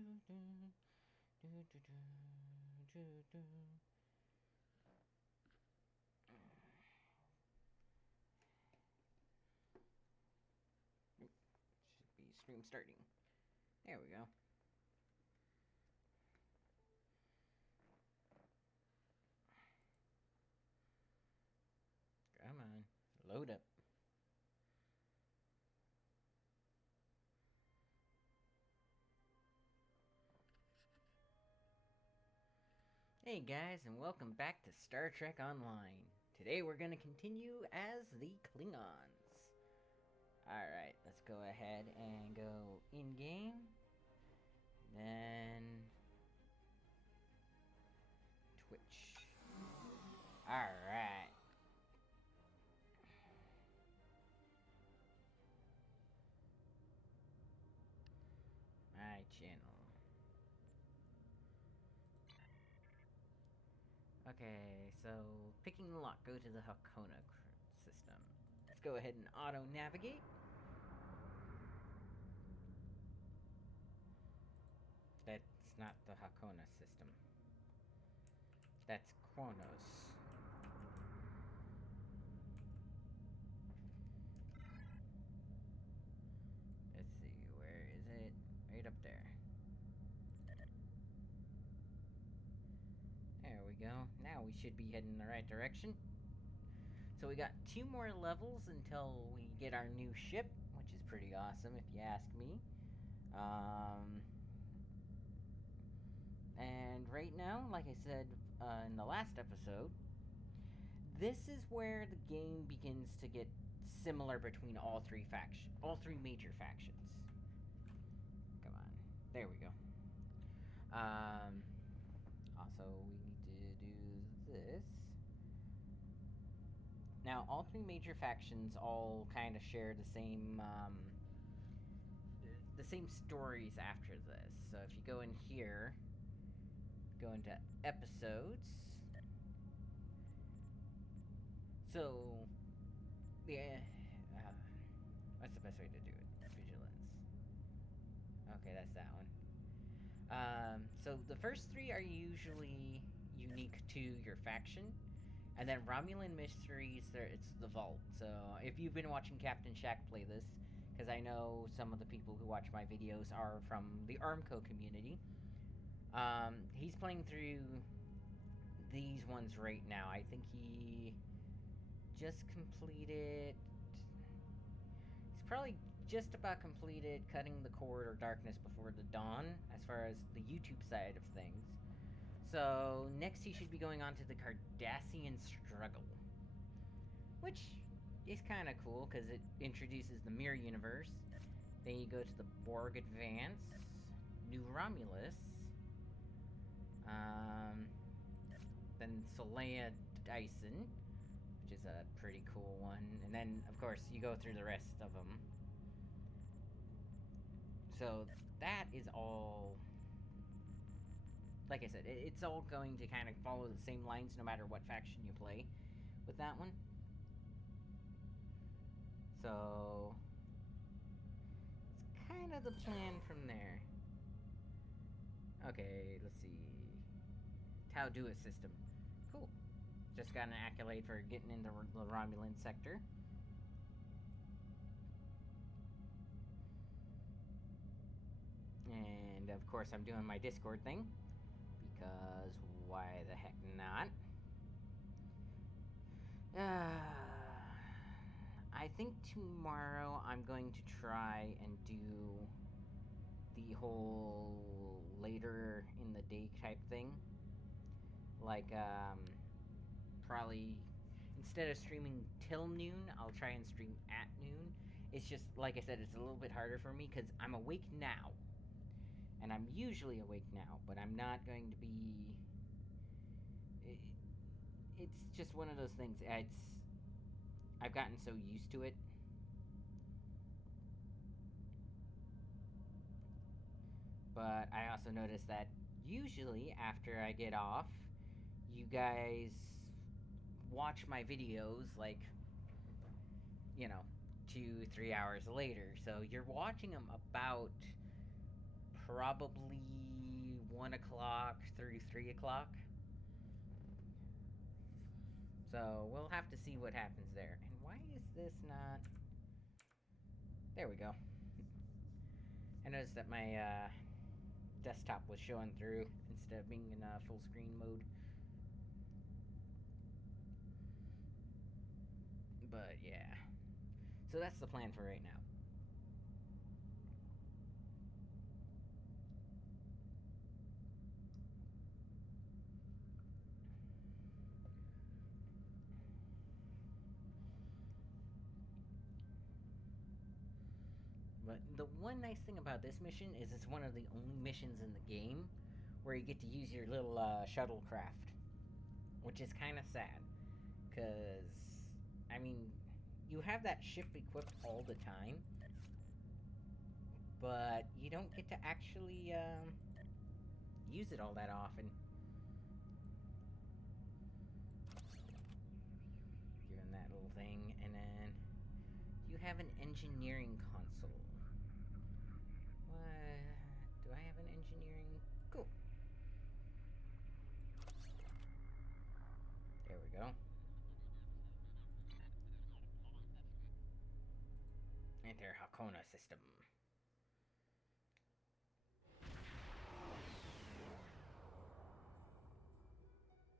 Should be stream starting. There we go. Come on, load up. Hey guys, and welcome back to Star Trek Online. Today we're going to continue as the Klingons. Alright, let's go ahead and go in-game. Then... Twitch. Alright. My channel. Okay, so picking the lock, go to the Hakona system. Let's go ahead and auto-navigate. That's not the Hakona system. That's Kronos. Let's see, where is it? Right up there. There we go. Now we should be heading in the right direction. So we got 2 more levels until we get our new ship, which is pretty awesome if you ask me. And right now, like I said in the last episode, this is where the game begins to get similar between all three major factions. Come on. There we go. Also, we need to do this. Now, all 3 major factions all kind of share the same stories after this. So if you go in here, go into episodes. So, yeah, what's the best way to do it? Vigilance. Okay, that's that one. So the first 3 are usually unique to your faction. And then Romulan Mysteries, it's the Vault. So if you've been watching Captain Shack play this, because I know some of the people who watch my videos are from the Armco community, he's playing through these ones right now. I think he just completed... He's probably just about completed Cutting the Cord or Darkness Before the Dawn, as far as the YouTube side of things. So, next he should be going on to the Cardassian Struggle. Which is kind of cool, because it introduces the Mirror Universe. Then you go to the Borg Advance, New Romulus, then Solea Dyson, which is a pretty cool one. And then, of course, you go through the rest of them. So, that is all... Like I said, it's all going to kind of follow the same lines no matter what faction you play with that one. So, it's kind of the plan from there. Okay, let's see. Tau Dua system. Cool. Just got an accolade for getting into the Romulan sector. And, of course, I'm doing my Discord thing. Because why the heck not? I think tomorrow I'm going to try and do the whole later in the day type thing. Like, probably instead of streaming till noon, I'll try and stream at noon. It's just, like I said, it's a little bit harder for me because I'm awake now. And I'm usually awake now, but I'm not going to be... It's just one of those things. I've gotten so used to it. But I also noticed that usually after I get off, you guys watch my videos like, 2-3 hours later. So you're watching them about probably 1 o'clock through 3 o'clock. So we'll have to see what happens there. And why is this not... There we go. I noticed that my desktop was showing through instead of being in full screen mode. But yeah. So that's the plan for right now. But the one nice thing about this mission is it's one of the only missions in the game where you get to use your little shuttlecraft, which is kind of sad. Because, I mean, you have that ship equipped all the time, but you don't get to actually use it all that often. Given that little thing, and then you have an engineering console. What? Do I have an engineering? Cool. There we go. Enter Hakona system.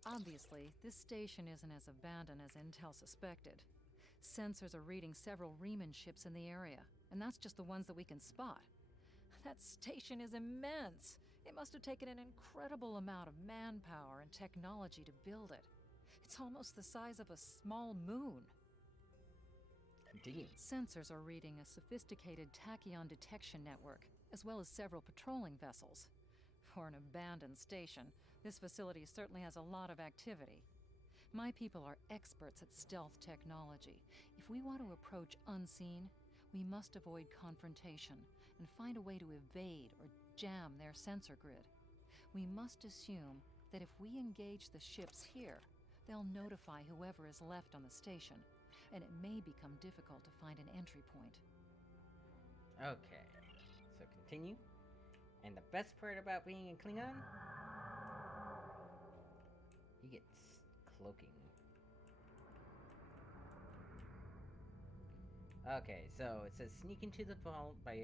Obviously, this station isn't as abandoned as Intel suspected. Sensors are reading several Riemann ships in the area, and that's just the ones that we can spot. That station is immense. It must have taken an incredible amount of manpower and technology to build it. It's almost the size of a small moon. Indeed. Sensors are reading a sophisticated tachyon detection network, as well as several patrolling vessels. For an abandoned station, this facility certainly has a lot of activity. My people are experts at stealth technology. If we want to approach unseen, we must avoid confrontation and find a way to evade or jam their sensor grid. We must assume that if we engage the ships here, they'll notify whoever is left on the station, and it may become difficult to find an entry point. Okay, so continue. And the best part about being in Klingon? You get cloaking. Okay, so it says sneak into the vault by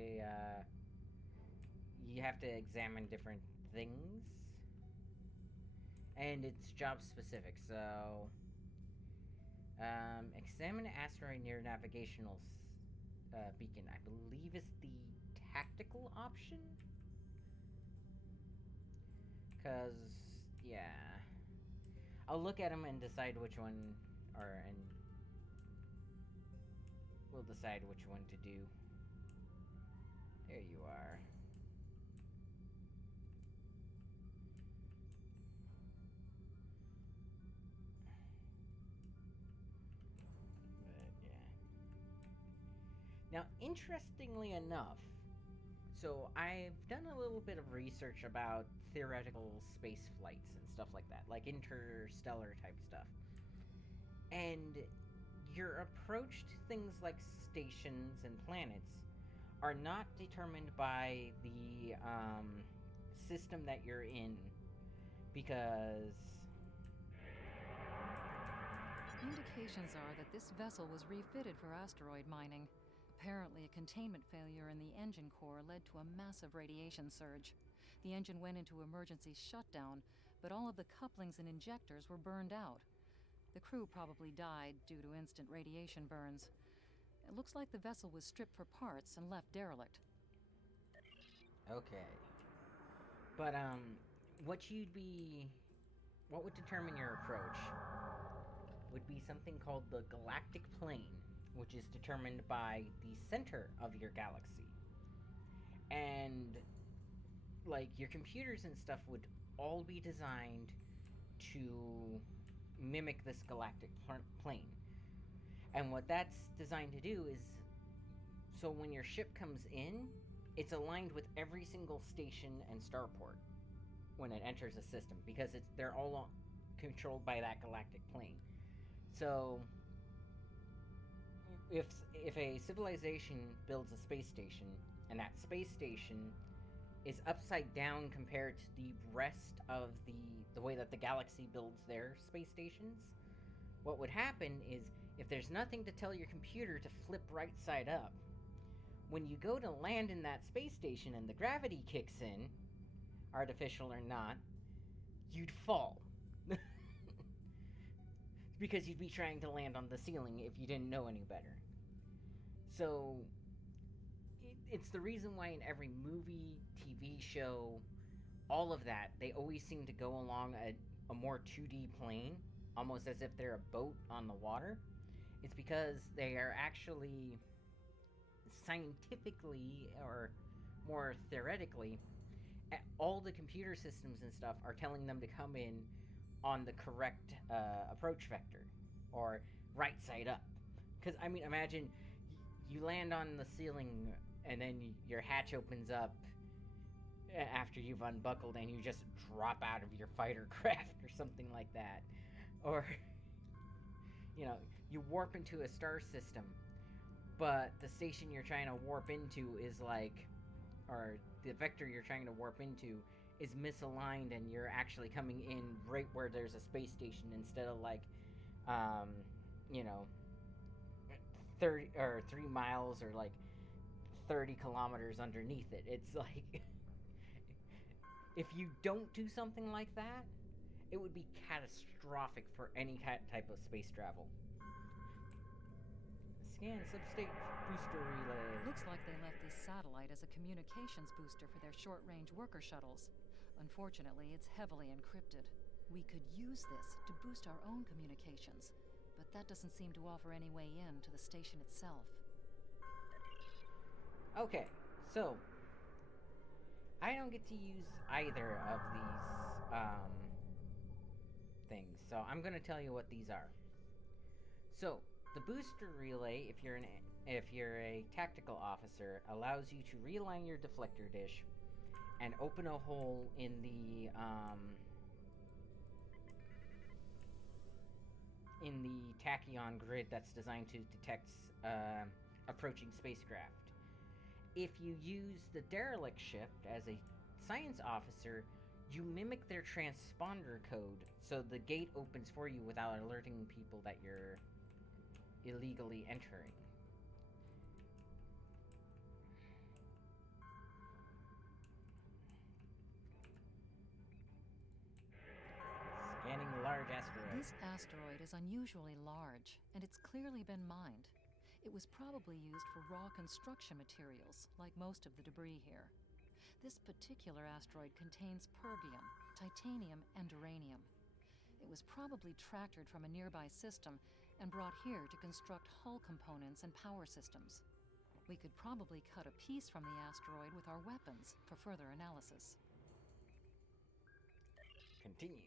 you have to examine different things. And it's job specific, so examine an asteroid near navigational beacon. I believe is the tactical option? Because, yeah. I'll look at them and decide which one, and we'll decide which one to do. There you are. But, yeah. Now, interestingly enough, so I've done a little bit of research about theoretical space flights and stuff like that, like interstellar type stuff. And your approach to things like stations and planets are not determined by the system that you're in, because Indications are that this vessel was refitted for asteroid mining. Apparently, a containment failure in the engine core led to a massive radiation surge. The engine went into emergency shutdown, but all of the couplings and injectors were burned out. The crew probably died due to instant radiation burns. It looks like the vessel was stripped for parts and left derelict. okay. But what would determine your approach would be something called the Galactic Plane, which is determined by the center of your galaxy. And, like, your computers and stuff would all be designed to mimic this galactic plane. And what that's designed to do is, so when your ship comes in, it's aligned with every single station and starport when it enters a system, because they're all controlled by that galactic plane. So if a civilization builds a space station, and that space station is upside down compared to the rest of the way that the galaxy builds their space stations, what would happen is if there's nothing to tell your computer to flip right side up, when you go to land in that space station and the gravity kicks in, artificial or not, you'd fall. Because you'd be trying to land on the ceiling if you didn't know any better. So, it's the reason why in every movie, TV show, all of that, they always seem to go along a more 2D plane, almost as if they're a boat on the water. It's because they are actually scientifically, or more theoretically, all the computer systems and stuff are telling them to come in on the correct approach vector, or right side up. Because, I mean, imagine you land on the ceiling and then your hatch opens up after you've unbuckled and you just drop out of your fighter craft or something like that. Or, you warp into a star system, but the station you're trying to warp into is or the vector you're trying to warp into is misaligned, and you're actually coming in right where there's a space station instead of 30 or 3 miles or 30 kilometers underneath it. It's like if you don't do something like that, it would be catastrophic for any type of space travel. Scan substate booster relay. Looks like they left this satellite as a communications booster for their short-range worker shuttles. Unfortunately, it's heavily encrypted. We could use this to boost our own communications, but that doesn't seem to offer any way in to the station itself. Okay, so I don't get to use either of these things, so I'm going to tell you what these are. So, the booster relay, if you're a tactical officer, allows you to realign your deflector dish and open a hole in the tachyon grid that's designed to detect approaching spacecraft. If you use the derelict shift as a science officer, you mimic their transponder code, so the gate opens for you without alerting people that you're illegally entering. Scanning the large asteroid. This asteroid is unusually large, and it's clearly been mined. It was probably used for raw construction materials, like most of the debris here. This particular asteroid contains pergium, titanium, and uranium. It was probably tractored from a nearby system and brought here to construct hull components and power systems. We could probably cut a piece from the asteroid with our weapons for further analysis. Continue.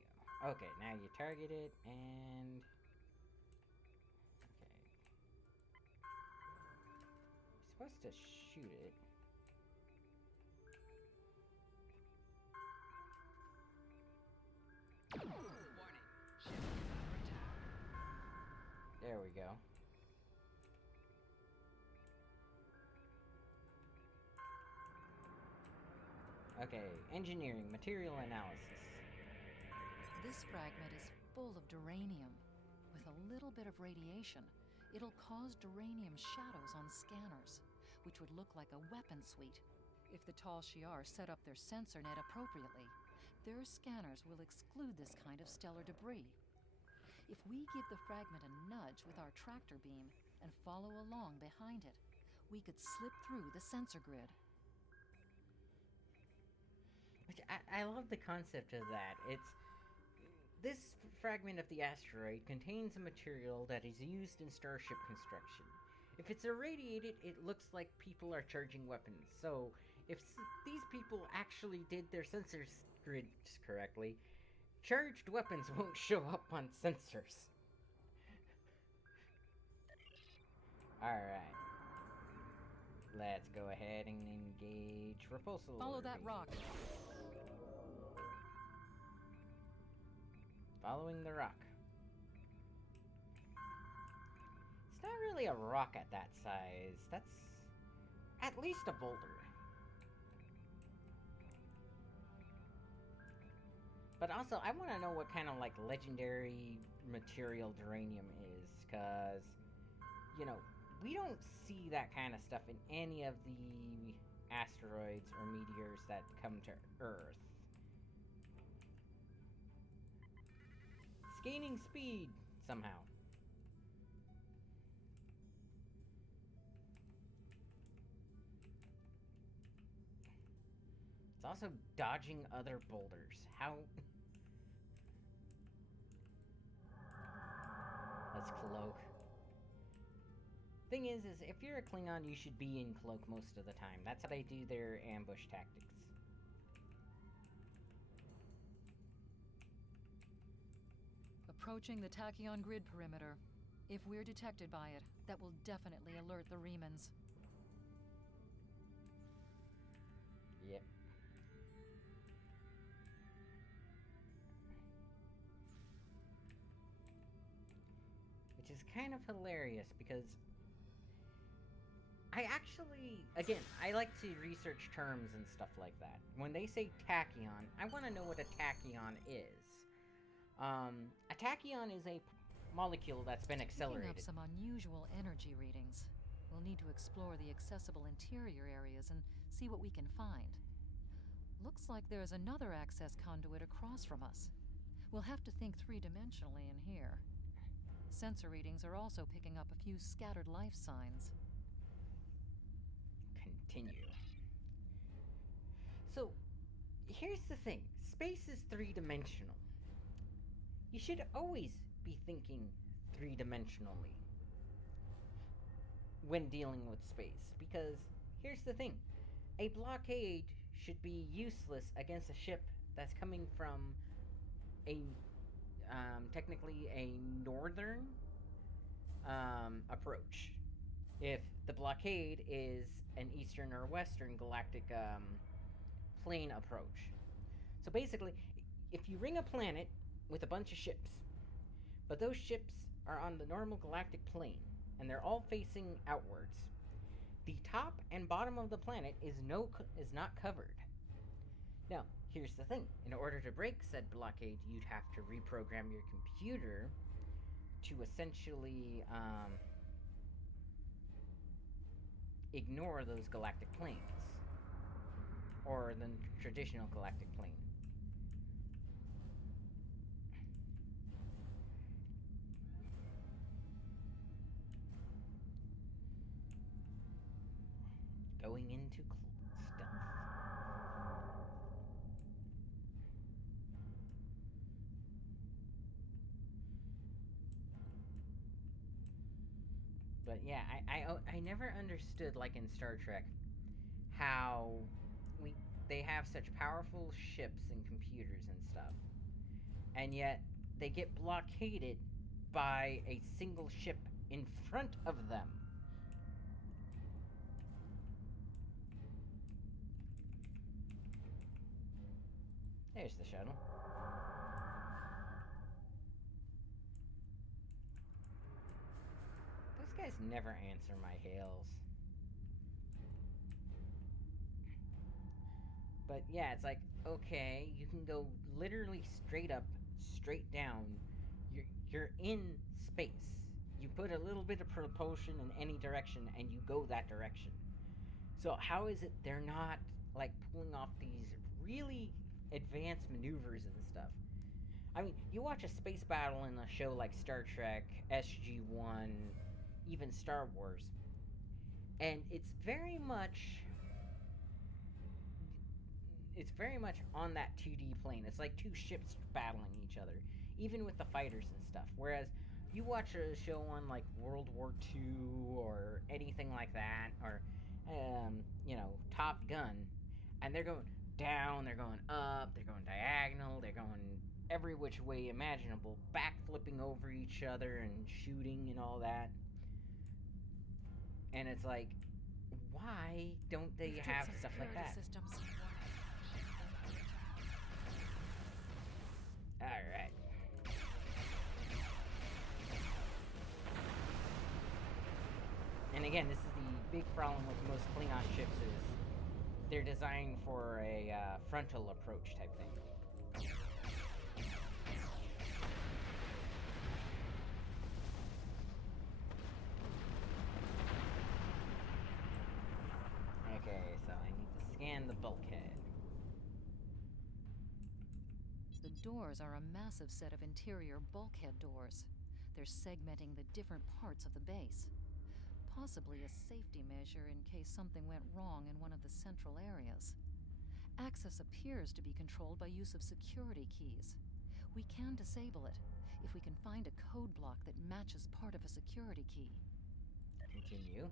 Okay, now you target it and... Okay. You're supposed to shoot it. There we go. Okay, engineering, material analysis. This fragment is full of duranium. With a little bit of radiation, it'll cause duranium shadows on scanners, which would look like a weapon suite. If the Tal Shiar set up their sensor net appropriately, their scanners will exclude this kind of stellar debris. If we give the fragment a nudge with our tractor beam and follow along behind it, we could slip through the sensor grid. Which I love the concept of that. This fragment of the asteroid contains a material that is used in starship construction. If it's irradiated, it looks like people are charging weapons. So, if these people actually did their sensor grids correctly, charged weapons won't show up on sensors. Alright. Let's go ahead and engage repulsor. Follow that rock. Following the rock. It's not really a rock at that size. That's at least a boulder. But also, I want to know what kind of like legendary material duranium is, because you know we don't see that kind of stuff in any of the asteroids or meteors that come to Earth. It's gaining speed somehow. It's also dodging other boulders. How? Let's cloak. Thing is if you're a Klingon, you should be in cloak most of the time. That's how they do their ambush tactics. Approaching the tachyon grid perimeter. If we're detected by it, that will definitely alert the Remans. Yep. Which is kind of hilarious because I actually, again, I like to research terms and stuff like that. When they say tachyon, I want to know what a tachyon is. A tachyon is a molecule that's been accelerated. Picking up some unusual energy readings. We'll need to explore the accessible interior areas and see what we can find. Looks like there's another access conduit across from us. We'll have to think three-dimensionally in here. Sensor readings are also picking up a few scattered life signs. Continue. So, here's the thing. Space is three-dimensional. You should always be thinking three-dimensionally when dealing with space, because here's the thing. A blockade should be useless against a ship that's coming from a, technically a northern, approach. If the blockade is an eastern or western galactic, plane approach. So basically, if you ring a planet with a bunch of ships, but those ships are on the normal galactic plane, and they're all facing outwards, the top and bottom of the planet is not covered. Now, here's the thing. In order to break said blockade, you'd have to reprogram your computer to essentially, ignore those galactic planes. Or the traditional galactic plane. Going into stealth. But yeah, I never understood, like in Star Trek, how they have such powerful ships and computers and stuff, and yet they get blockaded by a single ship in front of them. There's the shuttle. Those guys never answer my hails. But yeah, it's like, okay, you can go literally straight up, straight down. You're in space. You put a little bit of propulsion in any direction and you go that direction. So how is it they're not like pulling off these really advanced maneuvers and stuff? I mean, you watch a space battle in a show like Star Trek, SG-1, even Star Wars, and it's very much on that 2D plane. It's like two ships battling each other, even with the fighters and stuff. Whereas you watch a show on like World War II or anything like that, or Top Gun, and they're going down, they're going up, they're going diagonal, they're going every which way imaginable, backflipping over each other and shooting and all that. And it's like, why don't they have stuff like that? Systems. Alright. And again, this is the big problem with most Klingon ships is they're designed for a frontal approach type thing. Scan the bulkhead. The doors are a massive set of interior bulkhead doors. They're segmenting the different parts of the base. Possibly a safety measure in case something went wrong in one of the central areas. Access appears to be controlled by use of security keys. We can disable it if we can find a code block that matches part of a security key. Continue.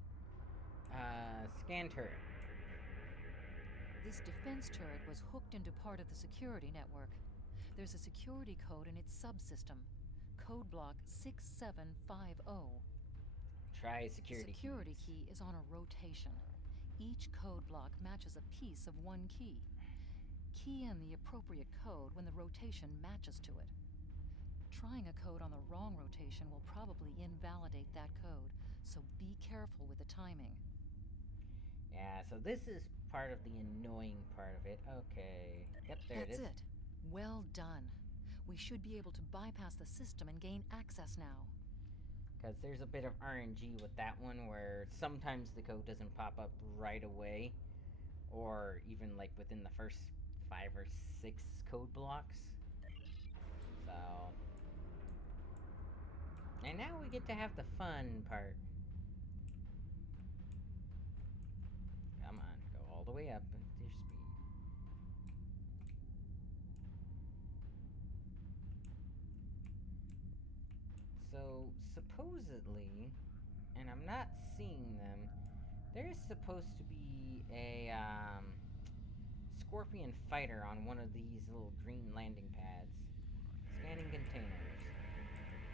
Scan turret. This defense turret was hooked into part of the security network. There's a security code in its subsystem. Code block 6750. Try security The security keys. key is on a rotation. Each code block matches a piece of one key. Key in the appropriate code when the rotation matches to it. Trying a code on the wrong rotation will probably invalidate that code, so be careful with the timing. Yeah, so this is part of the annoying part of it. Okay. Yep, there it is. That's it. Well done. We should be able to bypass the system and gain access now. Because there's a bit of RNG with that one where sometimes the code doesn't pop up right away. Or even like within the first 5 or 6 code blocks. So... And now we get to have the fun part. Come on, go all the way up into your speed. So, supposedly, and I'm not seeing them, there's supposed to be a, Scorpion fighter on one of these little green landing pads. Scanning containers.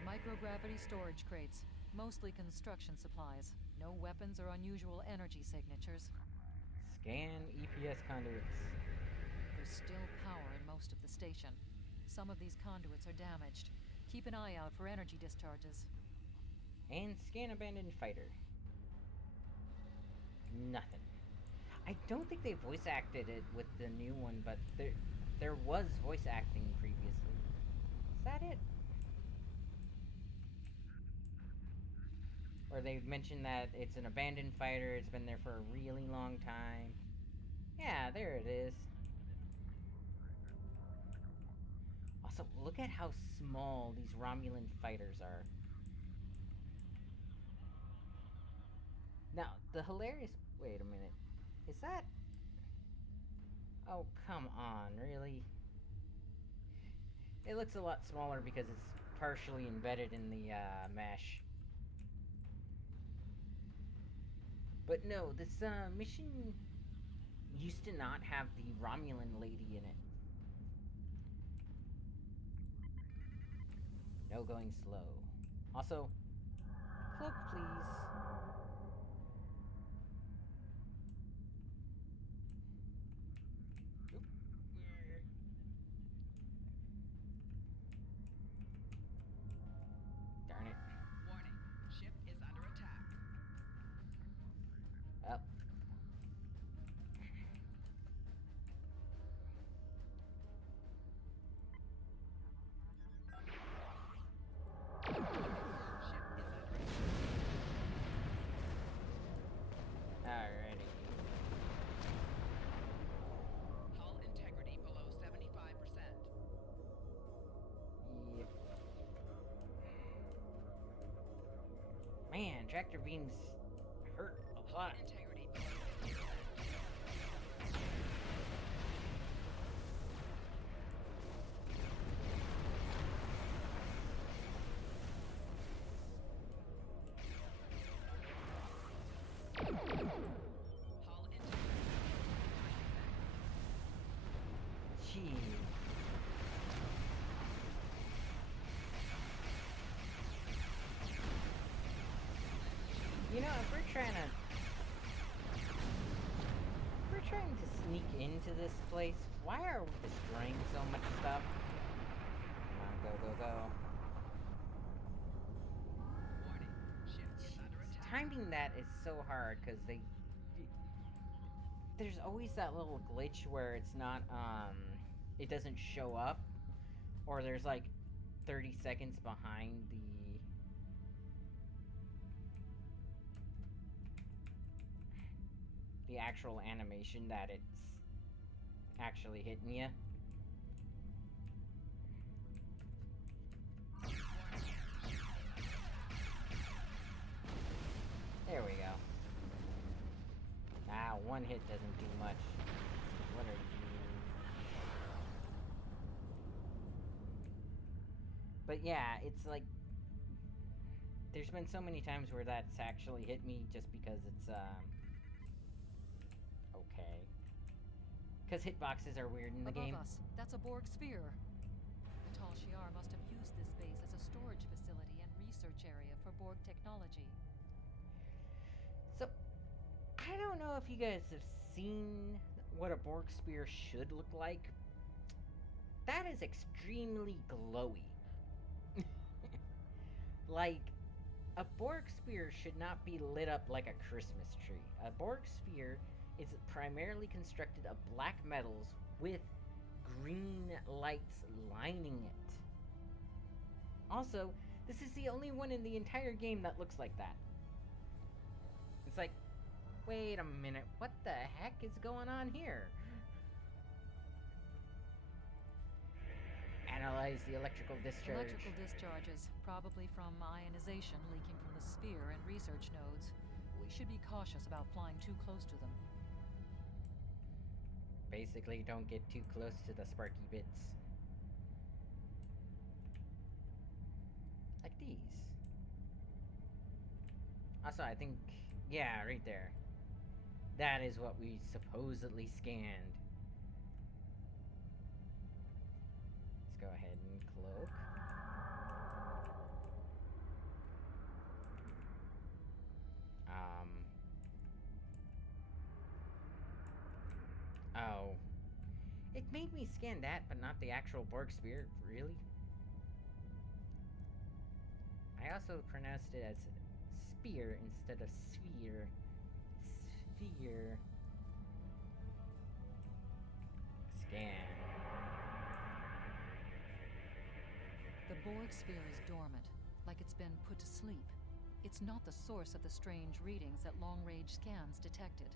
Microgravity storage crates, mostly construction supplies. No weapons or unusual energy signatures. Scan EPS conduits. There's still power in most of the station. Some of these conduits are damaged. Keep an eye out for energy discharges. And scan abandoned fighter. Nothing. I don't think they voice acted it with the new one, but there was voice acting previously. Is that it? Or they mentioned that it's an abandoned fighter, it's been there for a really long time. Yeah, there it is. Also, look at how small these Romulan fighters are. Now, the hilarious... Wait a minute. Is that... Oh, come on, really? It looks a lot smaller because it's partially embedded in the, mesh. But no, this, mission used to not have the Romulan lady in it. No going slow. Also, cloak, please. Oop. Darn it. Warning, ship is under attack. Up. Ship is under attack. Alrighty. Hull integrity below 75%. Yep. Man, tractor beams hurt a lot. Integrity below 50%. Hull integrity 99%. Jeez. You know, if we're trying to sneak into this place, why are we destroying so much stuff? Come on, go, go, go. Warning, ship is under attack. Timing that is so hard, because there's always that little glitch where it's not, it doesn't show up, or there's like 30 seconds behind the the actual animation that it's actually hitting you. There we go. Ah, one hit doesn't do much. What are you? But yeah, it's like there's been so many times where that's actually hit me just because it's okay. Because hitboxes are weird in the Above game. us, that's a Borg Sphere. The Tal Shiar must have used this base as a storage facility and research area for Borg technology. So, I don't know if you guys have seen what a Borg Sphere should look like. That is extremely glowy. Like, a Borg Sphere should not be lit up like a Christmas tree. A Borg Sphere is primarily constructed of black metals with green lights lining it. Also, this is the only one in the entire game that looks like that. It's like, wait a minute, what the heck is going on here? Analyze the electrical discharge. Electrical discharges, probably from ionization leaking from the sphere and research nodes. We should be cautious about flying too close to them. Basically, don't get too close to the sparky bits. Like these. Also, I think, yeah, right there. That is what we supposedly scanned. Let's go ahead and cloak. Oh. It made me scan that, but not the actual Borg Sphere. Really? I also pronounced it as spear instead of sphere. Sphere. Scan. The Borg Sphere is dormant, like it's been put to sleep. It's not the source of the strange readings that long-range scans detected.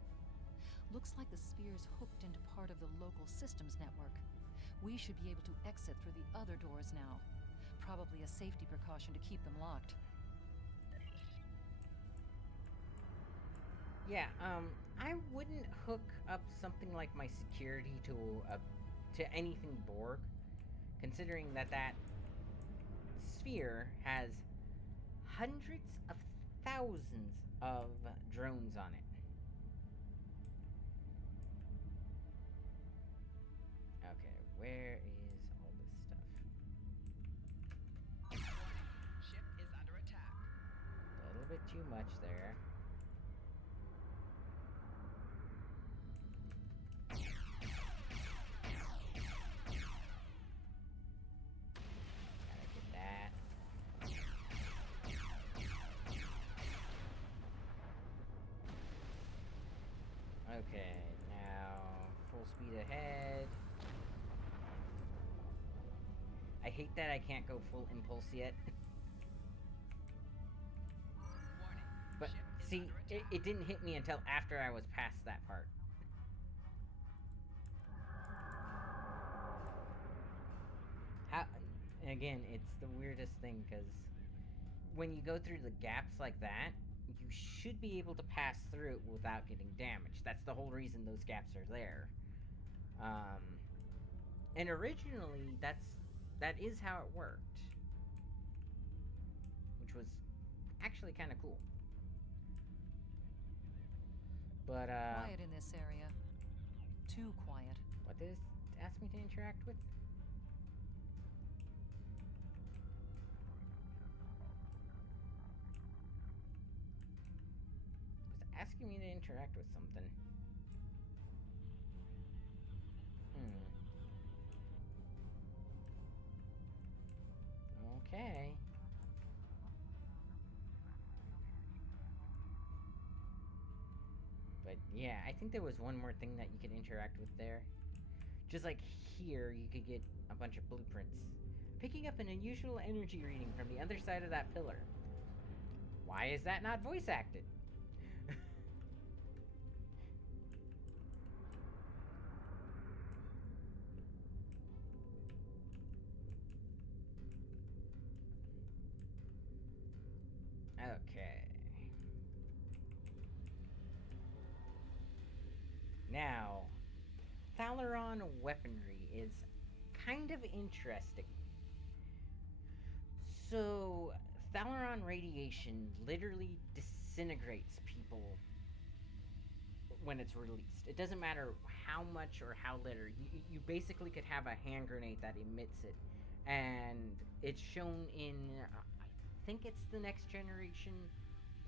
Looks like the sphere's hooked into part of the local systems network. We should be able to exit through the other doors now. Probably a safety precaution to keep them locked. Yeah, I wouldn't hook up something like my security to anything Borg, considering that sphere has hundreds of thousands of drones on it. Okay, where is all this stuff? Warning, ship is under attack. A little bit too much there. Gotta get that. Okay, now full speed ahead. I hate that I can't go full impulse yet. Warning, But ship is see, under attack. it didn't hit me until after I was past that part. How? Again, it's the weirdest thing because when you go through the gaps like that, you should be able to pass through it without getting damaged. That's the whole reason those gaps are there. Um, and originally, that is how it worked, which was actually kind of cool. But Quiet in this area. Too quiet. what did it ask me to interact with? It was asking me to interact with something. Okay. But yeah, I think there was one more thing that you could interact with there. Just like here, you could get a bunch of blueprints. Picking up an unusual energy reading from the other side of that pillar. Why is that not voice acted? Now, Thalaron weaponry is kind of interesting. So, Thalaron radiation literally disintegrates people when it's released. It doesn't matter how much or how little. You basically could have a hand grenade that emits it. And it's shown in, I think it's the Next Generation,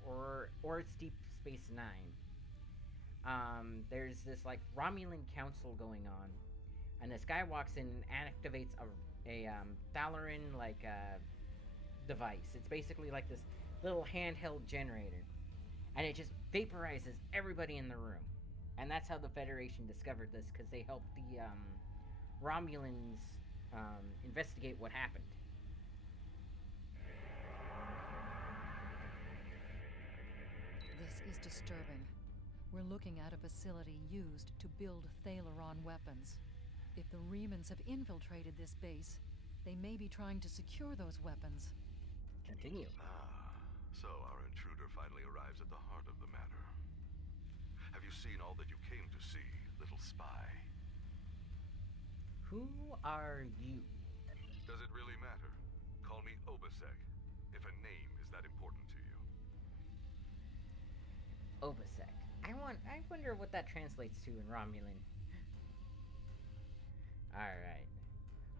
or it's Deep Space Nine. There's this like Romulan council going on, and this guy walks in and activates a Thalaron like device. It's basically like this little handheld generator, and it just vaporizes everybody in the room. And that's how the Federation discovered this, because they helped the Romulans investigate what happened. This is disturbing. We're looking at a facility used to build Thalaron weapons. If the Remans have infiltrated this base, they may be trying to secure those weapons. Continue. So our intruder finally arrives at the heart of the matter. Have you seen all that you came to see, little spy? Who are you? Does it really matter? Call me Obasek, if a name is that important to you. Obasek. I wonder what that translates to in Romulan. Alright.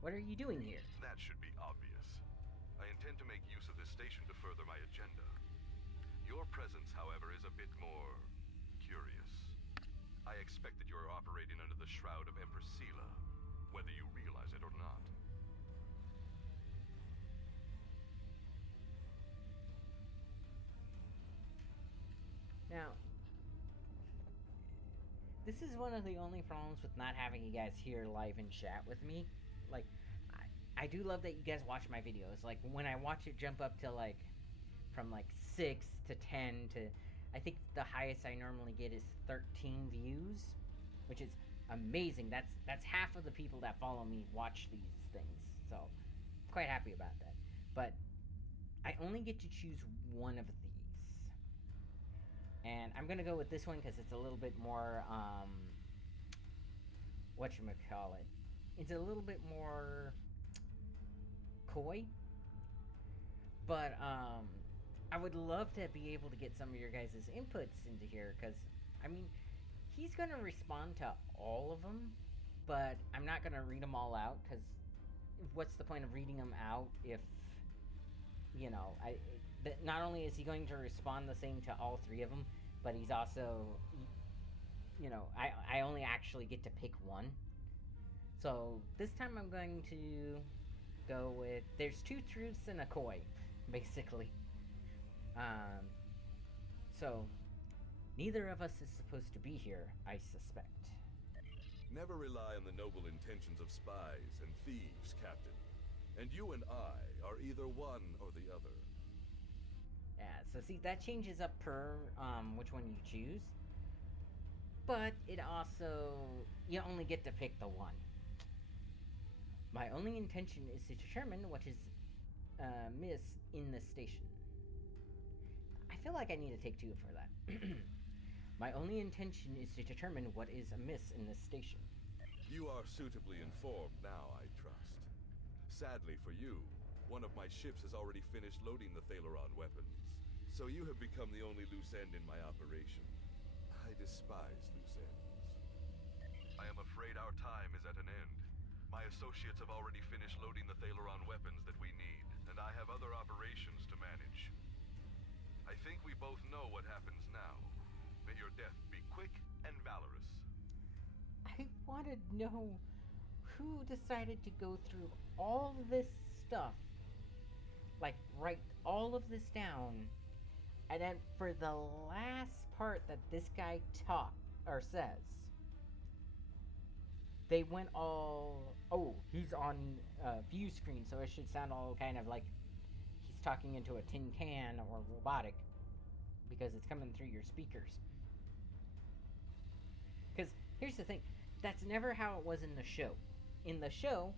What are you doing here? That should be obvious. I intend to make use of this station to further my agenda. Your presence, however, is a bit more curious. I expect that you are operating under the shroud of Empress Sela, whether you realize it or not. Now, this is one of the only problems with not having you guys here live and chat with me. Like, I do love that you guys watch my videos. Like, when I watch it jump up to, like, from, like, 6 to 10 to... I think the highest I normally get is 13 views, which is amazing. That's half of the people that follow me watch these things. So, quite happy about that. But, I only get to choose one of these. And I'm gonna go with this one because it's a little bit more, whatchamacallit. It's a little bit more coy. But, I would love to be able to get some of your guys' inputs into here, because, I mean, he's gonna respond to all of them, but I'm not gonna read them all out, because what's the point of reading them out if, you know, not only is he going to respond the same to all three of them, but he's also, you know, I only actually get to pick one. So, this time I'm going to go with, there's two truths and a coy, basically. So, neither of us is supposed to be here, I suspect. Never rely on the noble intentions of spies and thieves, Captain. And you and I are either one or the other. Yeah, so see, that changes up per which one you choose. But it also, you only get to pick the one. My only intention is to determine what is amiss in the station. I feel like I need to take two for that. My only intention is to determine what is amiss in this station. You are suitably informed now, I trust. Sadly for you, one of my ships has already finished loading the Thalaron weapons, so you have become the only loose end in my operation. I despise loose ends. I am afraid our time is at an end. My associates have already finished loading the Thalaron weapons that we need, and I have other operations to manage. I think we both know what happens now. May your death be quick and valorous. I want to know who decided to go through all this stuff. Like, write all of this down. And then for the last part that this guy taught, or says, they went all, oh, he's on view screen, so it should sound all kind of like he's talking into a tin can or robotic, because it's coming through your speakers. Because here's the thing, that's never how it was in the show. In the show,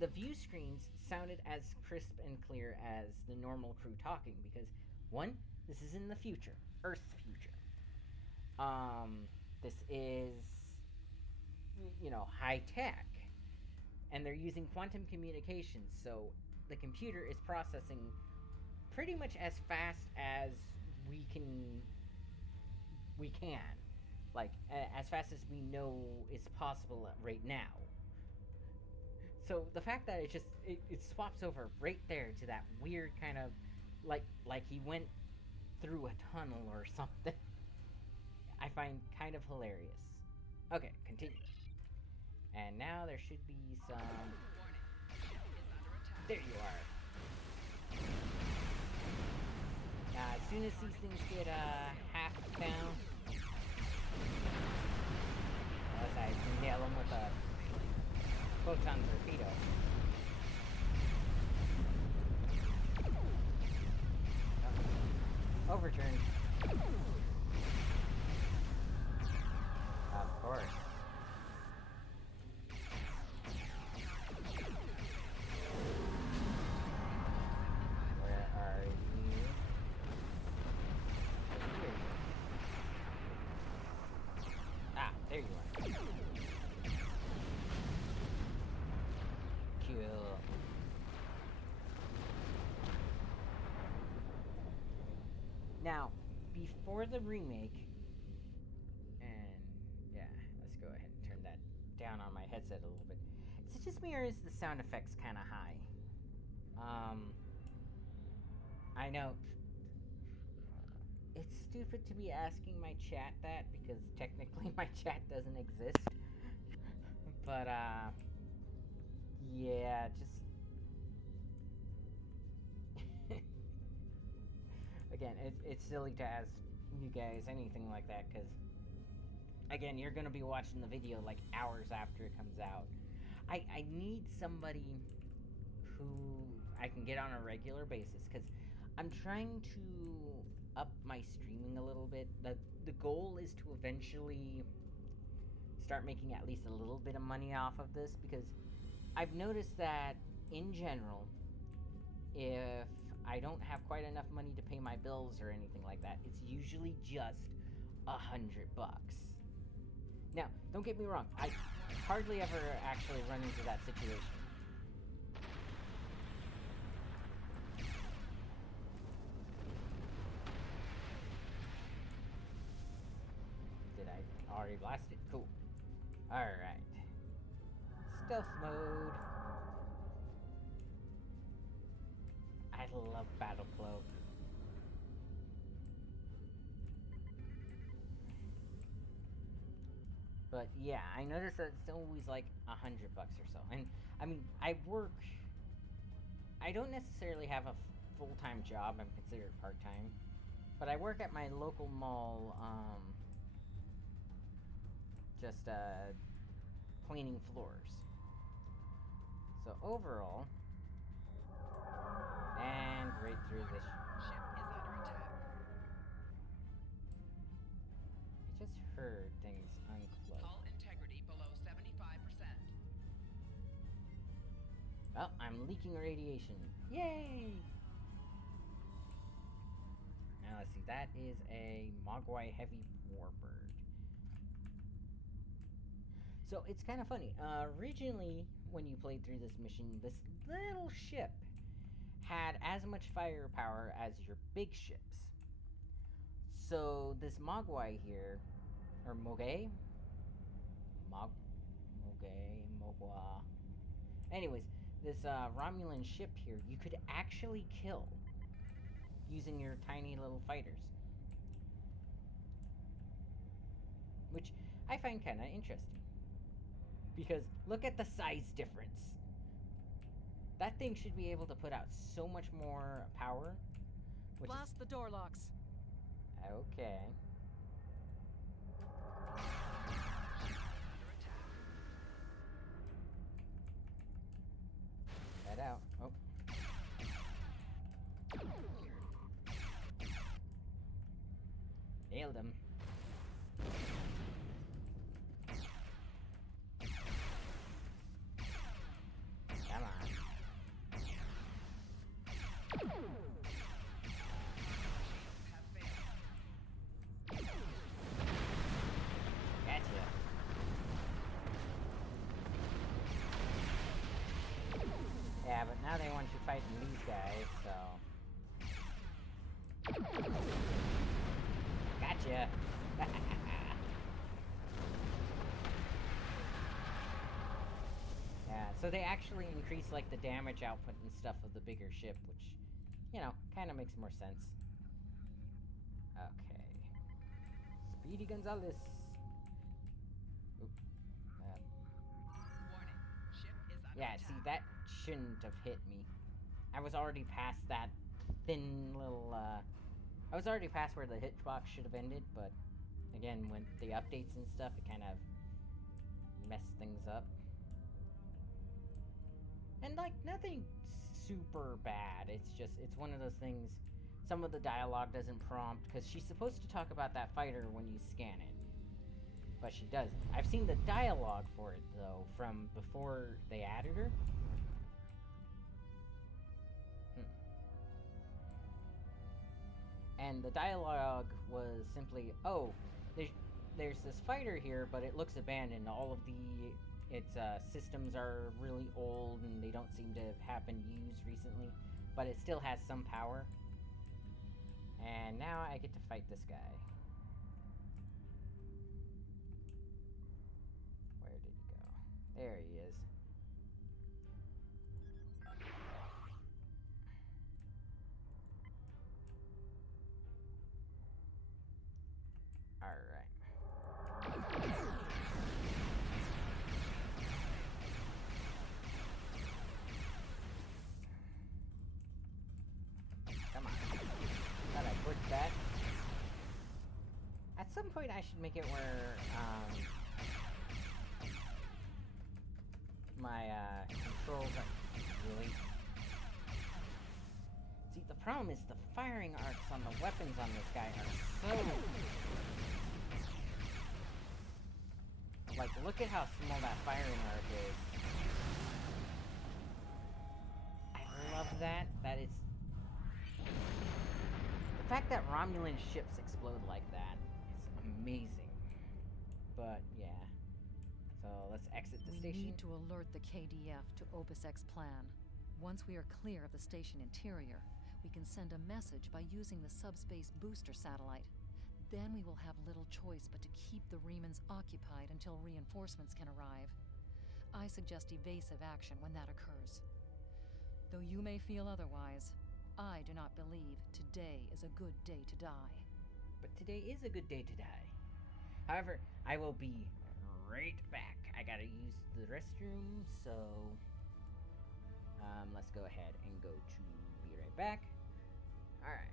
the view screens sounded as crisp and clear as the normal crew talking, because one, this is in the future, Earth's future. This is high tech, and they're using quantum communications, so the computer is processing pretty much as fast as we can, like as fast as we know is possible right now. So the fact that it swaps over right there to that weird kind of like he went through a tunnel or something, I find kind of hilarious. Okay, continue. And now there should be some. Warning. Ship is under attack. There you are. Now, as soon as these things get half down, unless I nail them with a photon torpedo. Overturned. Of course. Where are you? Here. Ah, there you are. Cool. Now, before the remake, and yeah, let's go ahead and turn that down on my headset a little bit. Is it just me or is the sound effects kind of high? I know it's stupid to be asking my chat that because technically my chat doesn't exist. But yeah, just again, it's silly to ask you guys anything like that because again, you're gonna be watching the video like hours after it comes out. I need somebody who I can get on a regular basis because I'm trying to up my streaming a little bit. The goal is to eventually start making at least a little bit of money off of this because I've noticed that in general, if I don't have quite enough money to pay my bills or anything like that, it's usually just $100. Now, don't get me wrong, I hardly ever actually run into that situation. Did I already blast it? Cool. Alright. Stealth mode. I love Battle Cloak. But yeah, I noticed that it's always like $100 or so. And I mean, I don't necessarily have a full-time job. I'm considered part-time. But I work at my local mall, just cleaning floors. So overall, and right through this. Ship is under attack. I just heard things unclose. Hull integrity below 75%. Well, I'm leaking radiation. Yay! Now let's see, that is a Mogwai Heavy Warbird. So it's kind of funny. Originally, when you played through this mission, this little ship had as much firepower as your big ships. So this Mogwai here, or Mogwai? Mogwa. Anyways, this Romulan ship here, you could actually kill using your tiny little fighters. Which I find kind of interesting. Because look at the size difference. That thing should be able to put out so much more power. Blast the door locks. Okay. Head out. Oh. Nailed him. Come on. Have failed. Gotcha. fighting these guys, so... Gotcha! Yeah, so they actually increase, like, the damage output and stuff of the bigger ship, which, you know, kind of makes more sense. Okay. Speedy Gonzales. Oop. Warning. Ship is under Yeah, attack. see, that shouldn't have hit me. I was already past that thin little, I was already past where the hitbox should have ended, but, again, with the updates and stuff, it kind of messed things up. And, like, nothing super bad. It's just, it's one of those things, some of the dialogue doesn't prompt, because she's supposed to talk about that fighter when you scan it. But she doesn't. I've seen the dialogue for it, though, from before they added her. And the dialogue was simply, oh, there's this fighter here, but it looks abandoned. All of its systems are really old, and they don't seem to have been used recently. But it still has some power. And now I get to fight this guy. Where did he go? There he is. Alright. Come on. Thought I clicked that. At some point I should make it where, my, controls are really... See, the problem is the firing arcs on the weapons on this guy are so... Like, look at how small that firing arc is. I love that. That it's... The fact that Romulan ships explode like that is amazing. But, yeah. So, let's exit the station. We need to alert the KDF to Opus X plan. Once we are clear of the station interior, we can send a message by using the subspace booster satellite. Then we will have little choice but to keep the Remans occupied until reinforcements can arrive. I suggest evasive action when that occurs. Though you may feel otherwise, I do not believe today is a good day to die. But today is a good day to die. However, I will be right back. I gotta use the restroom, so... let's go ahead and go to be right back. Alright.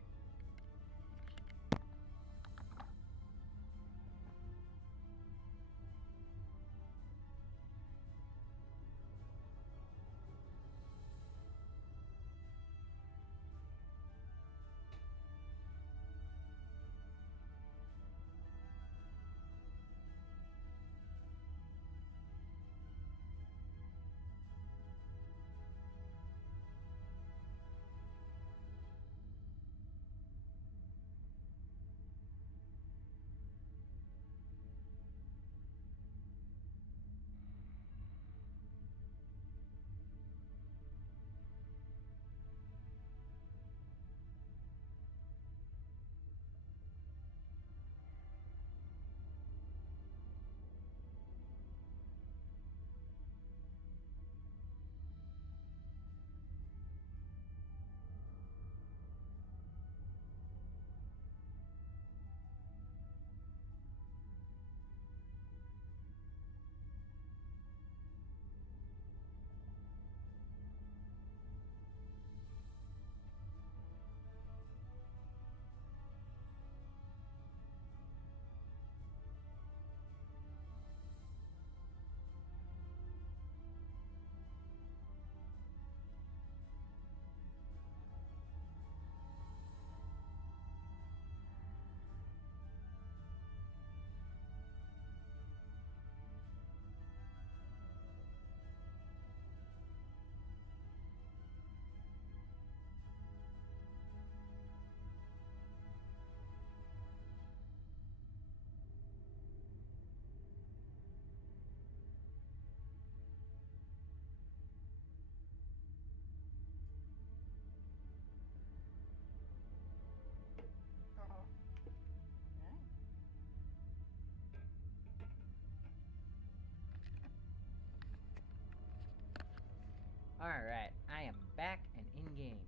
Alright, I am back and in-game.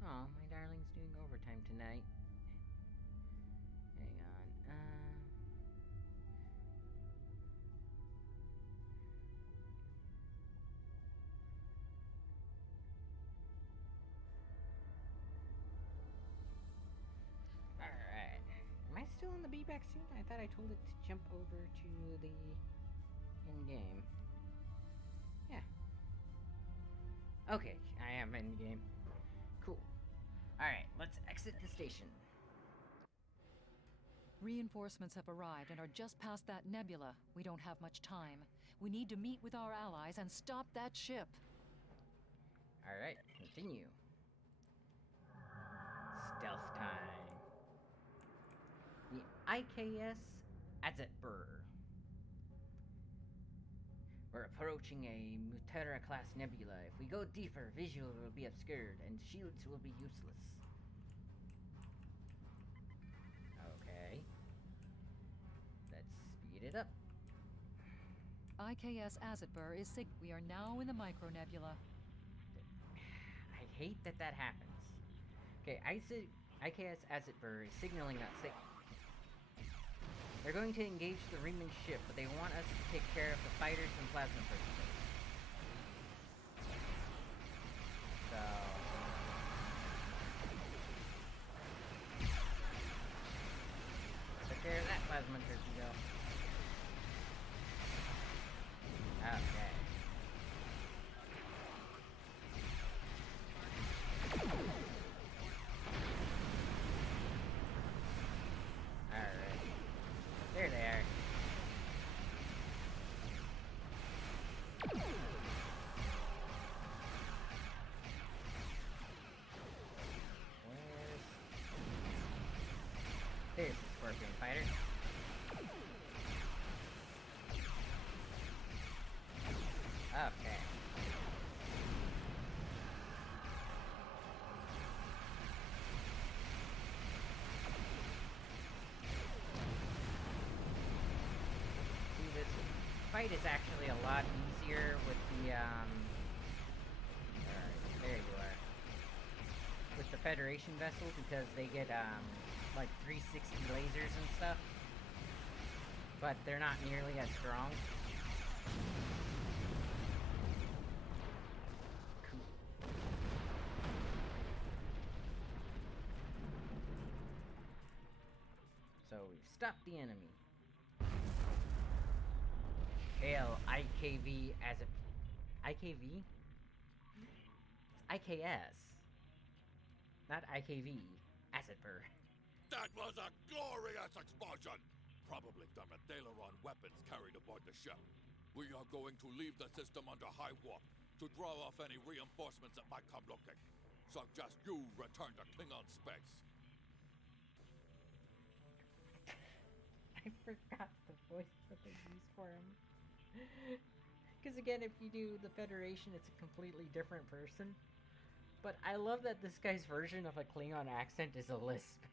Aw, my darling's doing overtime tonight. Hang on, Alright. Am I still in the B-back scene? I thought I told it to jump over to the in-game. Yeah. Okay, I am in-game. Cool. Alright, let's exit the station. Reinforcements have arrived and are just past that nebula. We don't have much time. We need to meet with our allies and stop that ship. Alright, continue. Stealth time. The IKS Azetbur. We're approaching a Mutera-class nebula. If we go deeper, visual will be obscured, and shields will be useless. Okay. Let's speed it up. IKS Azetbur is sig. We are now in the micronebula. I hate that that happens. Okay, IKS Azetbur is signaling us. They're going to engage the Ringman ship, but they want us to take care of the fighters and plasma personnel. So... took care of that plasma torpedo. Okay. There they are. There's the Scorpion fighter. Okay. Fight is actually a lot easier with the alright, there you are. With the Federation vessel, because they get like 360 lasers and stuff. But they're not nearly as strong. Cool. So we've stopped the enemy. Hail IKV as a... IKV? It's IKS. Not IKV. Azetbur. That was a glorious explosion! Probably the Medaleron weapons carried aboard the ship. We are going to leave the system under high warp to draw off any reinforcements that might come looking. Suggest you return to Klingon space. I forgot the voice that they used for him. Because again, if you do the Federation, it's a completely different person. But I love that this guy's version of a Klingon accent is a lisp.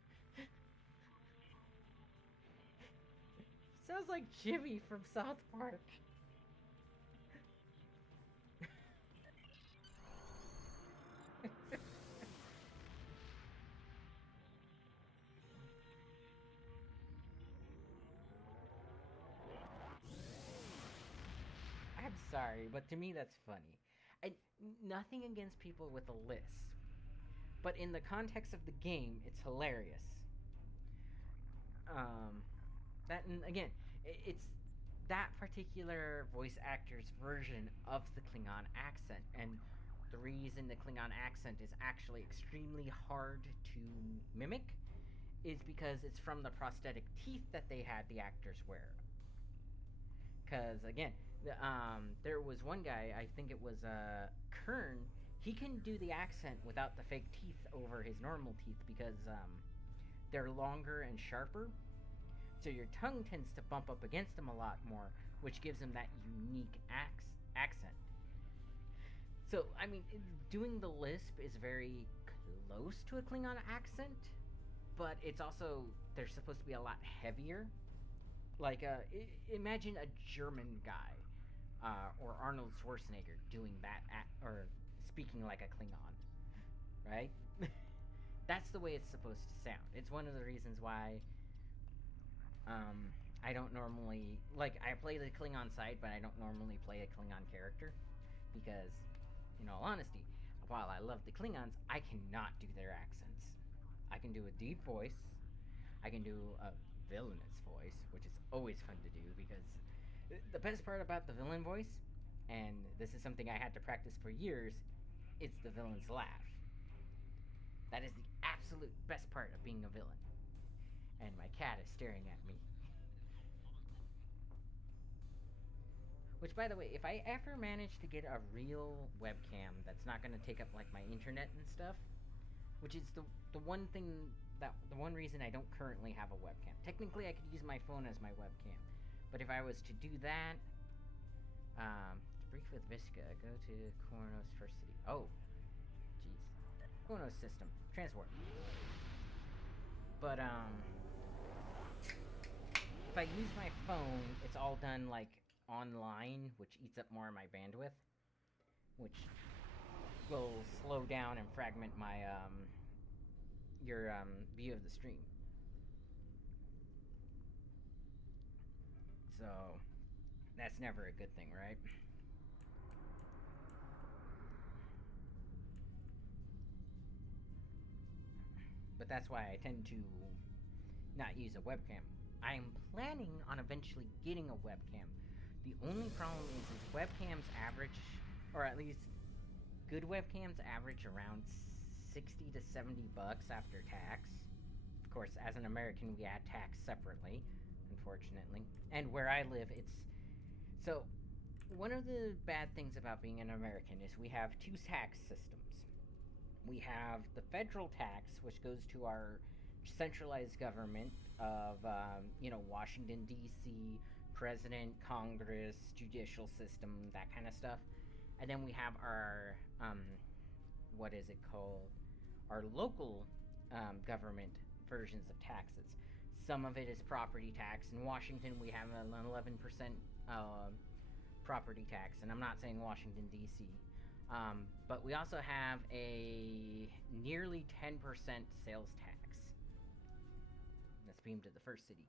Sounds like Jimmy from South Park. I'm sorry, but to me that's funny. Nothing against people with a lisp. But in the context of the game, it's hilarious. That, and again, it's that particular voice actor's version of the Klingon accent, and the reason the Klingon accent is actually extremely hard to mimic is because it's from the prosthetic teeth that they had the actors wear. Because again, there was one guy, I think it was Kern. He can do the accent without the fake teeth over his normal teeth because they're longer and sharper. So your tongue tends to bump up against them a lot more, which gives them that unique accent. So, I mean, doing the lisp is very close to a Klingon accent, but it's also, they're supposed to be a lot heavier. Like, imagine a German guy or Arnold Schwarzenegger doing that or speaking like a Klingon, right? That's the way it's supposed to sound. It's one of the reasons why I don't normally I play the Klingon side, but I don't normally play a Klingon character because, in all honesty, while I love the Klingons, I cannot do their accents. I can do a deep voice. I can do a villainous voice, which is always fun to do because the best part about the villain voice, and this is something I had to practice for years, it's the villain's laugh. That is the absolute best part of being a villain. And my cat is staring at me. Which, by the way, if I ever manage to get a real webcam that's not going to take up like my internet and stuff, which is the one thing the one reason I don't currently have a webcam. Technically, I could use my phone as my webcam, but if I was to do that, brief with Visca, go to Kornos First City. Oh, jeez, Kornos system transport. But if I use my phone, it's all done like online, which eats up more of my bandwidth, which will slow down and fragment my your view of the stream. So that's never a good thing, right? But that's why I tend to not use a webcam. I'm planning on eventually getting a webcam. The only problem is webcams average, or at least good webcams average around 60 to 70 bucks after tax. Of course, as an American, we add tax separately, unfortunately. And where I live, it's... So, one of the bad things about being an American is we have two tax systems. We have the federal tax, which goes to our centralized government of, Washington, D.C., president, Congress, judicial system, that kind of stuff. And then we have our, what is it called? Our local government versions of taxes. Some of it is property tax. In Washington, we have an 11% property tax. And I'm not saying Washington, D.C., but we also have a nearly 10% sales tax that's beamed to the first city.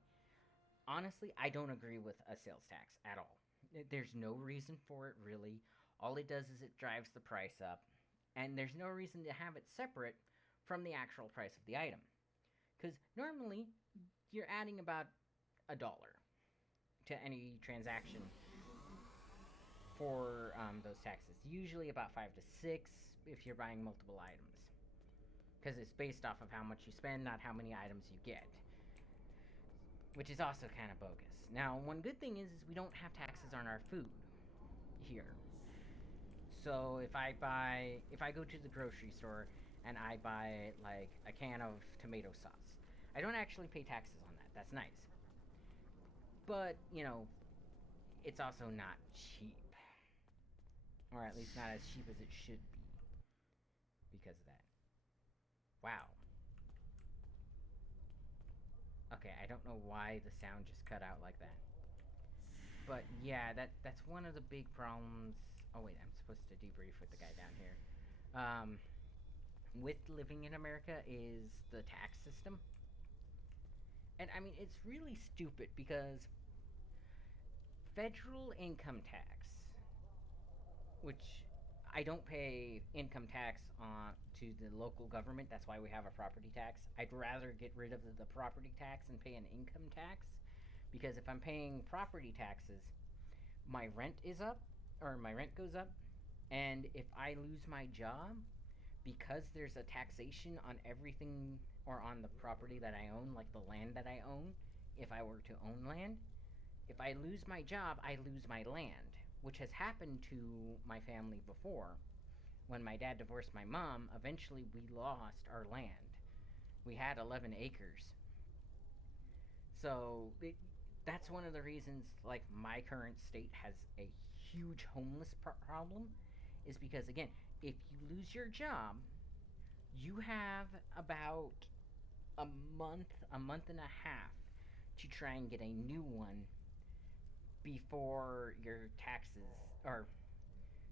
Honestly, I don't agree with a sales tax at all. There's no reason for it, really. All it does is it drives the price up, and there's no reason to have it separate from the actual price of the item. Because normally, you're adding about $1 to any transaction for those taxes. Usually about 5 to 6 if you're buying multiple items. Because it's based off of how much you spend, not how many items you get. Which is also kind of bogus. Now, one good thing is we don't have taxes on our food here. So if I go to the grocery store and I buy like a can of tomato sauce, I don't actually pay taxes on that. That's nice. But, it's also not cheap. Or at least not as cheap as it should be because of that. Wow. Okay, I don't know why the sound just cut out like that. But yeah, that's one of the big problems. Oh wait, I'm supposed to debrief with the guy down here. With living in America is the tax system. And I mean, it's really stupid because federal income tax, which I don't pay income tax to the local government. That's why we have a property tax. I'd rather get rid of the property tax and pay an income tax, because if I'm paying property taxes, my rent is up, or my rent goes up, and if I lose my job, because there's a taxation on everything, or on the property that I own, like the land that I own, if I were to own land, if I lose my job, I lose my land, which has happened to my family before. When my dad divorced my mom, eventually we lost our land. We had 11 acres. So that's one of the reasons, like, my current state has a huge homeless problem, is because, again, if you lose your job, you have about a month and a half to try and get a new one before your taxes or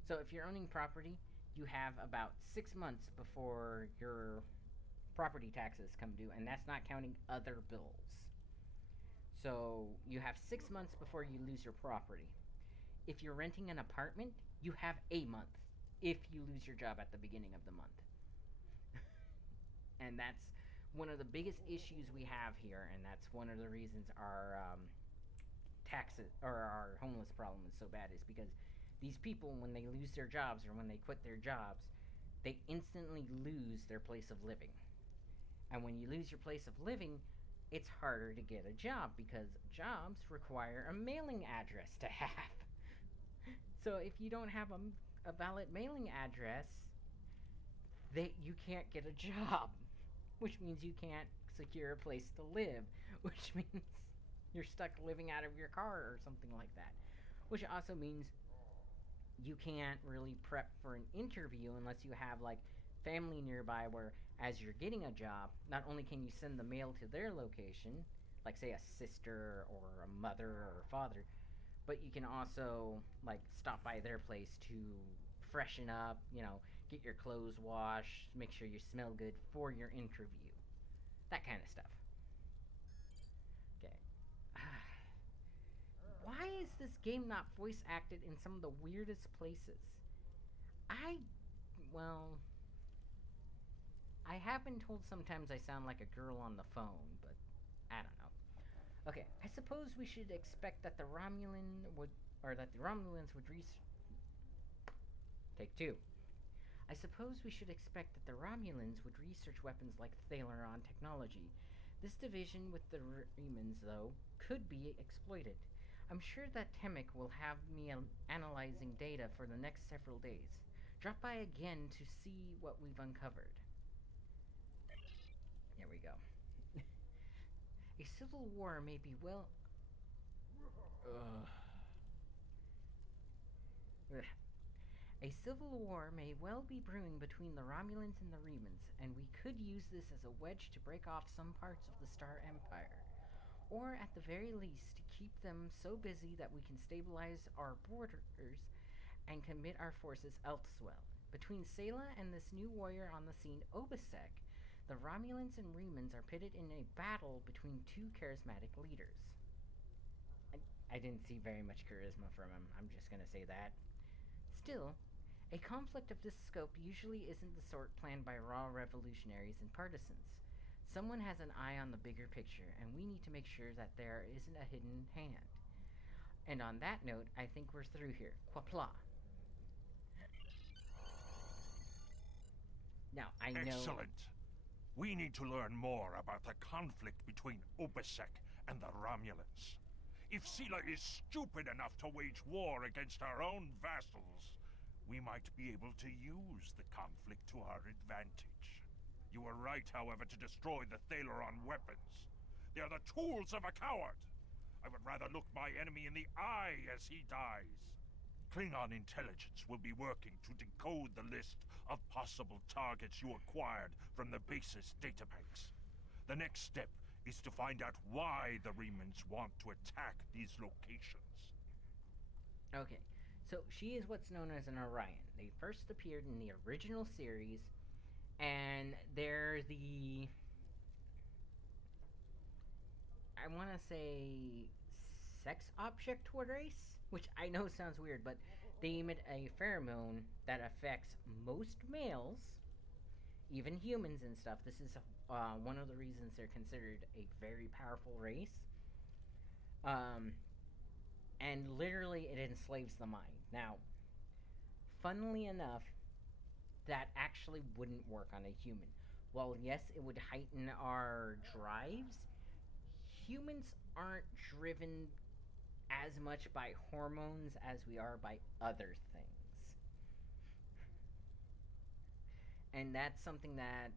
so if you're owning property, you have about 6 months before your property taxes come due, and that's not counting other bills. So you have 6 months before you lose your property. If you're renting an apartment, you have a month if you lose your job at the beginning of the month. And that's one of the biggest issues we have here, and that's one of the reasons our taxes or our homeless problem is so bad, is because these people, when they lose their jobs or when they quit their jobs, they instantly lose their place of living. And when you lose your place of living, it's harder to get a job because jobs require a mailing address to have. So if you don't have a valid mailing address, you can't get a job, which means you can't secure a place to live, which means you're stuck living out of your car or something like that. Which also means you can't really prep for an interview unless you have like family nearby where as you're getting a job, not only can you send the mail to their location, like say a sister or a mother or a father, but you can also like stop by their place to freshen up, get your clothes washed, make sure you smell good for your interview. That kind of stuff. Okay. Why is this game not voice acted in some of the weirdest places? Well, I have been told sometimes I sound like a girl on the phone, but I don't know. Okay, I suppose we should expect that the Romulans would Take two. I suppose we should expect that the Romulans would research weapons like Thaleron technology. This division with the Remans, though, could be exploited. I'm sure that Temic will have me analyzing data for the next several days. Drop by again to see what we've uncovered. Here we go. A civil war may be well... A civil war may well be brewing between the Romulans and the Remans, and we could use this as a wedge to break off some parts of the Star Empire. Or, at the very least, to keep them so busy that we can stabilize our borders and commit our forces elsewhere. Between Sayla and this new warrior on the scene, Obisek, the Romulans and Remans are pitted in a battle between two charismatic leaders. I didn't see very much charisma from him, I'm just gonna say that. Still, a conflict of this scope usually isn't the sort planned by raw revolutionaries and partisans. Someone has an eye on the bigger picture, and we need to make sure that there isn't a hidden hand. And on that note, I think we're through here. Quapla. Now, I know... Excellent. We need to learn more about the conflict between Obisek and the Romulans. If Sela is stupid enough to wage war against our own vassals, we might be able to use the conflict to our advantage. You were right, however, to destroy the Thaleron weapons. They are the tools of a coward. I would rather look my enemy in the eye as he dies. Klingon intelligence will be working to decode the list of possible targets you acquired from the base's databanks. The next step is to find out why the Remans want to attack these locations. Okay, so she is what's known as an Orion. They first appeared in the original series, and they're the... I want to say sex object race, which I know sounds weird, but they emit a pheromone that affects most males, even humans and stuff. This is one of the reasons they're considered a very powerful race. And literally it enslaves the mind. Now, funnily enough, that actually wouldn't work on a human. While yes, it would heighten our drives, humans aren't driven as much by hormones as we are by other things. And that's something that,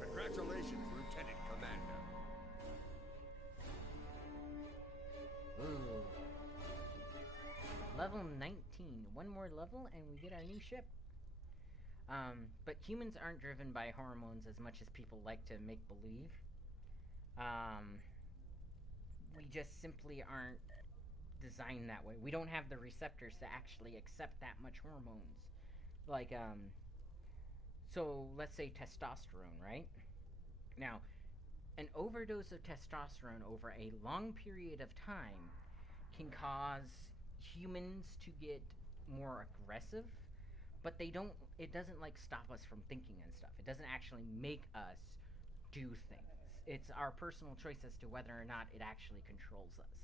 Congratulations, Lieutenant Commander. Ooh. Level 19. One more level and we get our new ship. But humans aren't driven by hormones as much as people like to make believe. We just simply aren't designed that way. We don't have the receptors to actually accept that much hormones. Like, so let's say testosterone, right? Now, an overdose of testosterone over a long period of time can cause humans to get more aggressive, but it doesn't like stop us from thinking and stuff. It doesn't actually make us do things. It's our personal choice as to whether or not it actually controls us.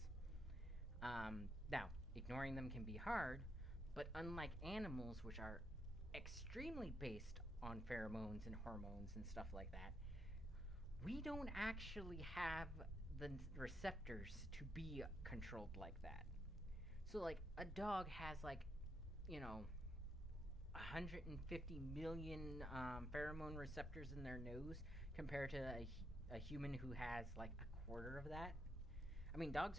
Now, ignoring them can be hard, but unlike animals, which are extremely based on pheromones and hormones and stuff like that, we don't actually have the receptors to be controlled like that. So, like, a dog has, like, you know, 150 million pheromone receptors in their nose compared to a human who has, like, a quarter of that. I mean, dogs'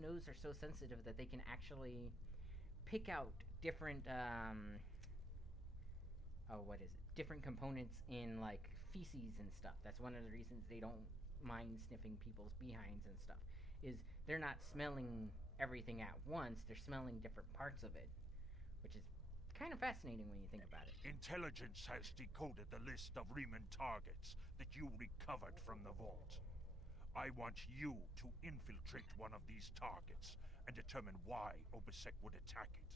noses are so sensitive that they can actually pick out different different components in like feces and stuff. That's one of the reasons they don't mind sniffing people's behinds and stuff. Is they're not smelling everything at once. They're smelling different parts of it, which is kind of fascinating when you think about it. Intelligence has decoded the list of Riemann targets that you recovered from the vault. I want you to infiltrate one of these targets and determine why Obisek would attack it.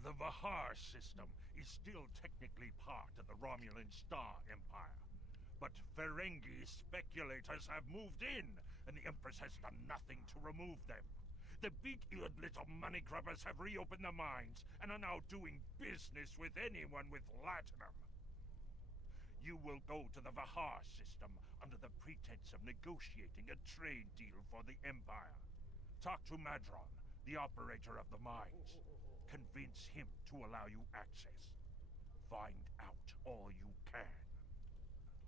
The Vahar system is still technically part of the Romulan Star Empire, but Ferengi speculators have moved in, and the Empress has done nothing to remove them. The big-eared little money grubbers have reopened their mines and are now doing business with anyone with latinum. You will go to the Vahar system under the pretense of negotiating a trade deal for the Empire. Talk to Madron, the operator of the mines. Convince him to allow you access. Find out all you can.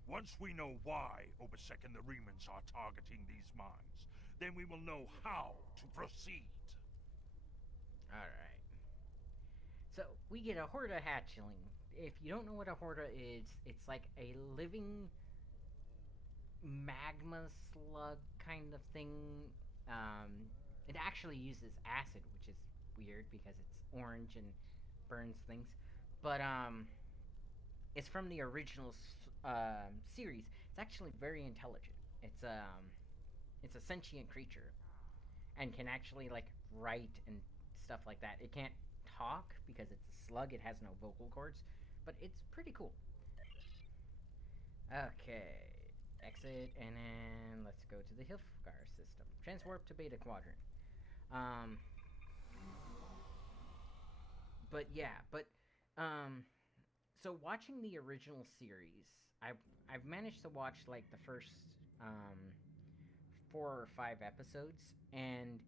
Once we know why Obisek and the Remans are targeting these mines, then we will know how to proceed. Alright. So, we get a Horda hatchling. If you don't know what a Horda is, it's like a living magma slug kind of thing. It actually uses acid, which is weird because it's orange and burns things. But, it's from the original series. It's actually very intelligent. It's a sentient creature and can actually, like, write and stuff like that. It can't talk because it's a slug. It has no vocal cords, but it's pretty cool. Okay. Exit, and then let's go to the Hilfgar system. Transwarp to Beta Quadrant. So watching the original series, I've managed to watch like the first 4 or 5 episodes, and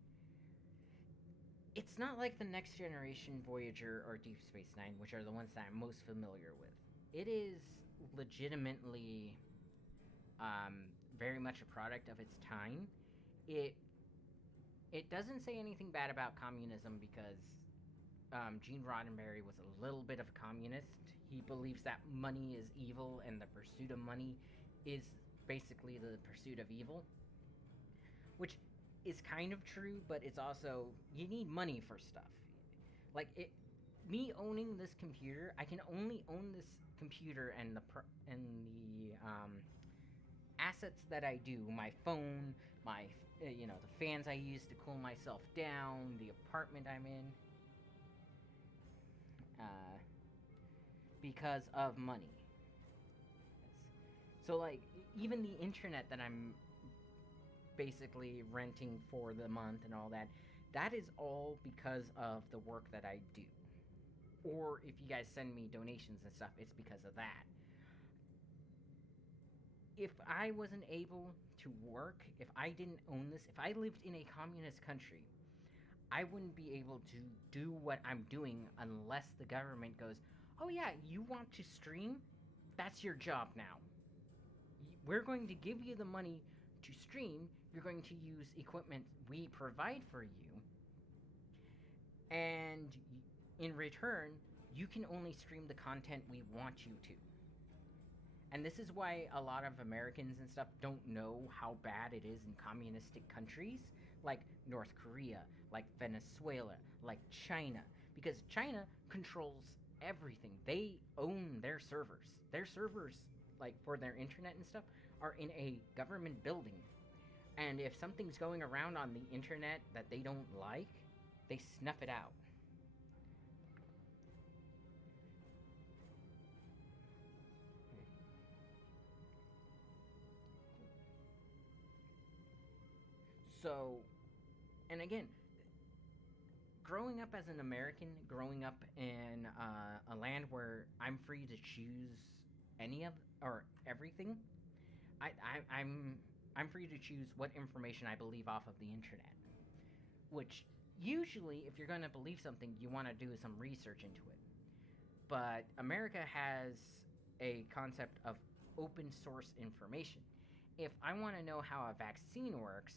it's not like the Next Generation, Voyager, or Deep Space Nine, which are the ones that I'm most familiar with. It is legitimately very much a product of its time. It doesn't say anything bad about communism because Gene Roddenberry was a little bit of a communist. He believes that money is evil and the pursuit of money is basically the pursuit of evil. Which is kind of true, but it's also, you need money for stuff. Like, me owning this computer, I can only own this computer and the assets that I do, my phone, my, the fans I use to cool myself down, the apartment I'm in, because of money. So, like, even the internet that I'm basically renting for the month and all that, that is all because of the work that I do. Or if you guys send me donations and stuff, it's because of that. If I wasn't able to work, if I didn't own this, if I lived in a communist country, I wouldn't be able to do what I'm doing unless the government goes, oh yeah, you want to stream? That's your job now. We're going to give you the money to stream. You're going to use equipment we provide for you. And in return, you can only stream the content we want you to. And this is why a lot of Americans and stuff don't know how bad it is in communistic countries. Like, North Korea, like Venezuela, like China, because China controls everything. They own their servers. Their servers, like for their internet and stuff, are in a government building. And if something's going around on the internet that they don't like, they snuff it out. So, and again, growing up as an American, growing up in a land where I'm free to choose any of or everything, I'm free to choose what information I believe off of the internet. Which usually, if you're going to believe something, you want to do some research into it. But America has a concept of open source information. If I want to know how a vaccine works,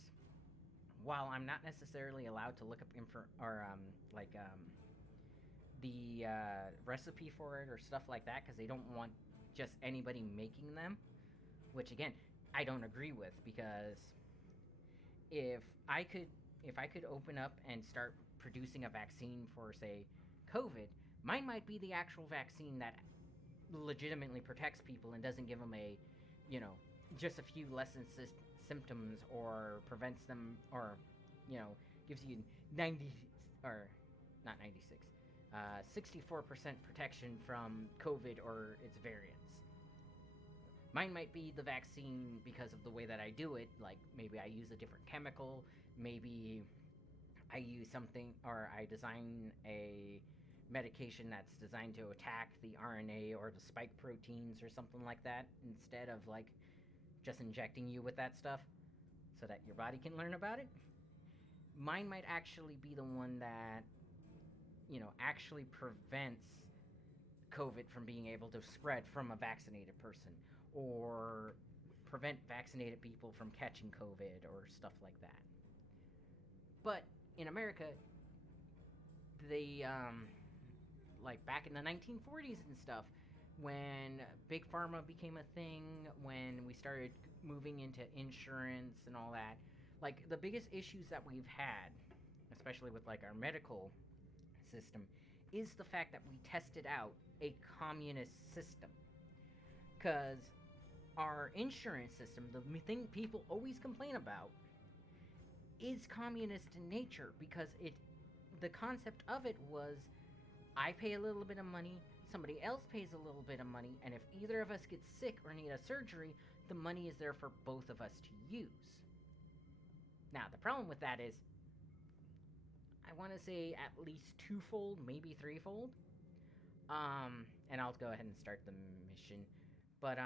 while I'm not necessarily allowed to look up the recipe for it or stuff like that, because they don't want just anybody making them, which again I don't agree with, because if I could if I could open up and start producing a vaccine for, say, COVID, mine might be the actual vaccine that legitimately protects people and doesn't give them a, you know, just a few less symptoms, or prevents them, or, you know, gives you 90, or not 96, 64% protection from COVID or its variants. Mine might be the vaccine because of the way that I do it. Like, maybe I use a different chemical, maybe I use something, or I design a medication that's designed to attack the RNA or the spike proteins or something like that, instead of, like, just injecting you with that stuff so that your body can learn about it. Mine might actually be the one that, you know, actually prevents COVID from being able to spread from a vaccinated person, or prevent vaccinated people from catching COVID or stuff like that. But in America, they, like back in the 1940s and stuff, when Big Pharma became a thing, when we started moving into insurance and all that, like the biggest issues that we've had, especially with like our medical system, is the fact that we tested out a communist system. Because our insurance system, the thing people always complain about, is communist in nature, because the concept of it was, I pay a little bit of money, somebody else pays a little bit of money, and if either of us gets sick or need a surgery, the money is there for both of us to use. Now, the problem with that is, I want to say at least twofold, maybe threefold. And I'll go ahead and start the mission. But,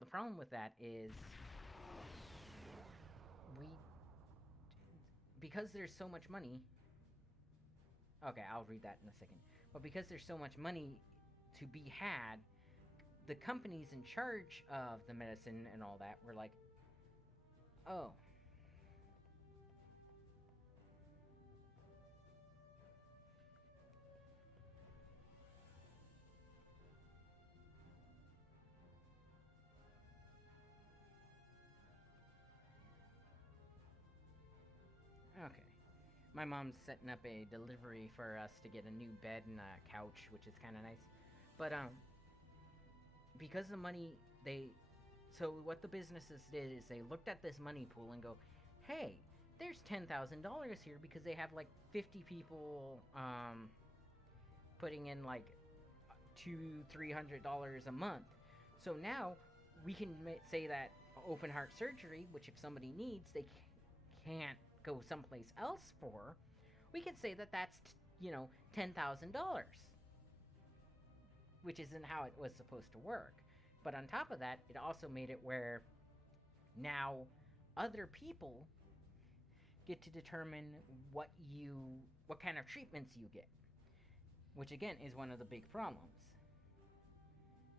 the problem with that is, because there's so much money. Okay, I'll read that in a second. But because there's so much money to be had, the companies in charge of the medicine and all that were like, oh, okay. My mom's setting up a delivery for us to get a new bed and a couch, which is kind of nice. But, because the money, so what the businesses did is they looked at this money pool and go, hey, there's $10,000 here, because they have like 50 people, putting in like $200-300 a month. So now we can say that open heart surgery, which if somebody needs, they can't go someplace else for, we could say that that's, you know, $10,000, which isn't how it was supposed to work. But on top of that, it also made it where now other people get to determine what kind of treatments you get, which again is one of the big problems.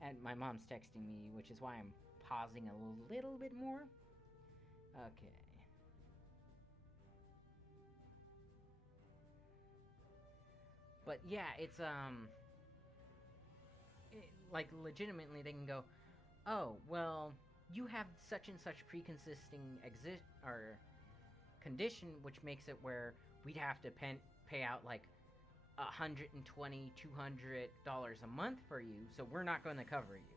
And my mom's texting me, which is why I'm pausing a little bit more. Okay. But yeah, it's like legitimately they can go, oh, well, you have such and such pre-existing condition, which makes it where we'd have to pay out like $120, $200 a month for you, so we're not going to cover you.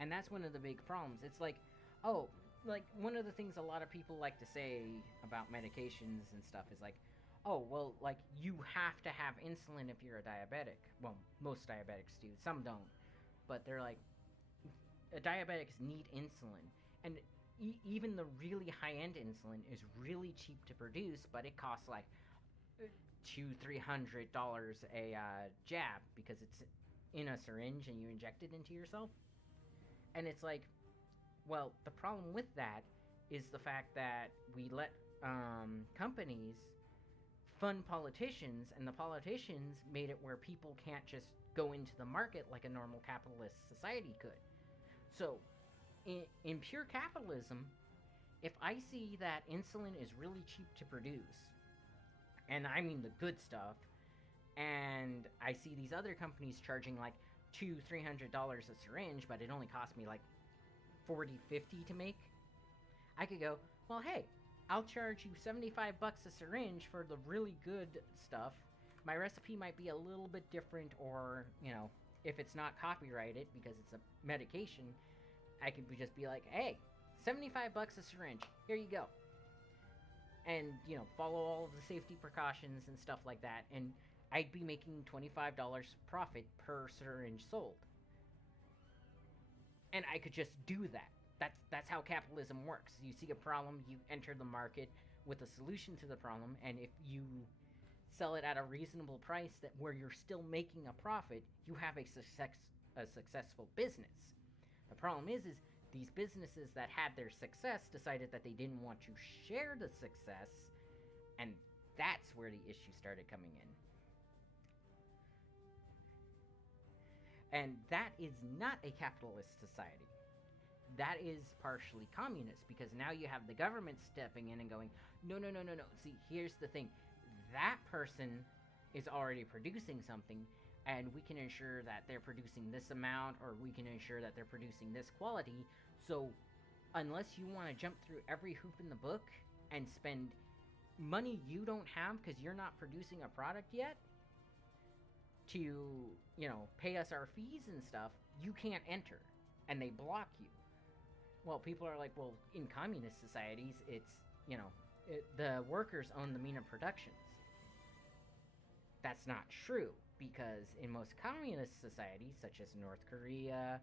And that's one of the big problems. It's like, oh, like one of the things a lot of people like to say about medications and stuff is like, oh, well, like you have to have insulin if you're a diabetic. Well, most diabetics do. Some don't. But they're like, diabetics need insulin. And even the really high-end insulin is really cheap to produce, but it costs like $200-300 a jab because it's in a syringe and you inject it into yourself. And it's like, well, the problem with that is the fact that we let companies fund politicians, and the politicians made it where people can't just go into the market like a normal capitalist society could. So, in pure capitalism, if I see that insulin is really cheap to produce, and I mean the good stuff, and I see these other companies charging like $200-300 a syringe, but it only cost me like $40-50 to make, I could go, well, hey, I'll charge you $75 a syringe for the really good stuff. My recipe might be a little bit different, or, you know, if it's not copyrighted because it's a medication, I could just be like, hey, $75 a syringe, here you go. And, you know, follow all of the safety precautions and stuff like that, and I'd be making $25 profit per syringe sold. And I could just do that. That's how capitalism works. You see a problem, you enter the market with a solution to the problem, and if you sell it at a reasonable price that where you're still making a profit, you have a successful business. The problem is these businesses that had their success decided that they didn't want to share the success, and that's where the issue started coming in. And that is not a capitalist society. That is partially communist, because now you have the government stepping in and going, no. See, here's the thing. That person is already producing something, and we can ensure that they're producing this amount, or we can ensure that they're producing this quality. So unless you want to jump through every hoop in the book and spend money you don't have because you're not producing a product yet to, you know, pay us our fees and stuff, you can't enter. And they block you. Well, people are like, well, in communist societies, it's, you know, the workers own the mean of productions. That's not true, because in most communist societies, such as North Korea,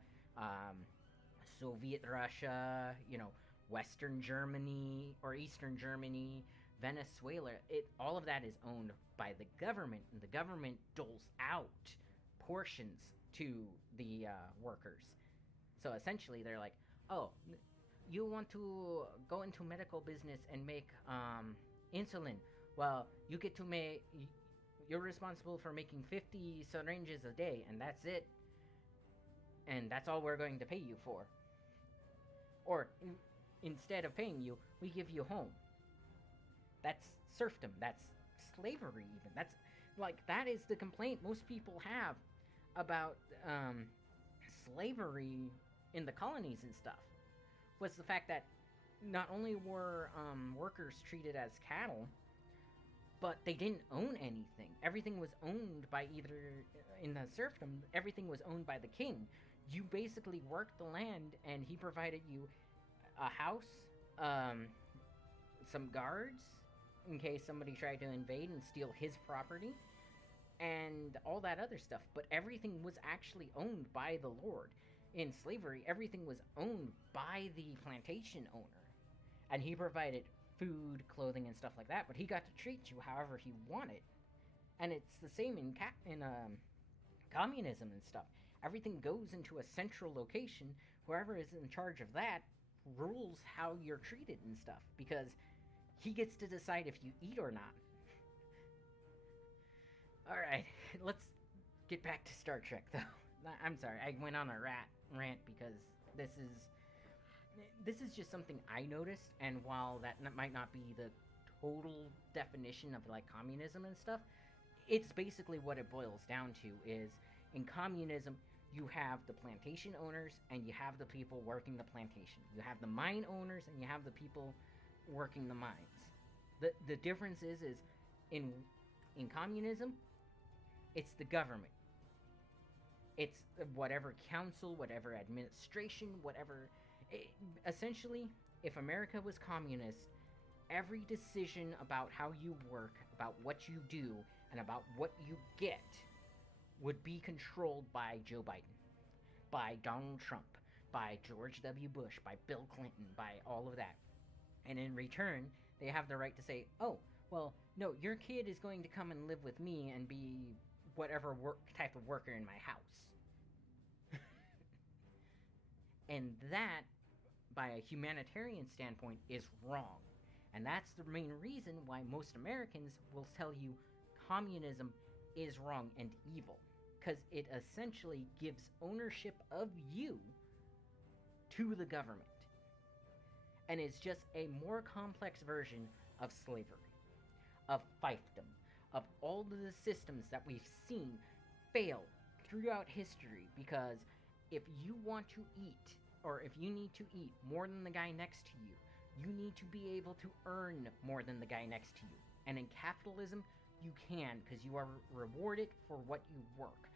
Soviet Russia, you know, Western Germany, or Eastern Germany, Venezuela, all of that is owned by the government, and the government doles out portions to the workers. So essentially, they're like, oh, you want to go into medical business and make insulin. Well, you get to make, you're responsible for making 50 syringes a day, and that's it. And that's all we're going to pay you for. Or, instead of paying you, we give you home. That's serfdom. That's slavery, even. That's, like, that is the complaint most people have about slavery in the colonies and stuff, was the fact that not only were workers treated as cattle, but they didn't own anything. Everything was owned by either, in the serfdom, everything was owned by the king. You basically worked the land, and he provided you a house, some guards, in case somebody tried to invade and steal his property, and all that other stuff. But everything was actually owned by the lord. In slavery, everything was owned by the plantation owner, and he provided food, clothing, and stuff like that, but he got to treat you however he wanted. And it's the same in communism and stuff. Everything goes into a central location. Whoever is in charge of that rules how you're treated and stuff, because he gets to decide if you eat or not. Alright, let's get back to Star Trek, though. I'm sorry, I went on a rant because this is just something I noticed, and while that might not be the total definition of like communism and stuff, it's basically what it boils down to is in communism you have the plantation owners and you have the people working the plantation. You have the mine owners and you have the people working the mines. The difference is in communism, it's the government. It's whatever council, whatever administration, whatever. Essentially, if America was communist, every decision about how you work, about what you do, and about what you get would be controlled by Joe Biden, by Donald Trump, by George W. Bush, by Bill Clinton, by all of that. And in return, they have the right to say, oh, well, no, your kid is going to come and live with me and be whatever type of worker in my house. And that, by a humanitarian standpoint, is wrong. And that's the main reason why most Americans will tell you communism is wrong and evil. Because it essentially gives ownership of you to the government. And it's just a more complex version of slavery, of fiefdom, of all of the systems that we've seen fail throughout history. Because if you want to eat, or if you need to eat more than the guy next to you, you need to be able to earn more than the guy next to you. And in capitalism, you can, because you are rewarded for what you work,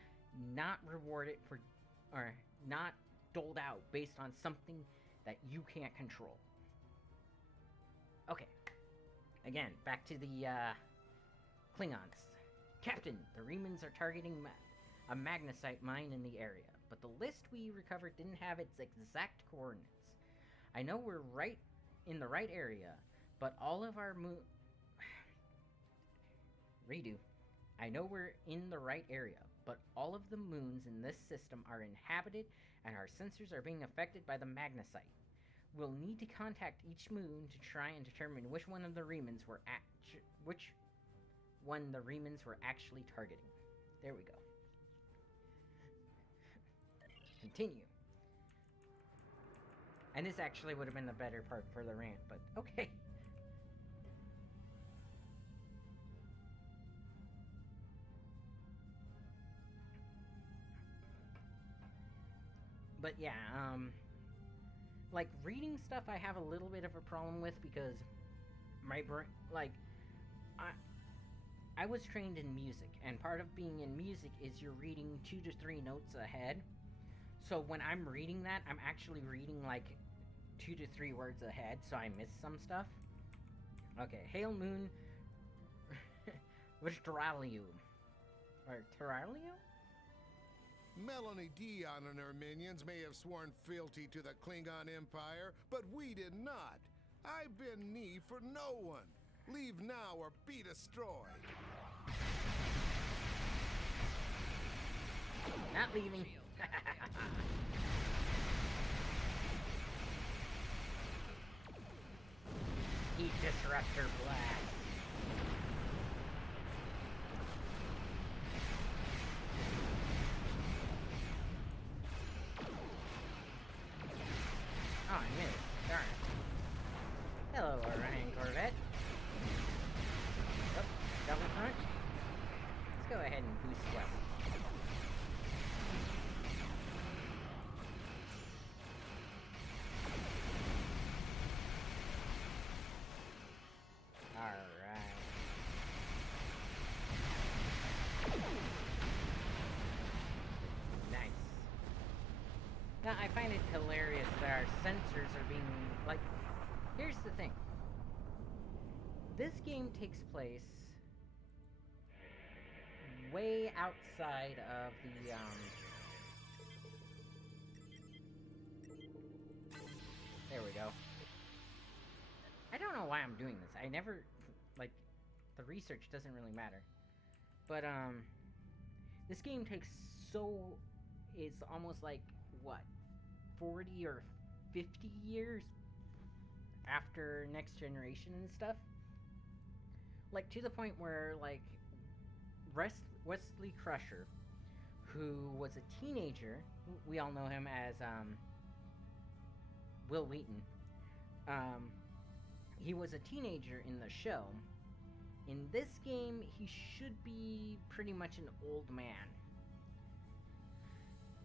not rewarded for, or not doled out based on something that you can't control. Okay. Again, back to the Klingons. Captain, the Remans are targeting a magnesite mine in the area, but the list we recovered didn't have its exact coordinates. I know we're right in the right area, but all of our Redo. I know we're in the right area, but all of the moons in this system are inhabited and our sensors are being affected by the magnesite. We'll need to contact each moon to try and determine which one the Remans were actually targeting. There we go. Continue. And this actually would have been the better part for the rant, but okay. But yeah, like, reading stuff I have a little bit of a problem with because my brain, like, I was trained in music, and part of being in music is you're reading 2 to 3 notes ahead. So when I'm reading that, I'm actually reading, like, 2 to 3 words ahead, so I miss some stuff. Okay, Hail Moon, Terralium. Or Terralium? Melanie Dion and her minions may have sworn fealty to the Klingon Empire, but we did not. I bend knee for no one. Leave now or be destroyed. Not leaving. Heat Disruptor Blast. Oh, I missed. Darn it. Hello, Orion Corvette. Oh, double front. Let's go ahead and boost weapons. Alright. Nice. Now, I find it hilarious that our sensors are being, like, here's the thing. This game takes place way outside of the, there we go. I don't know why I'm doing this. I never, like, the research doesn't really matter. But, this game takes it's almost like, what, 40 or 50 years after Next Generation and stuff? Like, to the point where, like, Wesley Crusher, who was a teenager, we all know him as, Will Wheaton, he was a teenager in the show. In this game, he should be pretty much an old man.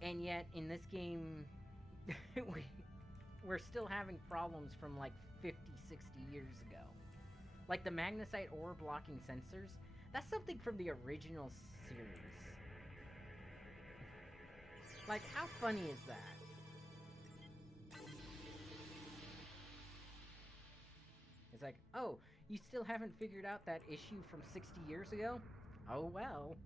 And yet, in this game, we're still having problems from like 50, 60 years ago. Like the magnesite ore blocking sensors, that's something from the original series. Like, how funny is that? It's like, oh, you still haven't figured out that issue from 60 years ago? Oh well.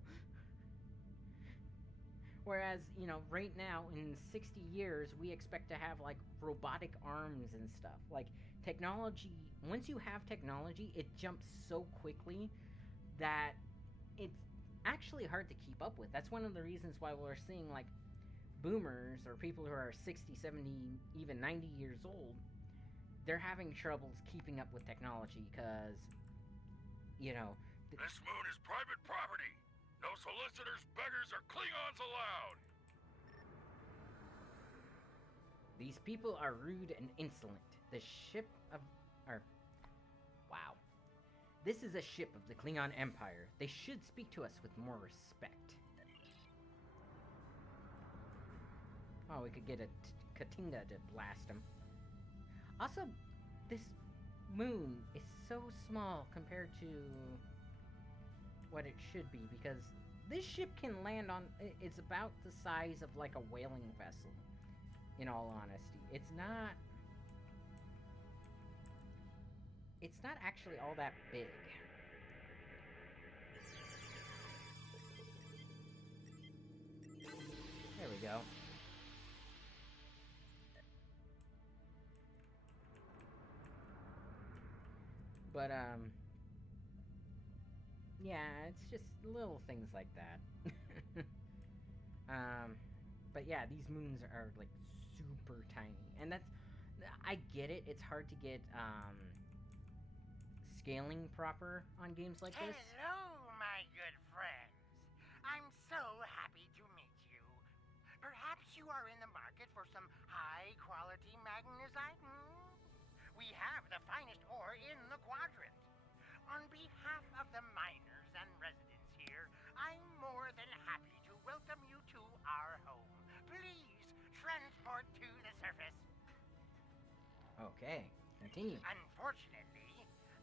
Whereas, you know, right now, in 60 years, we expect to have, like, robotic arms and stuff. Like, technology, once you have technology, it jumps so quickly that it's actually hard to keep up with. That's one of the reasons why we're seeing, like, boomers, or people who are 60, 70, even 90 years old, they're having troubles keeping up with technology, because, you know... This moon is private property! No solicitors, beggars, or Klingons allowed! These people are rude and insolent. The ship of... Wow. This is a ship of the Klingon Empire. They should speak to us with more respect. Oh, we could get a Katinga to blast them. Also, this moon is so small compared to what it should be, because this ship can land on... It's about the size of, like, a whaling vessel, in all honesty. It's not actually all that big. There we go. But, yeah, it's just little things like that. But yeah, these moons are, like, super tiny. And that's... I get it, it's hard to get, scaling proper on games like this. Hello, my good friends. I'm so happy to meet you. Perhaps you are in the market for some high-quality magnesite? We have the finest ore in the quadrant. On behalf of the miners and residents here, I'm more than happy to welcome you to our home. Please transport to the surface. Okay, continue. Unfortunately,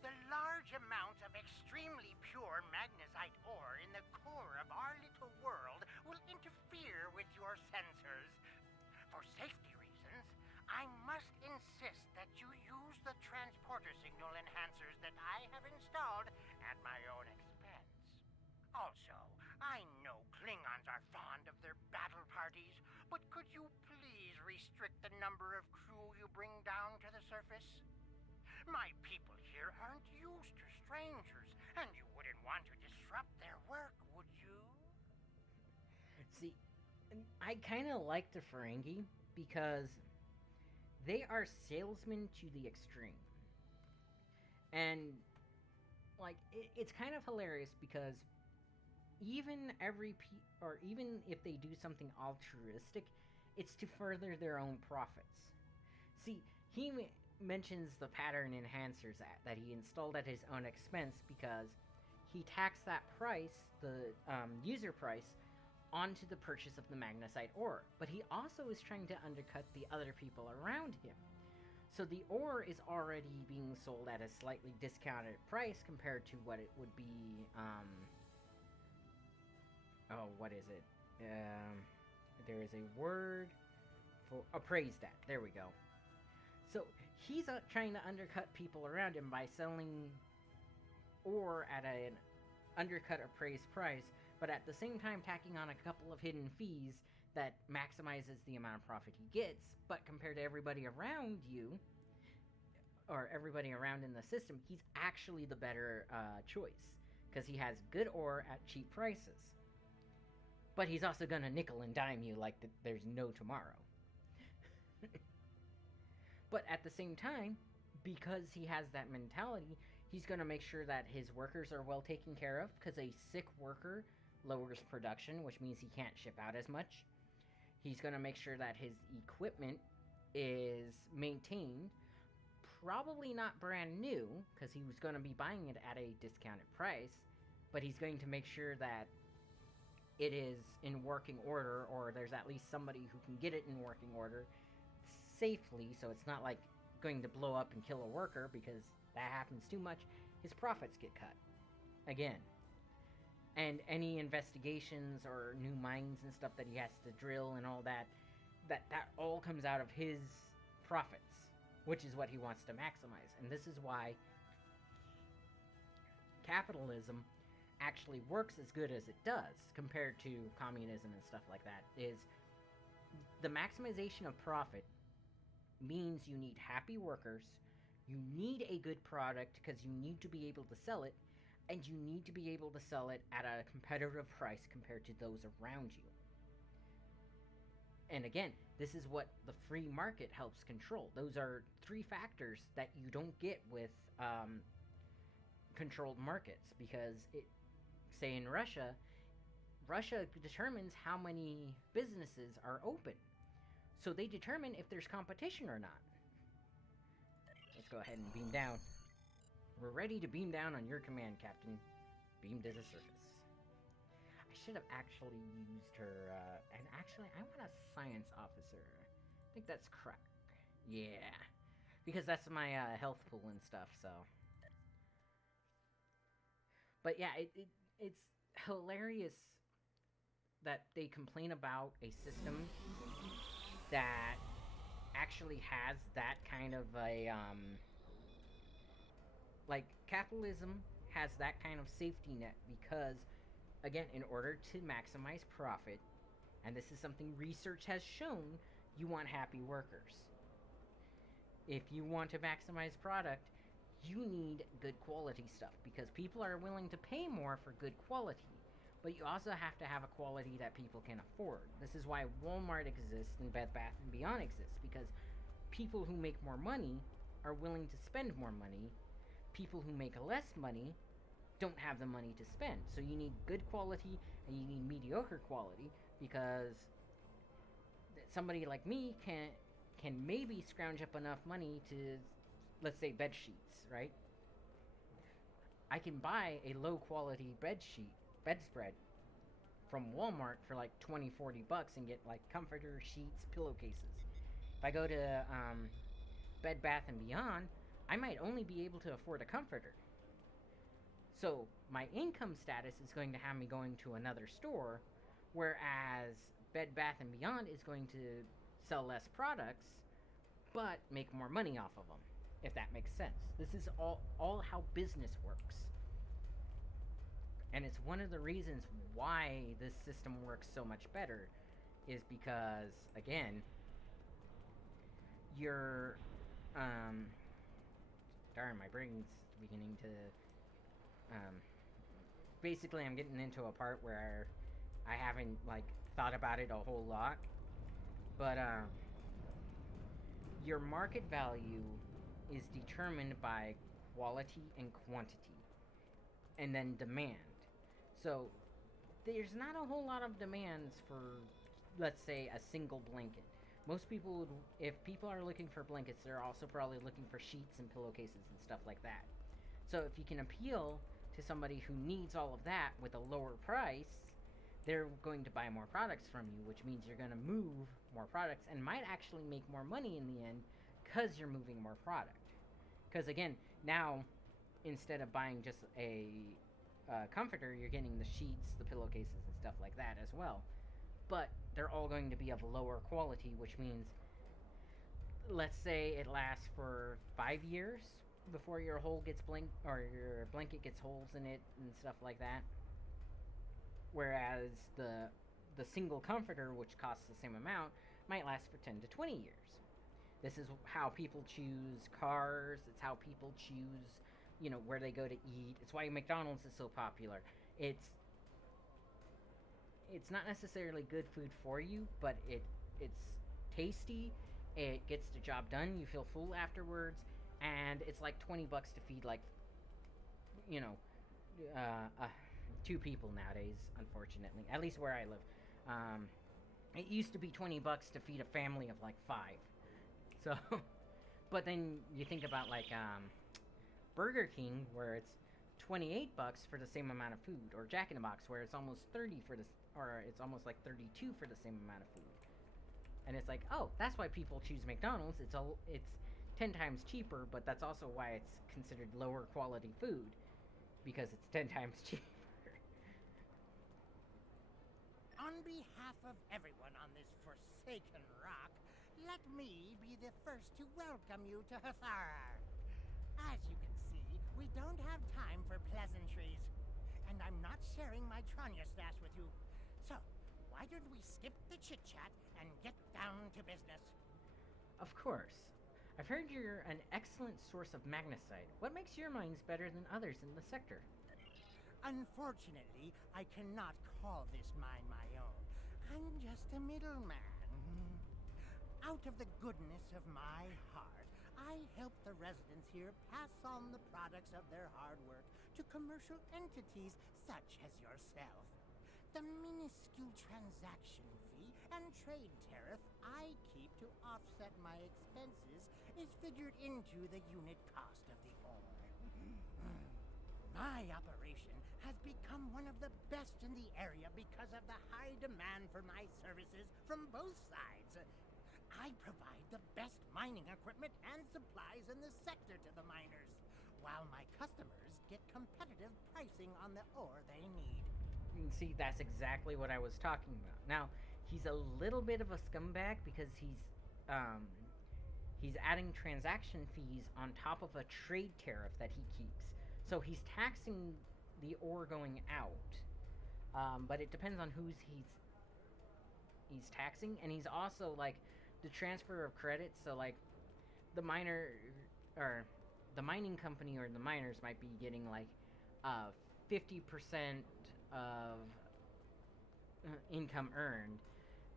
the large amount of extremely pure magnesite ore in the core of our little world will interfere with your sensors. For safety reasons, I must insist that you use the transporter signal enhancers that I have installed at my own expense. Also, I know Klingons are fond of their battle parties, but could you please restrict the number of crew you bring down to the surface? My people here aren't used to strangers, and you wouldn't want to disrupt their work, would you? See, I kind of like the Ferengi because they are salesmen to the extreme. And, like, it's kind of hilarious because even even if they do something altruistic, it's to further their own profits. See, he mentions the pattern enhancers that he installed at his own expense because he taxed that price, the user price, onto the purchase of the magnesite ore. But he also is trying to undercut the other people around him. So the ore is already being sold at a slightly discounted price compared to what it would be, what is it? There is a word for appraised at. There we go. So he's trying to undercut people around him by selling ore at an undercut appraised price, but at the same time tacking on a couple of hidden fees that maximizes the amount of profit he gets. But compared to everybody around you, or everybody around in the system, he's actually the better choice, because he has good ore at cheap prices. But he's also gonna nickel and dime you like there's no tomorrow. But at the same time, because he has that mentality, he's gonna make sure that his workers are well taken care of, because a sick worker lowers production, which means he can't ship out as much. He's gonna make sure that his equipment is maintained probably not brand new, because he was going to be buying it at a discounted price, but he's going to make sure that it is in working order, or there's at least somebody who can get it in working order safely, so it's not like going to blow up and kill a worker, because that happens too much. His profits get cut. Again. And any investigations or new mines and stuff that he has to drill and all that, that all comes out of his profits, which is what he wants to maximize. And this is why capitalism actually works as good as it does compared to communism and stuff like that, is the maximization of profit means you need happy workers, you need a good product because you need to be able to sell it, and you need to be able to sell it at a competitive price compared to those around you. And again, this is what the free market helps control. Those are three factors that you don't get with controlled markets, because say in Russia determines how many businesses are open. So they determine if there's competition or not. Let's go ahead and beam down. We're ready to beam down on your command, Captain. Beam to the surface. I should have actually used her, and actually, I want a science officer. I think that's correct. Yeah. Because that's my health pool and stuff, so. But yeah, it's hilarious that they complain about a system that actually has that kind of a, like, capitalism has that kind of safety net because, again, in order to maximize profit, and this is something research has shown, you want happy workers. If you want to maximize product, you need good quality stuff, because people are willing to pay more for good quality, but you also have to have a quality that people can afford. This is why Walmart exists and Bed Bath & Beyond exists, because people who make more money are willing to spend more money. People who make less money don't have the money to spend. So you need good quality and you need mediocre quality, because somebody like me can maybe scrounge up enough money to, let's say, bed sheets, right? I can buy a low quality bedspread from Walmart for like 20-40 bucks and get like comforter, sheets, pillowcases. If I go to Bed Bath & Beyond, I might only be able to afford a comforter. So my income status is going to have me going to another store, whereas Bed Bath & Beyond is going to sell less products, but make more money off of them, if that makes sense. This is all how business works. And it's one of the reasons why this system works so much better, is because, again, you're, darn, my brain's beginning to, basically I'm getting into a part where I haven't, like, thought about it a whole lot, but, your market value is determined by quality and quantity, and then demand. So, there's not a whole lot of demands for, let's say, a single blanket. Most people would, if people are looking for blankets, they're also probably looking for sheets and pillowcases and stuff like that. So if you can appeal to somebody who needs all of that with a lower price, they're going to buy more products from you, which means you're going to move more products and might actually make more money in the end because you're moving more product. Because again, now, instead of buying just a comforter, you're getting the sheets, the pillowcases, and stuff like that as well. But they're all going to be of lower quality, which means, let's say it lasts for 5 years before your hole gets or your blanket gets holes in it and stuff like that. Whereas the single comforter, which costs the same amount, might last for 10 to 20 years. This is how people choose cars. It's how people choose, you know, where they go to eat. It's why McDonald's is so popular. It's not necessarily good food for you, but it's tasty. It gets the job done. You feel full afterwards, and it's like 20 bucks to feed, like, you know, 2 people nowadays, unfortunately. At least where I live. It used to be 20 bucks to feed a family of like 5. So, But then you think about like Burger King, where it's $28 for the same amount of food, or Jack in the Box, where it's almost 30 for this, or it's almost like 32 for the same amount of food. And it's like, oh, that's why people choose McDonald's. It's 10 times cheaper, but that's also why it's considered lower quality food, because it's 10 times cheaper. On behalf of everyone on this forsaken rock, let me be the first to welcome you to Hathara. As you can see, we don't have time for pleasantries. And I'm not sharing my Tranya stash with you. So, why don't we skip the chit-chat and get down to business? Of course. I've heard you're an excellent source of magnesite. What makes your mines better than others in the sector? Unfortunately, I cannot call this mine my own. I'm just a middleman. Out of the goodness of my heart, I help the residents here pass on the products of their hard work to commercial entities such as yourself. The minuscule transaction fee and trade tariff I keep to offset my expenses is figured into the unit cost of the ore. My operation has become one of the best in the area because of the high demand for my services from both sides. I provide the best mining equipment and supplies in the sector to the miners, while my customers get competitive pricing on the ore they need. See, that's exactly what I was talking about. Now, he's a little bit of a scumbag because he's adding transaction fees on top of a trade tariff that he keeps. So he's taxing the ore going out, but it depends on who's he's taxing, and he's also like the transfer of credits. So like the miner or the mining company or the miners might be getting like 50% of income earned,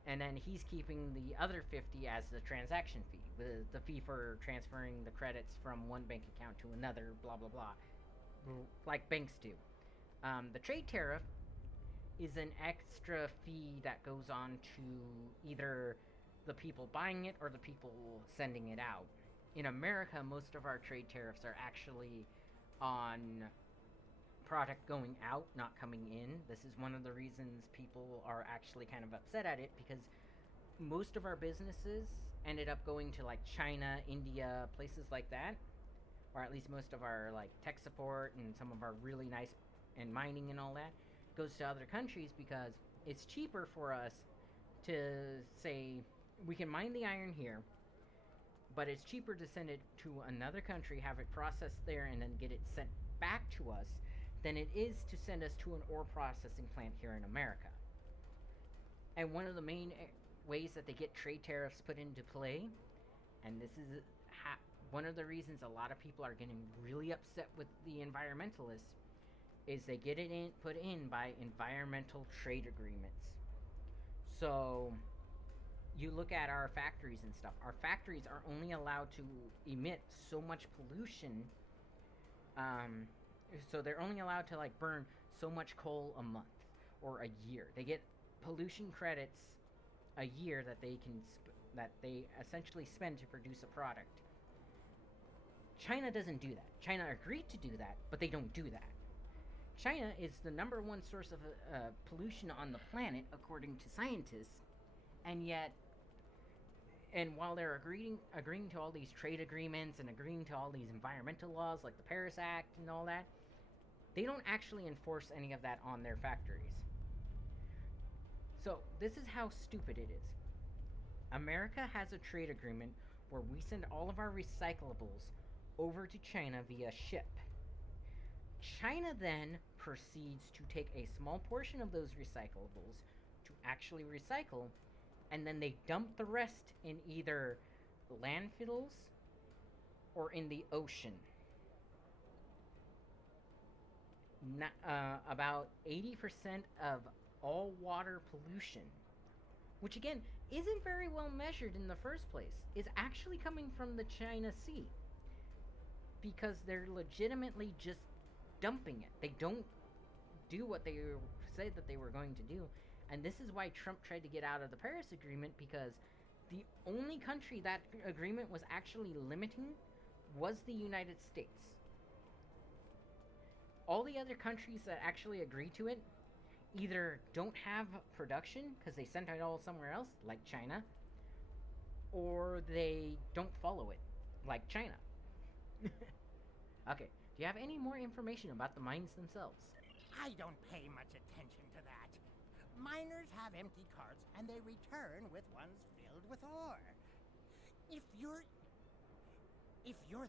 and then he's keeping the other 50 as the transaction fee, the fee for transferring the credits from one bank account to another, blah blah blah, like banks do. The trade tariff is an extra fee that goes on to either the people buying it or the people sending it out. In America, most of our trade tariffs are actually on product going out, not coming in. This is one of the reasons people are actually kind of upset at it, because most of our businesses ended up going to like China, India, places like that, or at least most of our like tech support and some of our really nice and mining and all that goes to other countries, because it's cheaper for us to say we can mine the iron here, but it's cheaper to send it to another country, have it processed there, and then get it sent back to us than it is to send us to an ore processing plant here in America. And one of the main ways that they get trade tariffs put into play, and this is one of the reasons a lot of people are getting really upset with the environmentalists, is they get it put in by environmental trade agreements. So you look at our factories and stuff. Our factories are only allowed to emit so much pollution. So they're only allowed to like burn so much coal a month or a year. They get pollution credits a year that they can that they essentially spend to produce a product. China doesn't do that. China agreed to do that, but they don't do that. China is the number one source of pollution on the planet, according to scientists, and yet, and while they're agreeing to all these trade agreements and agreeing to all these environmental laws like the Paris Act and all that, they don't actually enforce any of that on their factories. So this is how stupid it is. America has a trade agreement where we send all of our recyclables over to China via ship. China then proceeds to take a small portion of those recyclables to actually recycle, and then they dump the rest in either landfills or in the ocean. About 80% of all water pollution, which again isn't very well measured in the first place, is actually coming from the China Sea, because they're legitimately just dumping it. They don't do what they said that they were going to do. And this is why Trump tried to get out of the Paris Agreement, because The only country that agreement was actually limiting was the United States. All the other countries that actually agreed to it either don't have production because they sent it all somewhere else, like China, or they don't follow it, like China. Okay, do you have any more information about the mines themselves? I don't pay much attention to that. Miners have empty carts and they return with ones filled with ore. If you're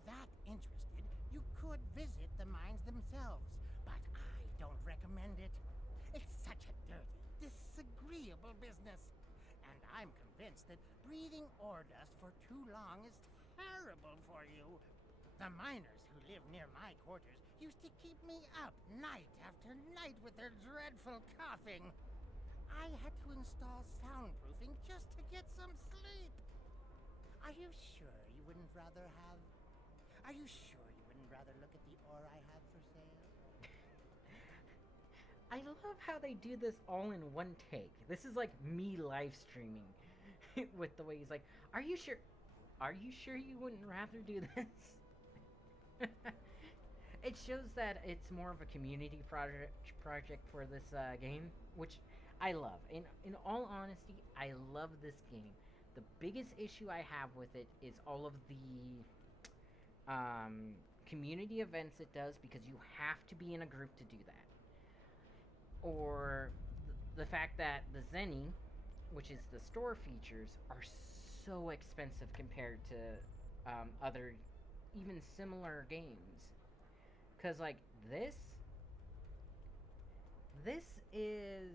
that interested, you could visit the mines themselves, but I don't recommend it. It's such a dirty, disagreeable business. And I'm convinced that breathing ore dust for too long is terrible for you. The miners who live near my quarters used to keep me up night after night with their dreadful coughing. I had to install soundproofing just to get some sleep. Are you sure you wouldn't rather look at the ore I have for sale? I love how they do this all in one take. This is like me live streaming with the way he's like, "Are you sure? Are you sure you wouldn't rather do this?" It shows that it's more of a community project for this game, which I love. In all honesty, I love this game. The biggest issue I have with it is all of the community events it does, because you have to be in a group to do that. Or the fact that the Zenny, which is the store features, are so expensive compared to other, even similar games. Because, like, this is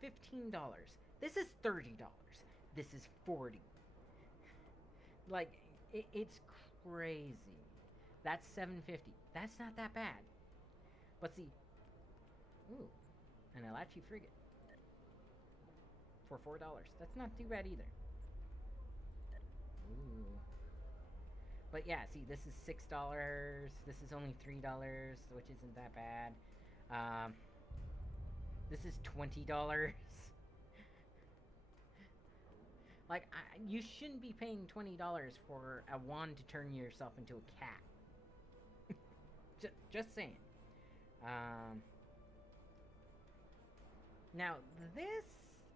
$15. This is $30. This is $40. Like, it's crazy. That's $7.50. That's not that bad. But see, ooh, an Alachi frigate for $4. That's not too bad either. Ooh. But yeah, see, this is $6. This is only $3, which isn't that bad. This is $20. Like, you shouldn't be paying $20 for a wand to turn yourself into a cat. Just saying. Now, this,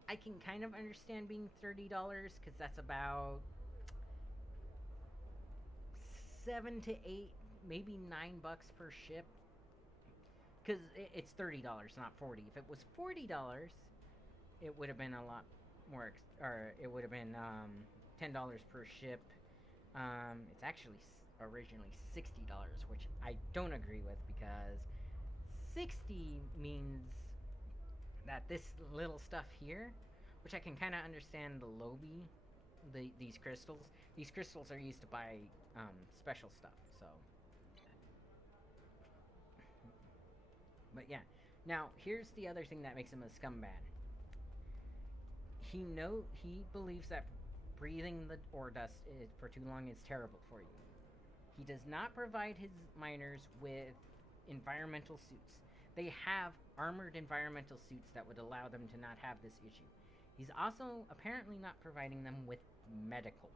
I can kind of understand being $30, because that's about 7 to 8, maybe $9 per ship. Because it's $30, not $40. If it was $40, it would have been a lot more, or it would have been $10 per ship. It's actually originally $60, which I don't agree with, because 60 means that this little stuff here, which I can kind of understand the Lobi, these crystals are used to buy special stuff, so. But yeah, now here's the other thing that makes him a scumbag. He believes that breathing the ore dust for too long is terrible for you. He does not provide his miners with environmental suits. They have armored environmental suits that would allow them to not have this issue. He's also apparently not providing them with medical.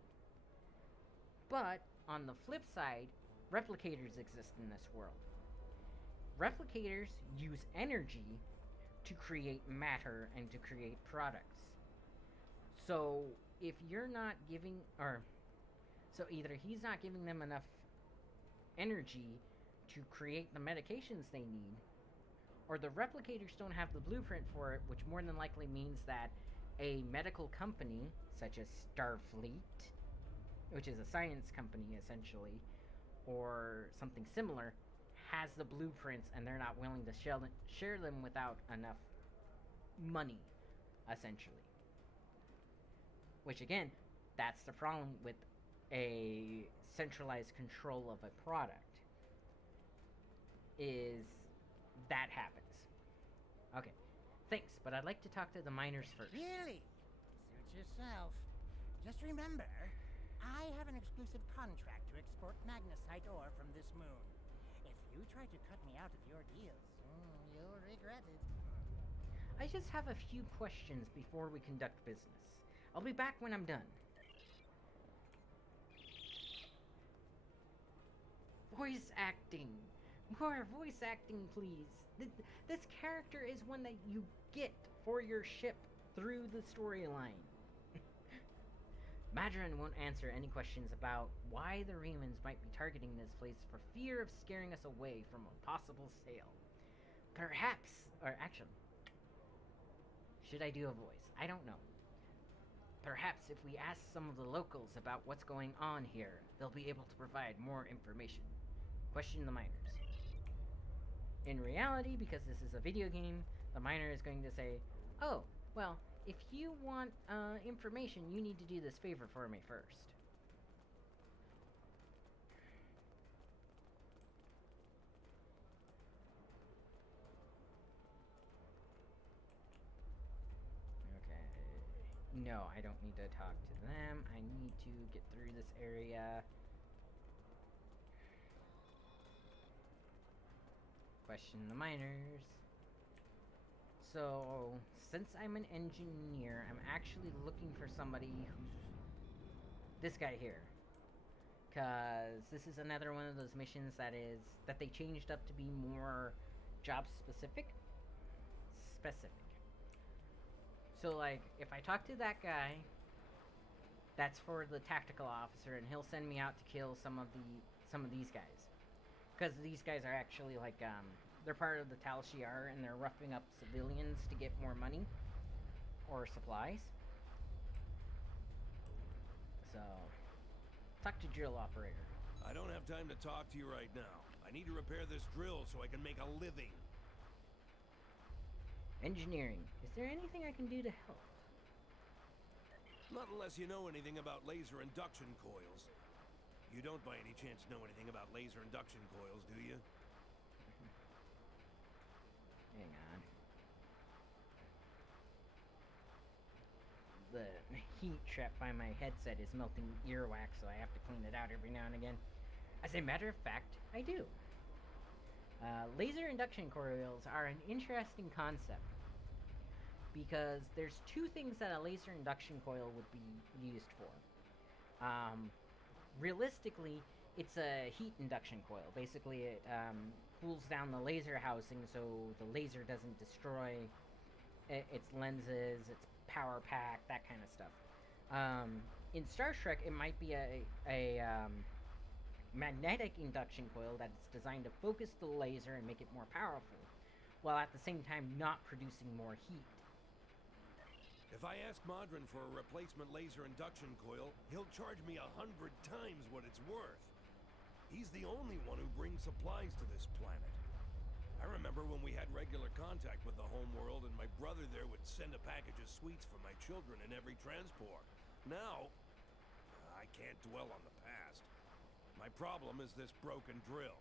But on the flip side, replicators exist in this world. Replicators use energy to create matter and to create products. So if you're not giving, so either he's not giving them enough energy to create the medications they need, or the replicators don't have the blueprint for it, which more than likely means that a medical company, such as Starfleet, which is a science company essentially, or something similar, has the blueprints and they're not willing to share them without enough money, essentially. Which again, that's the problem with a centralized control of a product, is that happens. Okay, thanks, but I'd like to talk to the miners first. Really? Suit yourself. Just remember, I have an exclusive contract to export magnesite ore from this moon. If you try to cut me out of your deals, you'll regret it. I just have a few questions before we conduct business. I'll be back when I'm done. voice acting. More voice acting, please. This character is one that you get for your ship through the storyline. Madron won't answer any questions about why the Remans might be targeting this place for fear of scaring us away from a possible sale. Perhaps, or actually, should I do a voice? I don't know. Perhaps if we ask some of the locals about what's going on here, they'll be able to provide more information. Question the miners. In reality, because this is a video game, the miner is going to say, oh, well, if you want information, you need to do this favor for me first. Okay. No, I don't need to talk to them. I need to get through this area. Question the miners. So, since I'm an engineer, I'm actually looking for somebody who's this guy here. Cause this is another one of those missions that they changed up to be more job specific. So like, if I talk to that guy, that's for the tactical officer, and he'll send me out to kill some of these guys. Because these guys are actually like, they're part of the Tal Shiar, and they're roughing up civilians to get more money. Or supplies. So, talk to drill operator. I don't have time to talk to you right now. I need to repair this drill so I can make a living. Engineering. Is there anything I can do to help? Not unless you know anything about laser induction coils. You don't by any chance know anything about laser induction coils, do you? Hang on. The heat trapped by my headset is melting earwax, so I have to clean it out every now and again. As a matter of fact, I do. Laser induction coils are an interesting concept, because there's two things that a laser induction coil would be used for. Realistically, it's a heat induction coil. Basically, it cools down the laser housing so the laser doesn't destroy its lenses, its power pack, that kind of stuff. In Star Trek, it might be a magnetic induction coil that's designed to focus the laser and make it more powerful, while at the same time not producing more heat. If I ask Modron for a replacement laser induction coil, he'll charge me 100 times what it's worth. He's the only one who brings supplies to this planet. I remember when we had regular contact with the home world and my brother there would send a package of sweets for my children in every transport. Now, I can't dwell on the past. My problem is this broken drill.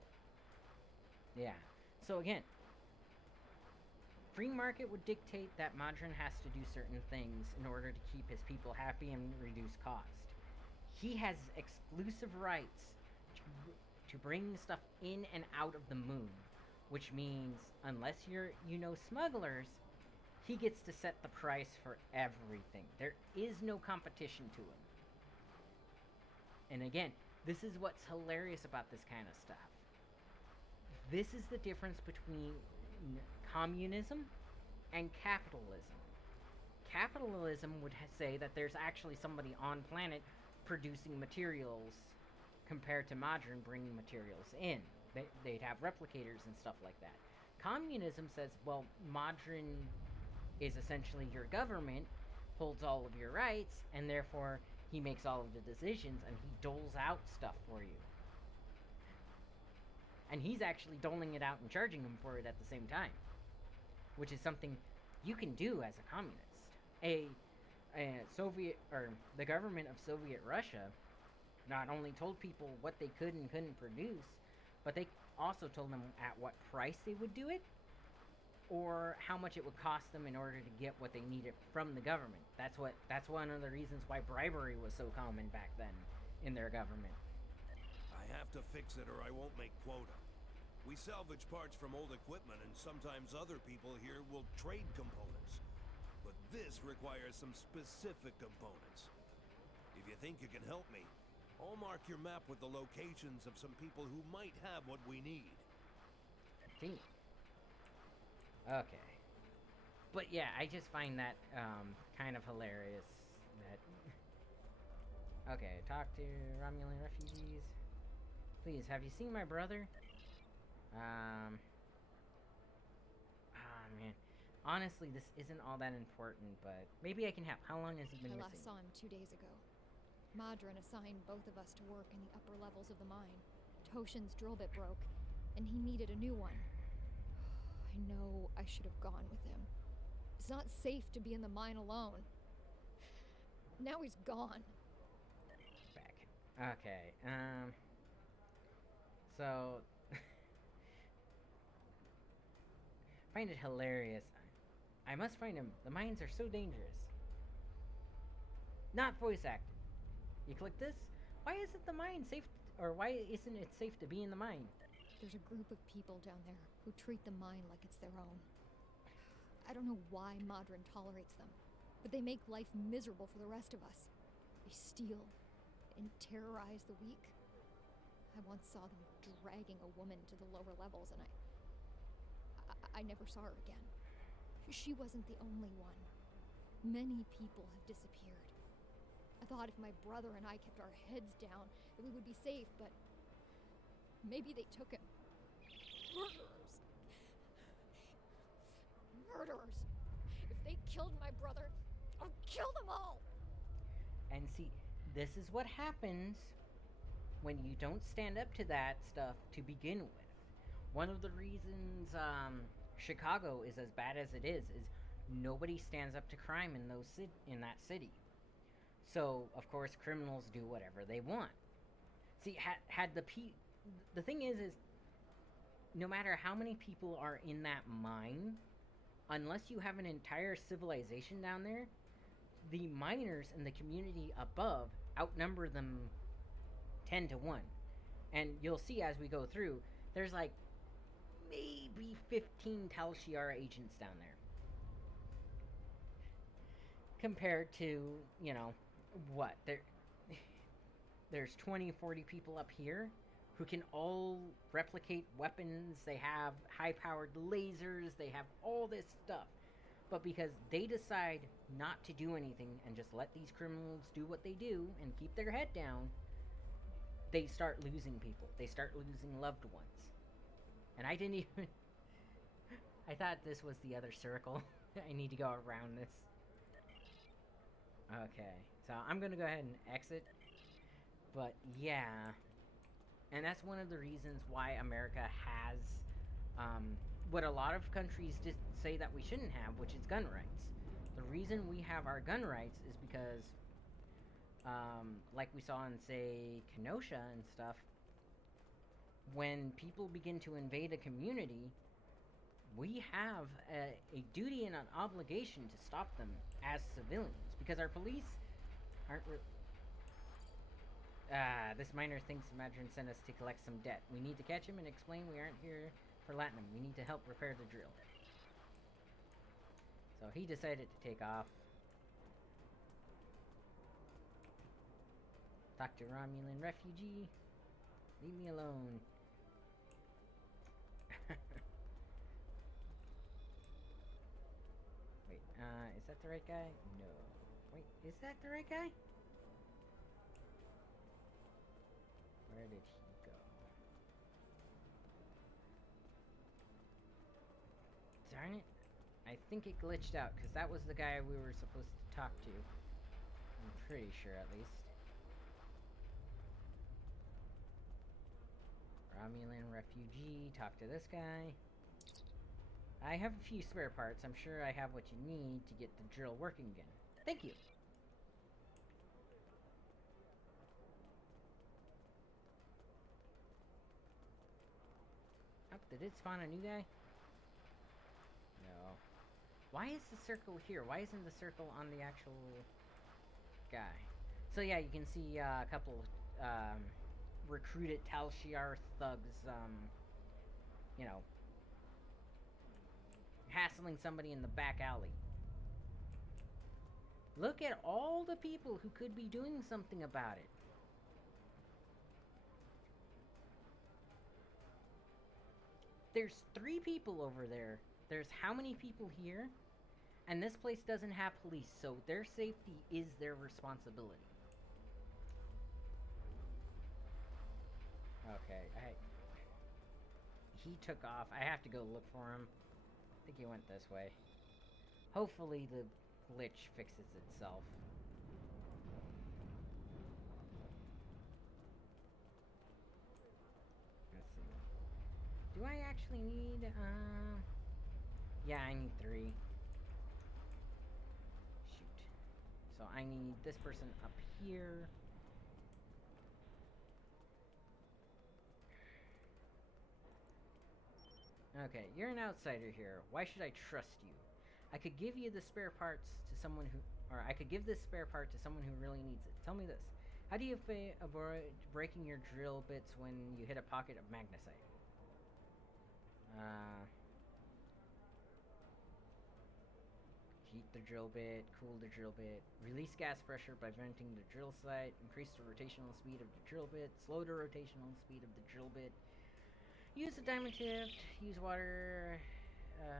Yeah. So again, free market would dictate that Modron has to do certain things in order to keep his people happy and reduce cost. He has exclusive rights to bring stuff in and out of the moon, which means unless you know smugglers, he gets to set the price for everything. There is no competition to him. And again, this is what's hilarious about this kind of stuff. This is the difference between communism and capitalism. Capitalism would say that there's actually somebody on planet producing materials compared to Modron bringing materials in. They'd have replicators and stuff like that. Communism says, well, Modron is essentially your government, holds all of your rights, and therefore he makes all of the decisions and he doles out stuff for you. And he's actually doling it out and charging them for it at the same time, which is something you can do as a communist. A Soviet, or the government of Soviet Russia, not only told people what they could and couldn't produce, but they also told them at what price they would do it, or how much it would cost them in order to get what they needed from the government. That's one of the reasons why bribery was so common back then in their government. I have to fix it or I won't make quota. We salvage parts from old equipment and sometimes other people here will trade components. But this requires some specific components. If you think you can help me, I'll mark your map with the locations of some people who might have what we need. Dang it. Okay. But yeah, I just find that kind of hilarious that... Okay, talk to Romulan refugees. Please, have you seen my brother? Ah, man. Honestly, this isn't all that important, but maybe I can help. How long has he been I missing? last saw him 2 days ago. Madron assigned both of us to work in the upper levels of the mine. Toshin's drill bit broke, and he needed a new one. I know I should have gone with him. It's not safe to be in the mine alone. Now he's gone. Back. Okay, so... find it hilarious. I must find him. The mines are so dangerous. Not voice acted. You click this? Why isn't the mine safe, or why isn't it safe to be in the mine? There's a group of people down there who treat the mine like it's their own. I don't know why Madron tolerates them, but they make life miserable for the rest of us. They steal and terrorize the weak. I once saw them dragging a woman to the lower levels, and I never saw her again. She wasn't the only one. Many people have disappeared. I thought if my brother and I kept our heads down, that we would be safe, but maybe they took him. Murderers! Murderers! If they killed my brother, I'll kill them all! And see, this is what happens when you don't stand up to that stuff to begin with. One of the reasons Chicago is as bad as it is nobody stands up to crime in that city. So, of course, criminals do whatever they want. See, the thing is no matter how many people are in that mine, unless you have an entire civilization down there, the miners in the community above outnumber them 10 to 1. And you'll see as we go through, there's like maybe 15 Tal Shiar agents down there. Compared to, you know, what? There's 20, 40 people up here who can all replicate weapons. They have high-powered lasers. They have all this stuff. But because they decide not to do anything and just let these criminals do what they do and keep their head down, they start losing people. They start losing loved ones. And I didn't even... I thought this was the other circle. I need to go around this. Okay, so I'm gonna go ahead and exit. But yeah, and that's one of the reasons why America has what a lot of countries just say that we shouldn't have, which is gun rights. The reason we have our gun rights is because, like we saw in, say, Kenosha and stuff, when people begin to invade a community, we have a duty and an obligation to stop them as civilians, because our police aren't this miner thinks Madron sent us to collect some debt. We need to catch him and explain we aren't here for Latinum. We need to help repair the drill. So he decided to take off. Talk to Romulan refugee. Leave me alone. Wait, is that the right guy? No. Wait, is that the right guy? Where did he go? Darn it. I think it glitched out, because that was the guy we were supposed to talk to. I'm pretty sure, at least. Romulan refugee, talk to this guy. I have a few spare parts. I'm sure I have what you need to get the drill working again. Thank you. Oh, did it spawn a new guy? No. Why is the circle here? Why isn't the circle on the actual guy? So yeah, you can see a couple recruited Tal Shiar thugs, you know, hassling somebody in the back alley. Look at all the people who could be doing something about it. there's 3 people over there. There's how many people here? And this place doesn't have police, so their safety is their responsibility. Okay, he took off. I have to go look for him. I think he went this way. Hopefully the glitch fixes itself. Let's see. Do I actually need, yeah, I need 3. Shoot. So I need this person up here. Okay, you're an outsider here. Why should I trust you? I could give you the spare parts to someone who... Or I could give this spare part to someone who really needs it. Tell me this. How do you avoid breaking your drill bits when you hit a pocket of magnesite? Heat the drill bit, cool the drill bit, release gas pressure by venting the drill site, increase the rotational speed of the drill bit, slow the rotational speed of the drill bit, use the diamond tip, use water, I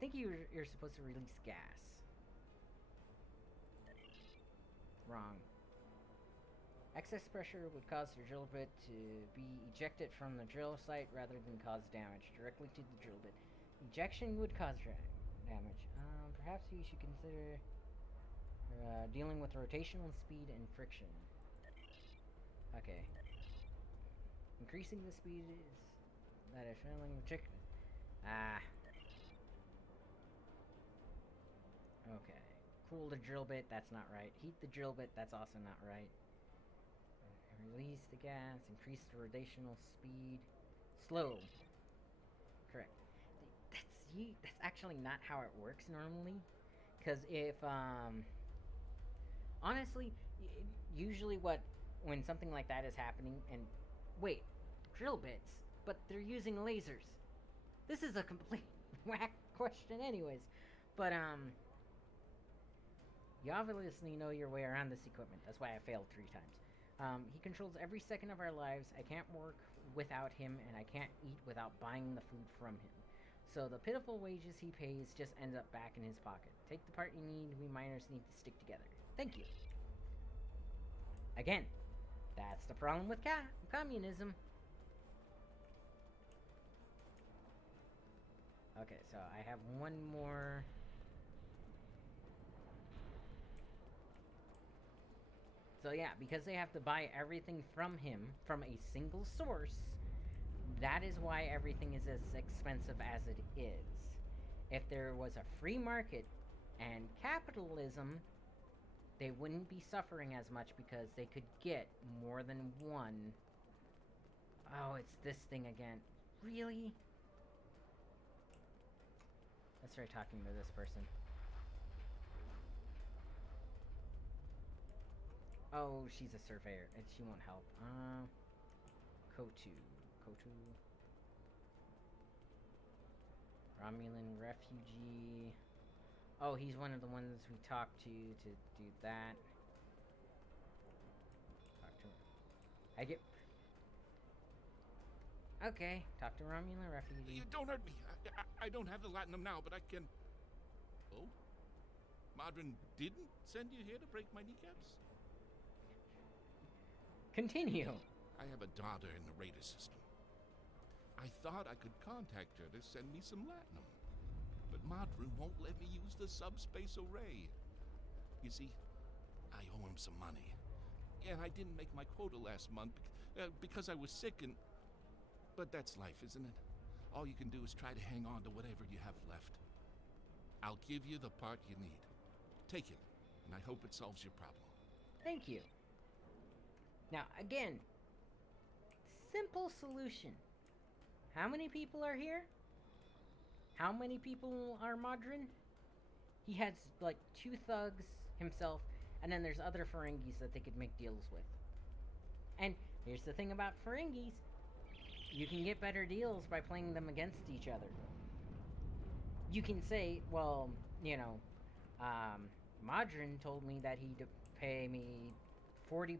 think you're supposed to release gas. Wrong. Excess pressure would cause the drill bit to be ejected from the drill site rather than cause damage directly to the drill bit. Ejection would cause damage. Perhaps you should consider dealing with rotational speed and friction. Okay. Increasing the speed is that is filling the chicken. Okay. Cool the drill bit, that's not right. Heat the drill bit, that's also not right. Release the gas, increase the rotational speed. Slow. Correct. That's actually not how it works normally. Because if, honestly, usually when something like that is happening, and wait, drill bits, but they're using lasers. This is a complete whack question anyways. But, you obviously know your way around this equipment. That's why I failed 3 times. He controls every second of our lives. I can't work without him, and I can't eat without buying the food from him. So the pitiful wages he pays just ends up back in his pocket. Take the part you need. We miners need to stick together. Thank you. Again, that's the problem with communism. Okay, so I have one more. So yeah, because they have to buy everything from him, from a single source, that is why everything is as expensive as it is. If there was a free market and capitalism, they wouldn't be suffering as much because they could get more than one. Oh, it's this thing again. Really? Let's try talking to this person. Oh, she's a surveyor, and she won't help. Kotu. Romulan refugee. Oh, he's one of the ones we talked to do that. Talk to him. Okay, talk to Romulan refugee. You don't hurt me. I don't have the latinum now, but I can... Oh? Modron didn't send you here to break my kneecaps? Continue. I have a daughter in the radar system. I thought I could contact her to send me some latinum. But Modron won't let me use the subspace array. You see, I owe him some money. And I didn't make my quota last month because I was sick and... But that's life, isn't it? All you can do is try to hang on to whatever you have left. I'll give you the part you need. Take it, and I hope it solves your problem. Thank you. Now, again, simple solution. How many people are here? How many people are Modron? He has, like, 2 thugs himself, and then there's other Ferengis that they could make deals with. And here's the thing about Ferengis. You can get better deals by playing them against each other. You can say, well, you know, Modron told me that he'd pay me $40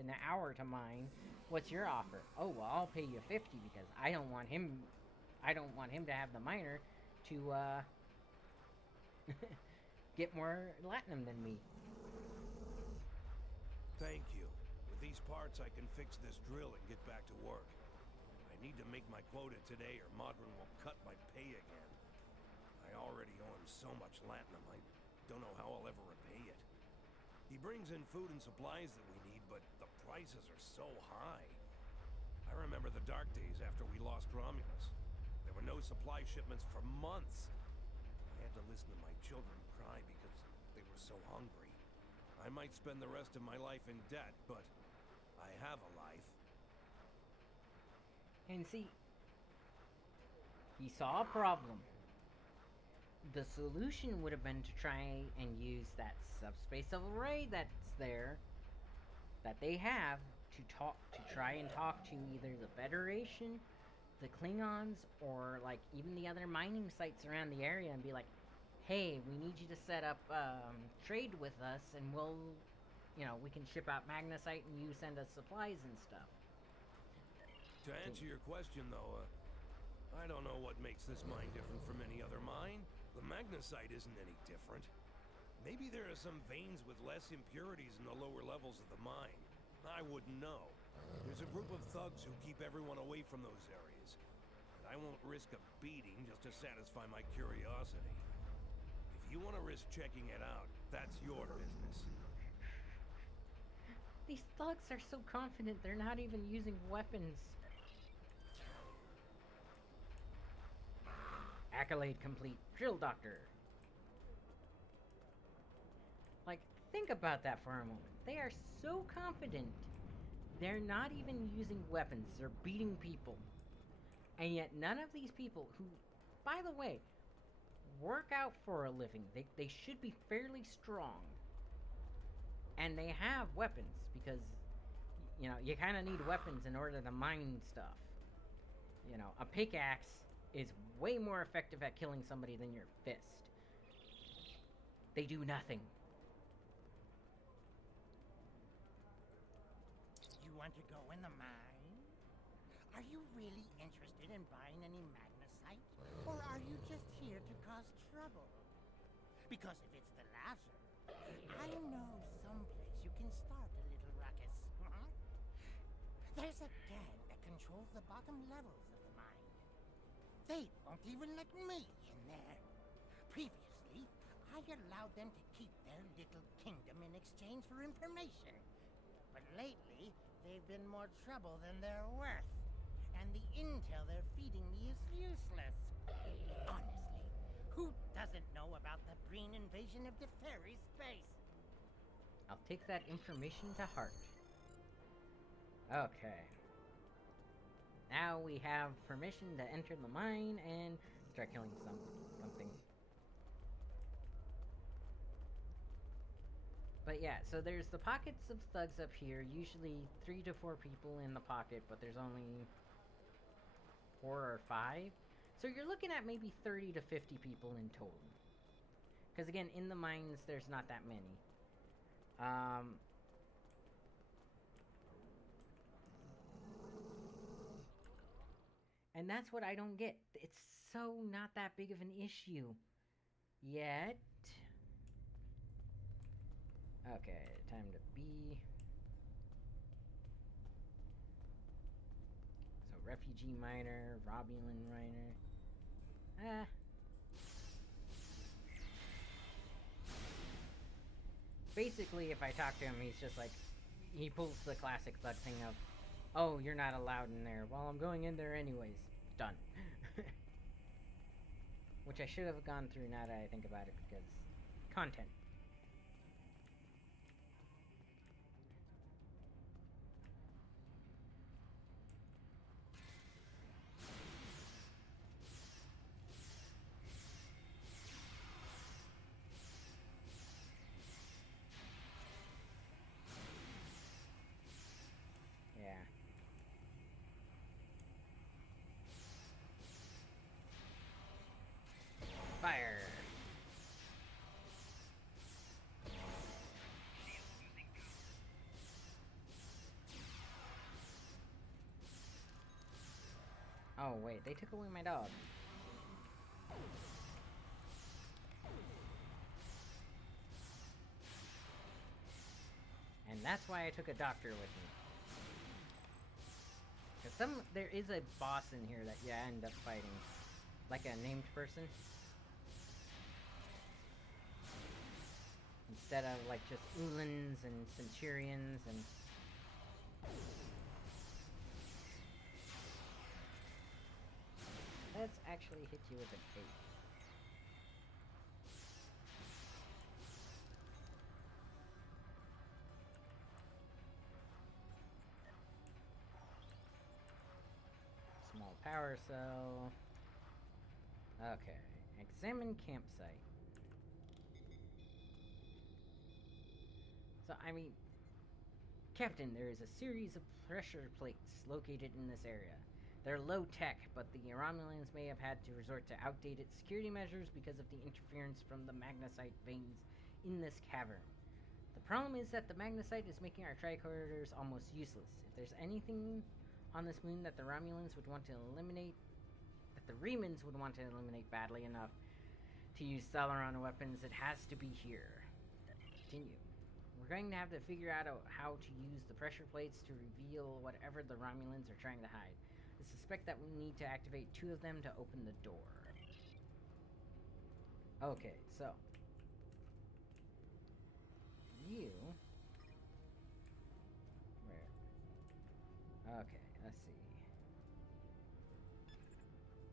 an hour to mine. What's your offer? Oh, well, I'll pay you 50 because I don't want him to have the miner to get more latinum than me. Thank you. With these parts, I can fix this drill and get back to work. I need to make my quota today or Modron will cut my pay again. I already owe him so much latinum, I don't know how I'll ever repay it. He brings in food and supplies that we need, but the prices are so high. I remember the dark days after we lost Romulus. There were no supply shipments for months. I had to listen to my children cry because they were so hungry. I might spend the rest of my life in debt, but I have a life. And see, he saw a problem. The solution would have been to try and use that subspace array that's there, that they have, to try and talk to either the Federation, the Klingons, or like even the other mining sites around the area, and be like, hey, we need you to set up trade with us, and we can ship out magnesite and you send us supplies and stuff. To answer your question, though, I don't know what makes this mine different from any other mine. The magnesite isn't any different. Maybe there are some veins with less impurities in the lower levels of the mine. I wouldn't know. There's a group of thugs who keep everyone away from those areas. And I won't risk a beating just to satisfy my curiosity. If you want to risk checking it out, that's your business. These thugs are so confident they're not even using weapons. Accolade complete. Drill Doctor. Like, think about that for a moment. They are so confident they're not even using weapons. They're beating people. And yet none of these people who, by the way, work out for a living, they should be fairly strong. And they have weapons because, you kind of need weapons in order to mine stuff. A pickaxe is way more effective at killing somebody than your fist. They do nothing. You want to go in the mine? Are you really interested in buying any magnesite? Or are you just here to cause trouble? Because if it's the latter, I know someplace you can start a little ruckus. There's a gang that controls the bottom levels of the mine. They won't even let me in there. Previously, I allowed them to keep their little kingdom in exchange for information. But lately, they've been more trouble than they're worth. And the intel they're feeding me is useless. Honestly, who doesn't know about the green invasion of the fairy space? I'll take that information to heart. Okay. Now we have permission to enter the mine and start killing something. But yeah, so there's the pockets of thugs up here, usually 3 to 4 people in the pocket, but there's only 4 or 5. So you're looking at maybe 30 to 50 people in total. Because again, in the mines, there's not that many. And that's what I don't get. It's so not that big of an issue. Yet. Okay, time to be. So, refugee miner, Romulan miner. Basically, if I talk to him, he's just like, he pulls the classic thug thing of, oh, you're not allowed in there. Well, I'm going in there anyways. Done. Which I should have gone through now that I think about it, because content. Yeah. Fire! wait, they took away my dog. And that's why I took a doctor with me. Cause there is a boss in here that you end up fighting. Like a named person. Instead of like just Ulans and Centurions and... Let's actually hit you with a bait. Small power cell. Okay. Examine campsite. So, I mean... Captain, there is a series of pressure plates located in this area. They're low-tech, but the Romulans may have had to resort to outdated security measures because of the interference from the magnesite veins in this cavern. The problem is that the magnesite is making our tricorders almost useless. If there's anything on this moon that the Romulans would want to eliminate, that the Remans would want to eliminate badly enough to use Thalaron weapons, it has to be here. Continue. We're going to have to figure out how to use the pressure plates to reveal whatever the Romulans are trying to hide. I suspect that we need to activate 2 of them to open the door. Okay, so. You... Where? Okay, let's see.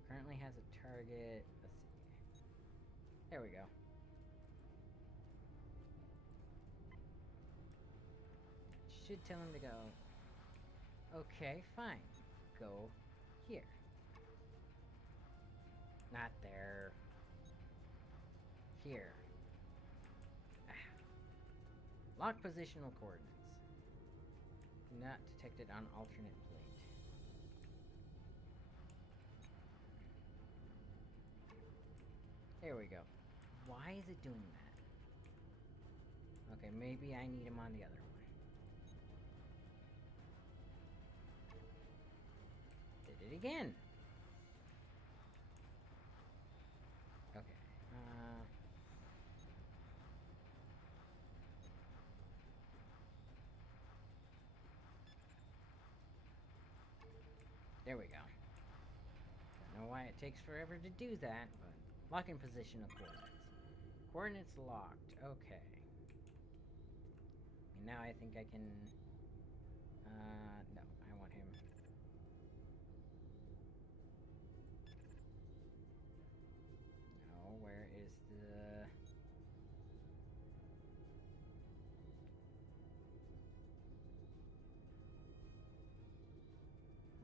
Currently has a target. Let's see. There we go. Should tell him to go. Okay, fine. Go here. Not there. Here. Ah. Lock positional coordinates. Not detected on alternate plate. There we go. Why is it doing that? Okay, maybe I need him on the other one. Did it again. Okay. There we go. Don't know why it takes forever to do that, but lock in position of coordinates. Coordinates locked. Okay. And now I think I can... no. I want him... No, where is the...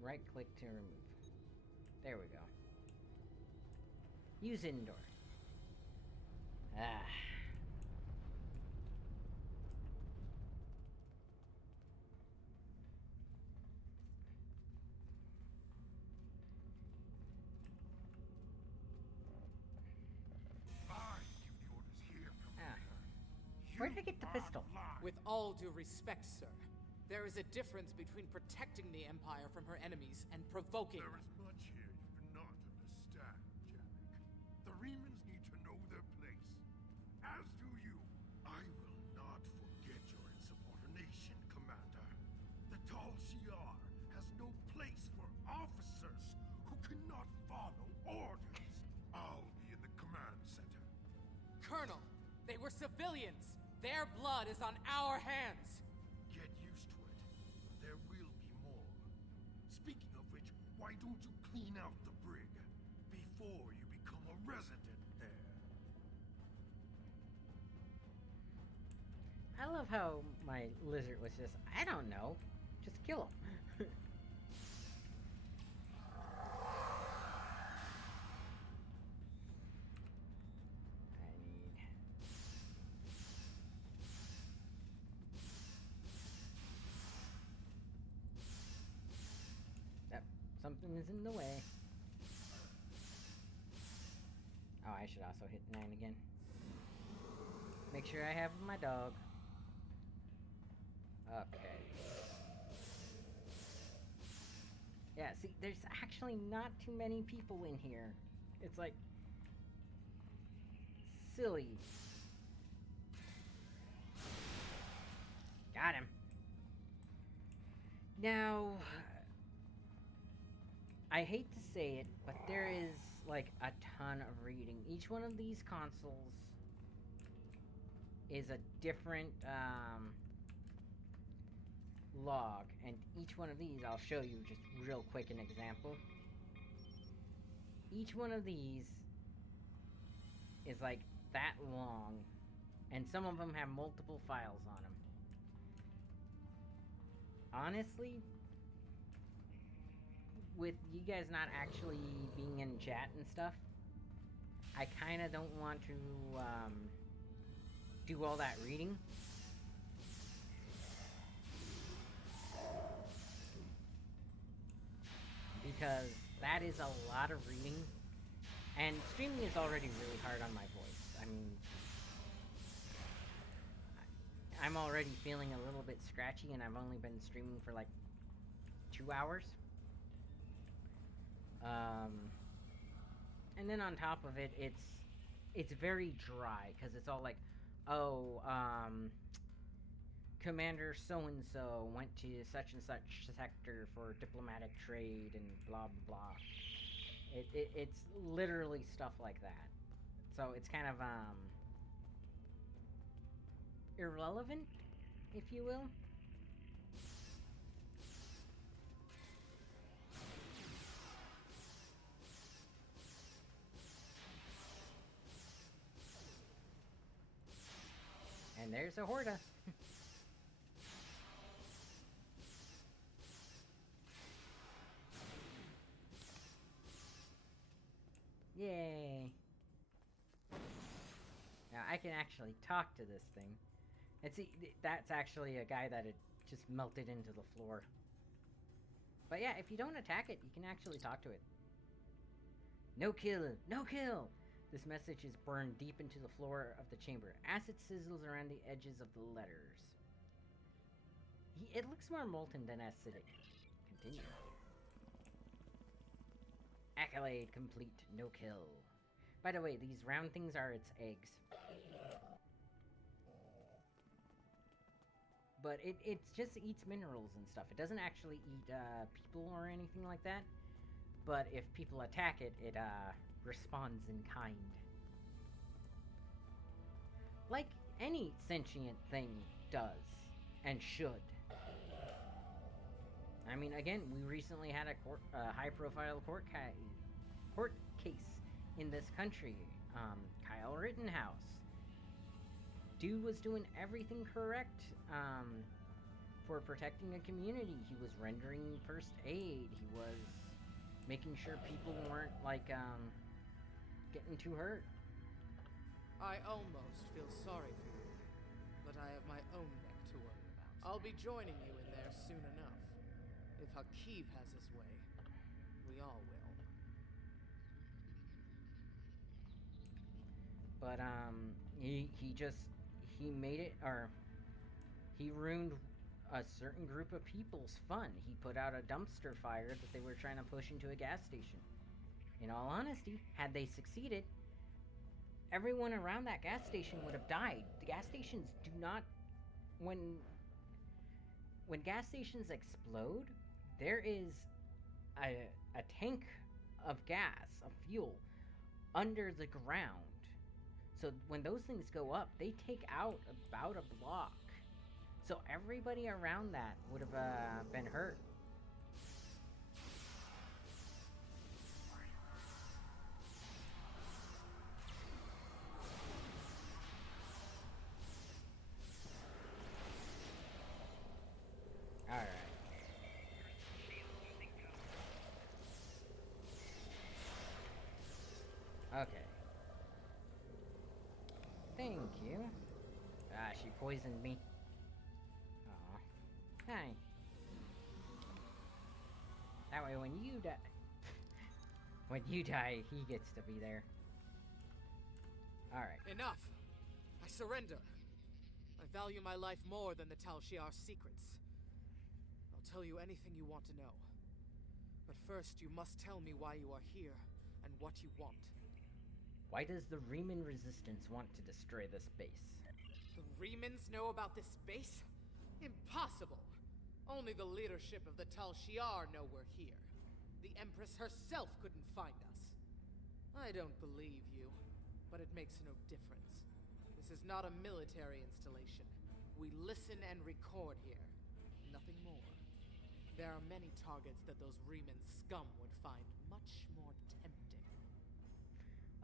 Right-click to remove. There we go. Use indoor. Ah. Where'd I get the pistol? With all due respect, sir, there is a difference between protecting the Empire from her enemies and provoking There them. is much here you cannot understand, Janek. The Remans need to know their place. As do you. I will not forget your insubordination, Commander. The Tal Shiar has no place for officers who cannot follow orders. I'll be in the command center. Colonel, they were civilians. Their blood is on our hands. Get used to it. There will be more. Speaking of which, why don't you clean out the brig before you become a resident there? I love how my lizard was just, I don't know, just kill him. Something is in the way. Oh, I should also hit 9 again. Make sure I have my dog. Okay. Yeah, see, there's actually not too many people in here. It's like silly. Got him. Now, I hate to say it, but there is like a ton of reading. Each one of these consoles is a different log, and each one of these, I'll show you just real quick an example. Each one of these is like that long, and some of them have multiple files on them. Honestly, with you guys not actually being in chat and stuff, I kind of don't want to do all that reading. Because that is a lot of reading, and streaming is already really hard on my voice. I mean, I'm already feeling a little bit scratchy, and I've only been streaming for like 2 hours. And then on top of it, it's very dry, because it's all like, oh, Commander so-and-so went to such and such sector for diplomatic trade and blah blah blah. It's literally stuff like that. So it's kind of irrelevant, if you will. And there's a Horda. Yay. Now I can actually talk to this thing. And see, that's actually a guy that had just melted into the floor. But yeah, if you don't attack it, you can actually talk to it. No kill! No kill! This message is burned deep into the floor of the chamber. Acid sizzles around the edges of the letters. It looks more molten than acidic. Continue. Accolade complete. No kill. By the way, these round things are its eggs. But it just eats minerals and stuff. It doesn't actually eat people or anything like that. But if people attack it, it responds in kind. Like any sentient thing does, and should. I mean, again, we recently had a high-profile court case in this country. Kyle Rittenhouse. Dude was doing everything correct for protecting a community. He was rendering first aid. He was making sure people weren't, like, getting too hurt. I almost feel sorry for you, but I have my own neck to worry about. I'll be joining you in there soon enough. If Hakeem has his way, we all will. But, he made it, or, he ruined a certain group of people's fun. He put out a dumpster fire that they were trying to push into a gas station. In all honesty, had they succeeded, everyone around that gas station would have died. The gas stations do not... When gas stations explode, there is a tank of gas, of fuel, under the ground. So when those things go up, they take out about a block. So everybody around that would have been hurt. Alright. Okay. Thank you. Ah, she poisoned me. Aw. Hi. That way when you die... when you die, he gets to be there. Alright. Enough! I surrender. I value my life more than the Tal Shiar's secrets. I'll tell you anything you want to know. But first, you must tell me why you are here and what you want. Why does the Riemann Resistance want to destroy this base? The Remans know about this base? Impossible! Only the leadership of the Tal Shiar know we're here. The Empress herself couldn't find us. I don't believe you, but it makes no difference. This is not a military installation. We listen and record here. Nothing more. There are many targets that those Riemann scum would find much more tempting.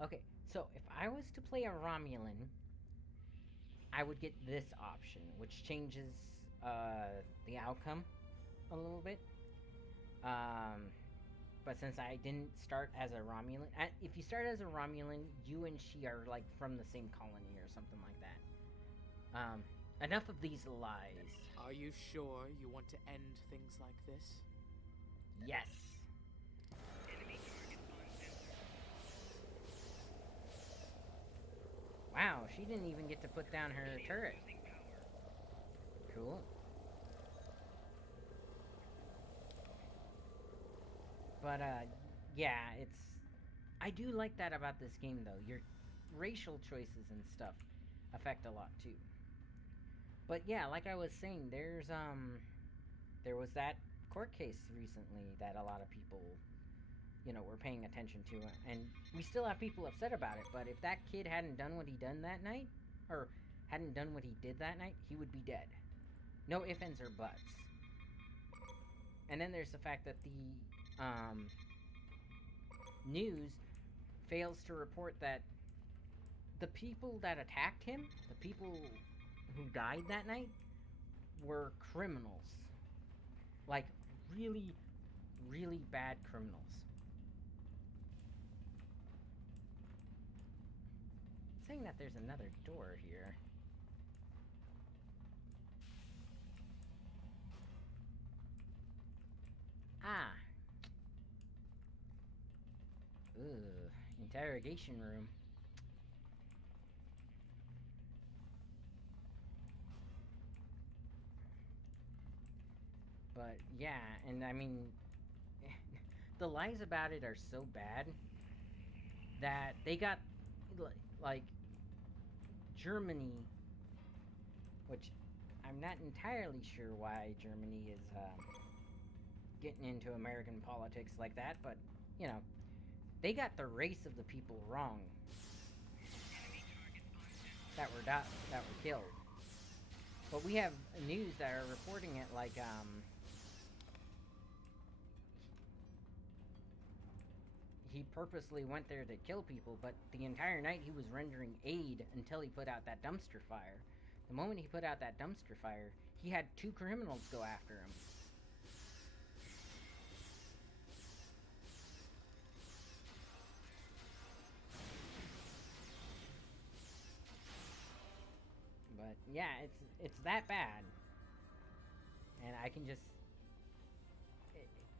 Okay, so if I was to play a Romulan, I would get this option, which changes the outcome a little bit. But since I didn't start as a Romulan, if you start as a Romulan, you and she are like from the same colony or something like that. Enough of these lies. Are you sure you want to end things like this? Yes. Wow, she didn't even get to put down her turret. Cool. But, yeah, I do like that about this game, though. Your racial choices and stuff affect a lot, too. But, yeah, like I was saying, there was that court case recently that a lot of people, were paying attention to. And we still have people upset about it, but if that kid hadn't done what he done that night, or hadn't done what he did that night, he would be dead. No ifs, ands, or buts. And then there's the fact that the news fails to report that the people that attacked him, the people who died that night, were criminals. Like, really, really bad criminals. It's saying that there's another door here. Ah. Ugh. Interrogation room. But, yeah, and I mean, the lies about it are so bad that they got, like, Germany, which I'm not entirely sure why Germany is, getting into American politics like that, but, they got the race of the people wrong that were killed. But we have news that are reporting it like, he purposely went there to kill people, but the entire night he was rendering aid until he put out that dumpster fire. The moment he put out that dumpster fire, he had 2 criminals go after him. But yeah, it's that bad. And I can just,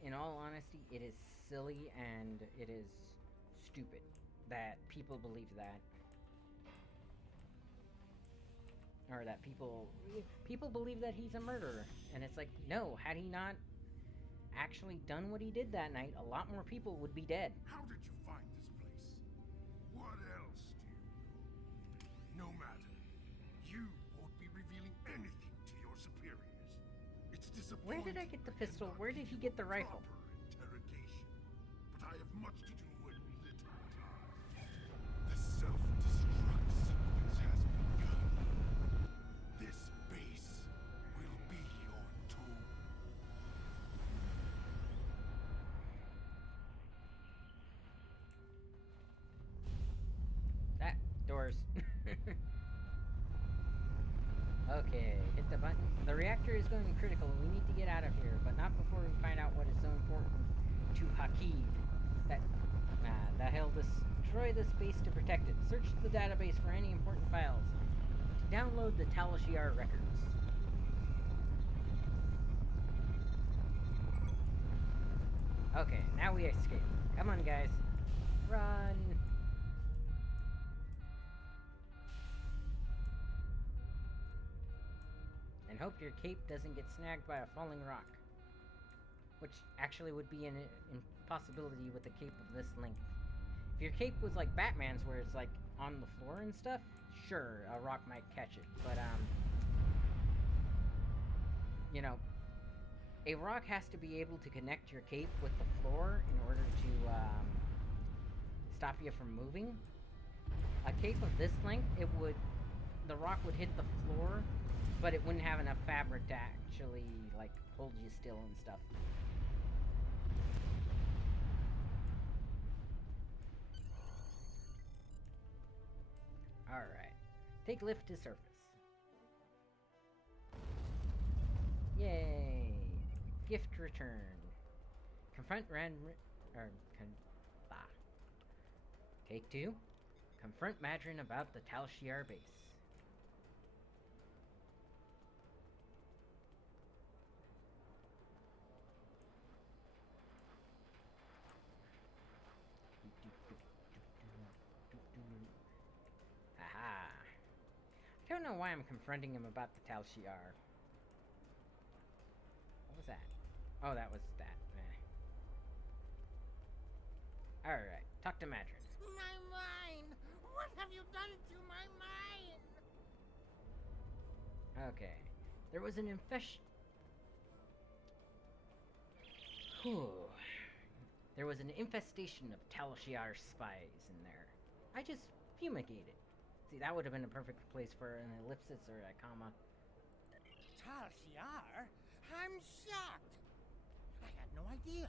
in all honesty, it is silly and it is stupid that people believe that. Or that people believe that he's a murderer. And it's like, no, had he not actually done what he did that night, a lot more people would be dead. How did you find this place? What else do you know? No matter. You won't be revealing anything to your superiors. It's disappointing. Where did I get the pistol? Where did he get the rifle? Interrogation. But I have much to do and little time. The self-destruct sequence has begun. This base will be your tomb. That doors. Okay, hit the button. The reactor is going critical. We need to get out of here, but not before we find out what is so important to Hakiv. That he'll destroy the space to protect it. Search the database for any important files. To download the Tal Shiar records. Okay, now we escape. Come on, guys. Run! And hope your cape doesn't get snagged by a falling rock. which actually would be an impossibility with the cape of this length. If your cape was like Batman's, where it's like on the floor and stuff, sure, a rock might catch it. But you know, a rock has to be able to connect your cape with the floor in order to stop you from moving. A cape of this length, the rock would hit the floor, but it wouldn't have enough fabric to actually like hold you still and stuff. Alright. Take lift to surface. Yay! Gift return. Confront Take 2. Confront Madron about the Tal Shiar base. Aha! I don't know why I'm confronting him about the Tal Shiar. What was that? Oh, that was that. Alright, talk to Madron. My mind! What have you done to my mind? Okay. There was an There was an infestation of Tal Shiar spies in there. I just fumigated. See, that would have been a perfect place for an ellipsis or a comma. Tal Shiar? I'm shocked. I had no idea.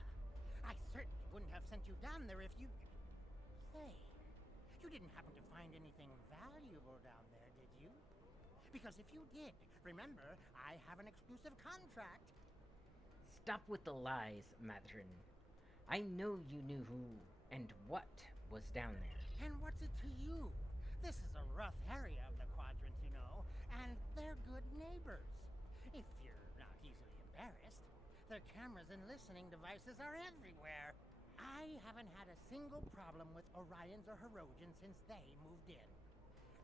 I certainly wouldn't have sent you down there if you... Say, you didn't happen to find anything valuable down there, did you? Because if you did, remember, I have an exclusive contract. Stop with the lies, Madron. I know you knew who and what was down there. And what's it to you? This is a rough area of the quadrant, you know, and they're good neighbors. If you're not easily embarrassed, their cameras and listening devices are everywhere. I haven't had a single problem with Orions or Herodians since they moved in.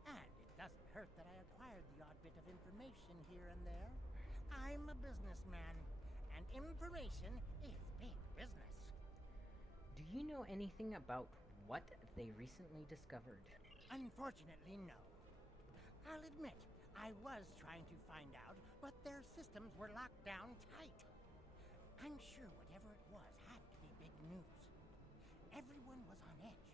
And it doesn't hurt that I acquired the odd bit of information here and there. I'm a businessman, and information is big business. Do you know anything about what they recently discovered? Unfortunately, no. I'll admit, I was trying to find out, but their systems were locked down tight. I'm sure whatever it was had to be big news. Everyone was on edge.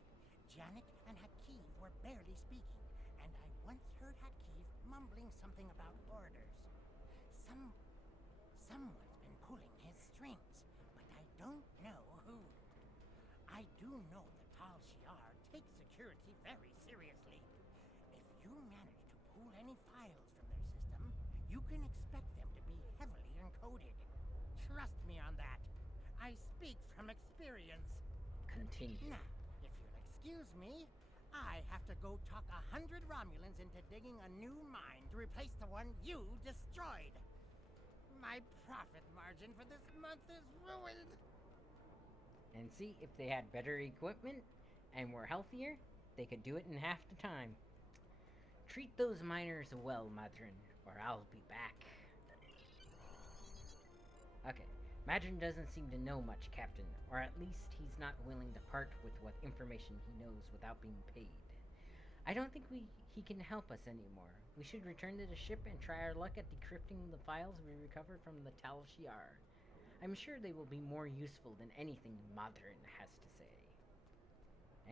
Janik and Hakiv were barely speaking, and I once heard Hakiv mumbling something about orders. Someone's been pulling his strings, but I don't know who. I do know that Tal Shiar takes security very seriously. If you manage to pull any files from their system, you can expect them to be heavily encoded. Trust me on that. I speak from experience. Continue. Now, if you'll excuse me, I have to go talk 100 Romulans into digging a new mine to replace the one you destroyed. My profit margin for this month is ruined. And see, if they had better equipment and were healthier, they could do it in half the time. Treat those miners well, Madron, or I'll be back. Okay, Madron doesn't seem to know much, Captain, or at least he's not willing to part with what information he knows without being paid. I don't think he can help us anymore. We should return to the ship and try our luck at decrypting the files we recovered from the Tal Shiar. I'm sure they will be more useful than anything Madron has to say.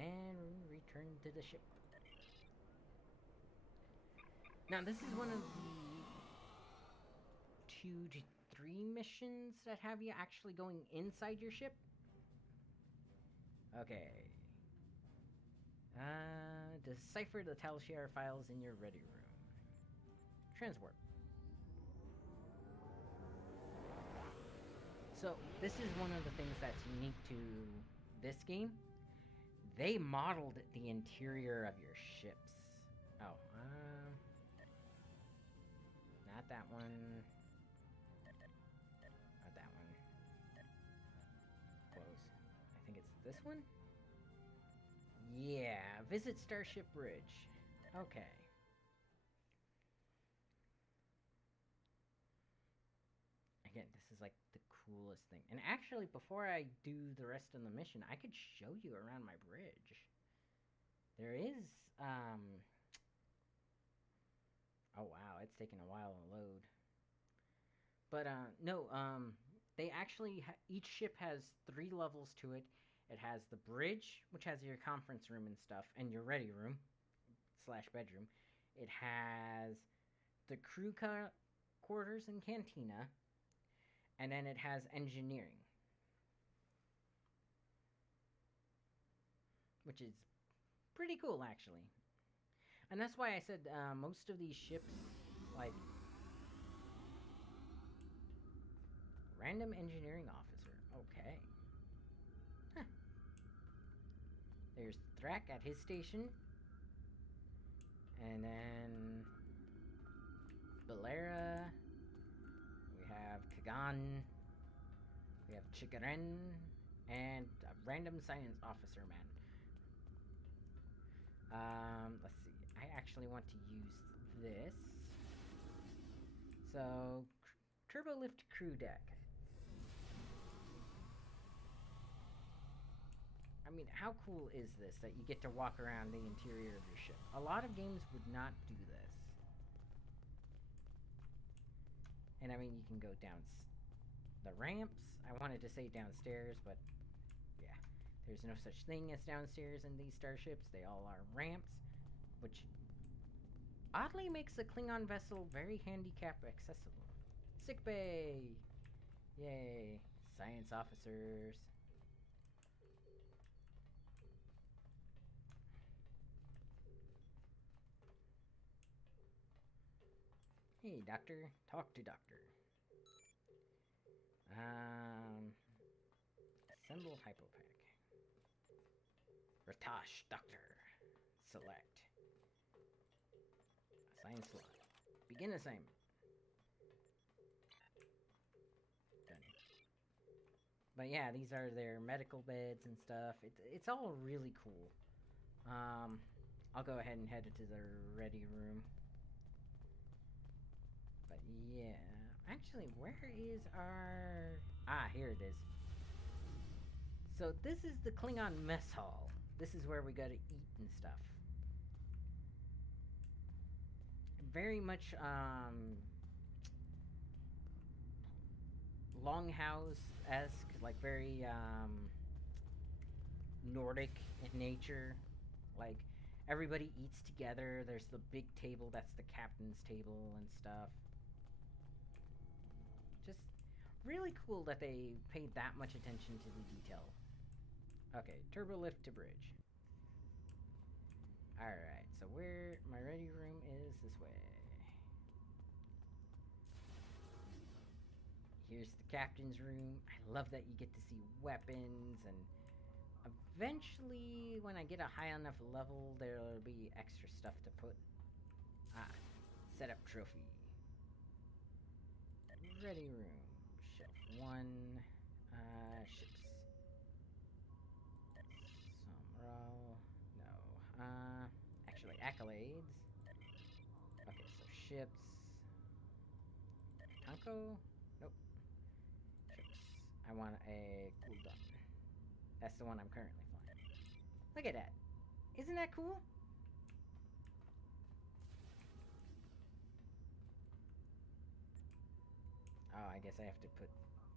And return to the ship. Now, this is one of the 2 to 3 missions that have you actually going inside your ship. Okay. Decipher the Tal Shiar files in your ready room. Transport. So, this is one of the things that's unique to this game. They modeled the interior of your ships. Oh, not that one. Not that one. Close. I think it's this one? Yeah, visit Starship Bridge. Okay. Again, this is like the coolest thing. And actually, before I do the rest of the mission, I could show you around my bridge. There is, oh wow, it's taking a while to load. But, no, they actually, each ship has 3 levels to it. It has the bridge, which has your conference room and stuff, and your ready room, / bedroom. It has the crew quarters and cantina, and then it has engineering, which is pretty cool, actually. And that's why I said most of these ships, like, random engineering officer. Okay. Huh. There's Thrak at his station. And then Balera. We have Kagan. We have Chikaren. And a random science officer man. Let's see. I actually want to use this. So, turbo lift crew deck. I mean, how cool is this that you get to walk around the interior of your ship? A lot of games would not do this. And I mean, you can go down the ramps. I wanted to say downstairs, but yeah. There's no such thing as downstairs in these starships. They all are ramps, which oddly makes the Klingon vessel very handicap accessible. Sickbay! Yay. Science officers. Hey, doctor. Talk to doctor. Assemble hypopack. Ratash, doctor. Select. Assign slot. Begin assignment. Done. But yeah, these are their medical beds and stuff. It's all really cool. I'll go ahead and head into the ready room. But yeah, actually, where is our... Ah, here it is. So this is the Klingon mess hall. This is where we gotta eat and stuff. Very much, Longhouse-esque, like very, Nordic in nature. Like, everybody eats together. There's the big table, that's the captain's table and stuff. Just really cool that they paid that much attention to the detail. Okay, turbo lift to bridge. Alright, so where my ready room is this way. Here's the captain's room. I love that you get to see weapons, and eventually, when I get a high enough level, there'll be extra stuff to put. Ah, setup trophy. Ready room. Shelf 1. Ships. Somral. No. Actually, accolades. Okay, so ships. Tanko? Nope. Ships. I want a cooldown. That's the one I'm currently flying. Look at that. Isn't that cool? Oh, I guess I have to put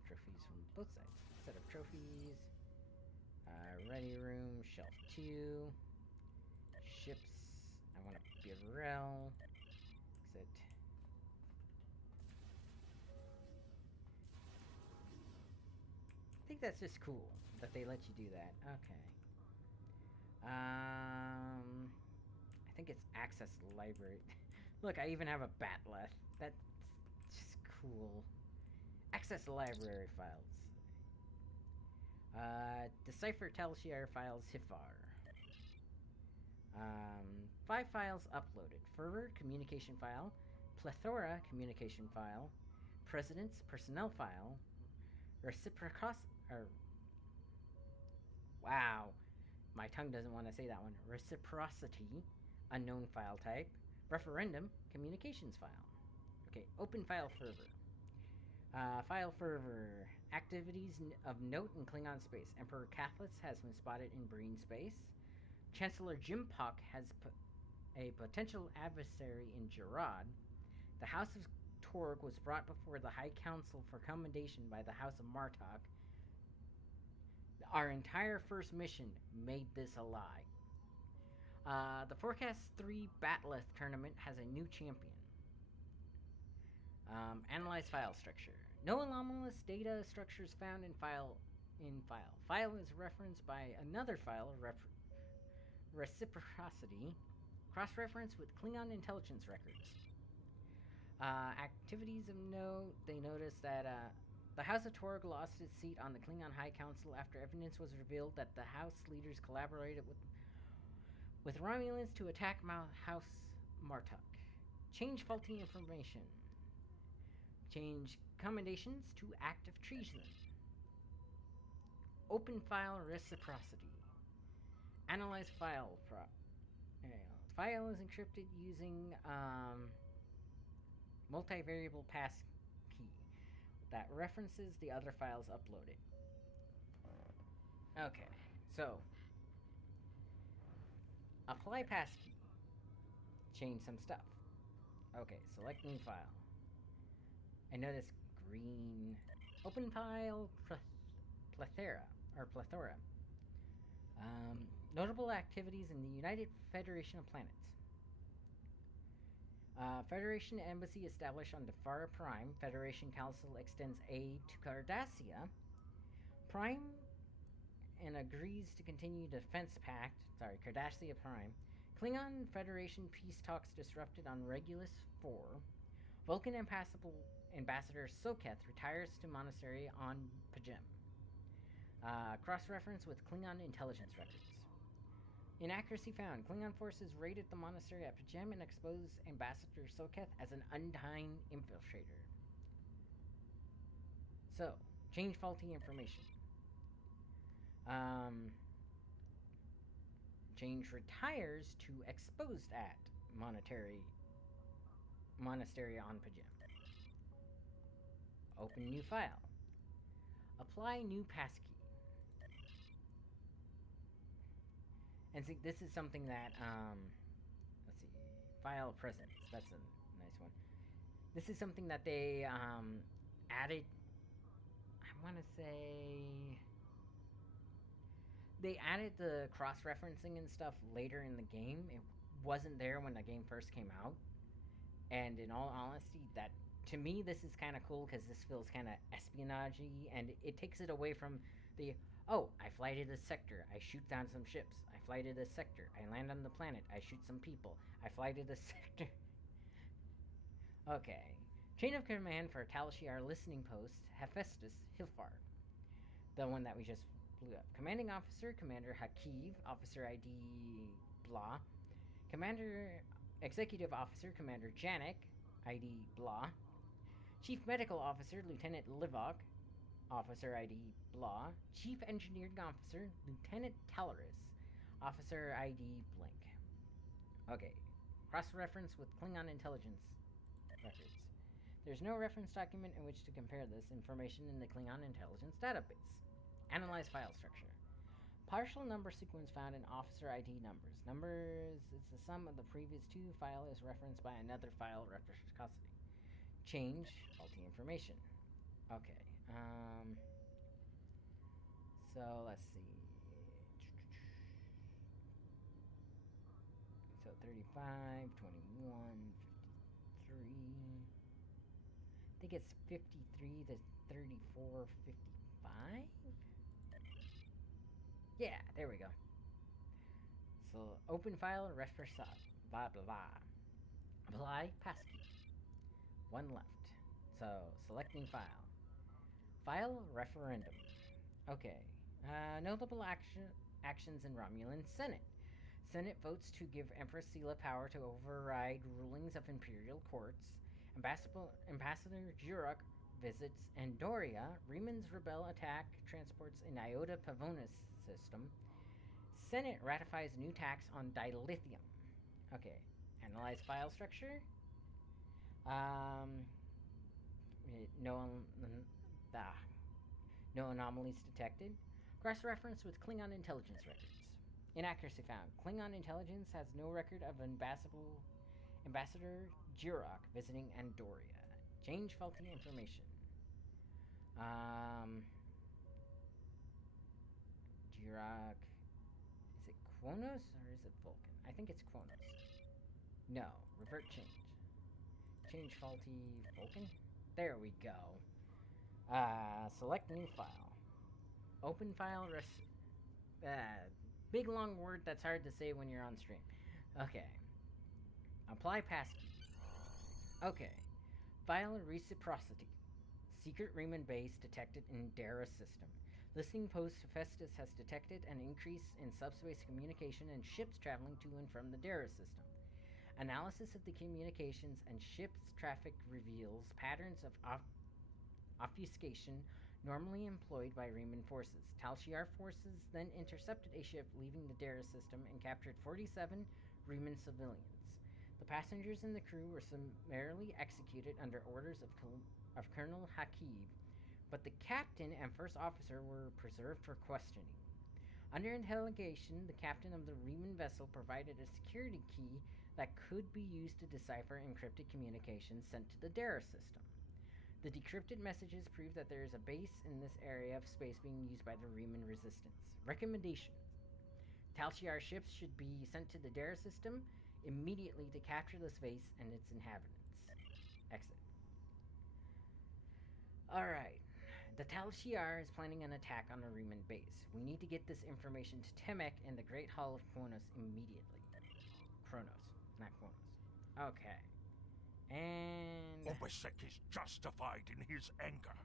trophies from both sides. Set of trophies. Ready room, shelf 2. Ships. I want a Birel. Exit. I think that's just cool that they let you do that. Okay. I think it's access library. Look, I even have a batleth. That's just cool. Access library files. Decipher Telshire files Hifar. 5 files uploaded. Fervor communication file. Plethora communication file. President's personnel file. Wow. My tongue doesn't want to say that one. Reciprocity, unknown file type. Referendum, communications file. Okay, open file fervor. File fervor. Activities of note in Klingon space. Emperor Gauntlets has been spotted in Breen space. Chancellor Jimpok has a potential adversary in Gerard. The House of Torg was brought before the High Council for commendation by the House of Martok. Our entire first mission made this a lie. The Forecast 3 Batleth tournament has a new champion. Analyze file structure. No anomalous data structures found in file. File is referenced by another file, reciprocity, cross-reference with Klingon intelligence records. Activities of note, they noticed that the House of Torg lost its seat on the Klingon High Council after evidence was revealed that the House leaders collaborated with Romulans to attack House Martok. Change faulty information. Change commendations to active treason. Open file reciprocity. Analyze file. File is encrypted using multivariable passkey that references the other files uploaded. Okay, so apply passkey. Change some stuff. Okay, select new file. I notice green. Open file plethora. Notable activities in the United Federation of Planets. Federation Embassy established on Defara Prime. Federation Council extends aid to Cardassia. Prime and agrees to continue Defense Pact. Cardassia Prime. Klingon Federation peace talks disrupted on Regulus 4. Vulcan Ambassador Soketh retires to monastery on Pajem. Cross-reference with Klingon intelligence records. Inaccuracy found. Klingon forces raided the monastery at Pajem and exposed Ambassador Soketh as an Undyne infiltrator. So, change faulty information. Change retires to exposed at monastery on Pajem. Open new file. Apply new passkey. And see, this is something that, let's see, file presence, that's a nice one. This is something that they, added, I want to say, they added the cross-referencing and stuff later in the game. It wasn't there when the game first came out. And in all honesty, that, to me, this is kind of cool, because this feels kind of espionage-y, and it takes it away from the, oh, I fly to this sector, I shoot down some ships. I fly to this sector, I land on the planet, I shoot some people. I fly to this sector. Okay. Chain of command for Tal Shiar listening post, Hephaestus Hilfar. The one that we just blew up. Commanding officer, Commander Hakiv, officer ID blah. Executive officer, Commander Janik, ID blah. Chief medical officer, Lieutenant Livok, officer ID blah. Chief engineering officer, Lieutenant Talaris, officer ID blank. Okay. Cross-reference with Klingon intelligence records. There's no reference document in which to compare this information in the Klingon intelligence database. Analyze file structure. Partial number sequence found in officer ID numbers. Numbers is the sum of the previous two. File is referenced by another file reciprocity. Change faulty information. Okay. So let's see. So 35, 21, 53. I think it's 53 to 34, 55? Yeah, there we go. So, open file, reference, blah, blah, blah. Apply passkey. One left. So, selecting file. File, referendum. Okay. Notable actions in Romulan Senate. Senate votes to give Empress Sela power to override rulings of imperial courts. Ambassador Jurok visits Andoria. Reman's rebel attack transports in Iota Pavonis system. Senate ratifies new tax on dilithium. Okay. Analyze file structure. No, ah, no anomalies detected. Cross-reference with Klingon intelligence records. Inaccuracy found. Klingon intelligence has no record of Ambassador Jirok visiting Andoria. Change faulty information. Jirok. Is it Kronos or is it Vulcan? I think it's Kronos. No. Revert change. Change faulty Vulcan? There we go. Select new file. Open file big long word that's hard to say when you're on stream. Okay. Apply passkey. Okay. File reciprocity. Secret Riemann base detected in Dara system. Listening post Hephaestus has detected an increase in subspace communication and ships traveling to and from the Dara system. Analysis of the communications and ships traffic reveals patterns of obfuscation normally employed by Riemann forces. Tal Shiar forces then intercepted a ship leaving the Dara system and captured 47 Riemann civilians. The passengers and the crew were summarily executed under orders of Colonel Hakiv, but the captain and first officer were preserved for questioning. Under interrogation, the captain of the Riemann vessel provided a security key that could be used to decipher encrypted communications sent to the Dara system. The decrypted messages prove that there is a base in this area of space being used by the Riemann resistance. Recommendation: Tal Shiar ships should be sent to the Dara system immediately to capture the space and its inhabitants. Exit. Alright. The Tal Shiar is planning an attack on the Riemann base. We need to get this information to Temek in the Great Hall of Kronos immediately. Kronos, not Kronos. Okay. And Obasek is justified in his anger.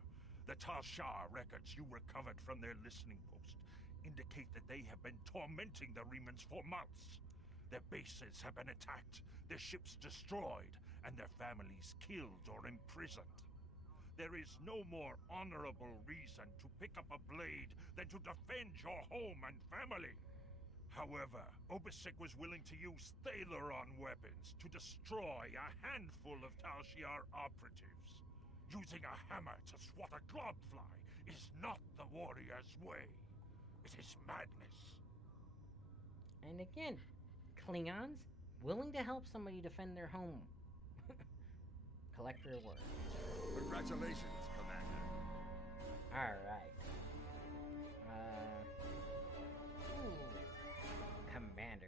The Tal Shiar records you recovered from their listening post indicate that they have been tormenting the Riemanns for months. Their bases have been attacked, their ships destroyed, and their families killed or imprisoned. There is no more honorable reason to pick up a blade than to defend your home and family. However, Obasek was willing to use Thaleron weapons to destroy a handful of Tal Shiar operatives. Using a hammer to swat a globfly is not the warrior's way. It is madness. And again, Klingons willing to help somebody defend their home. Collect reward. Congratulations, Commander. Alright. Commander.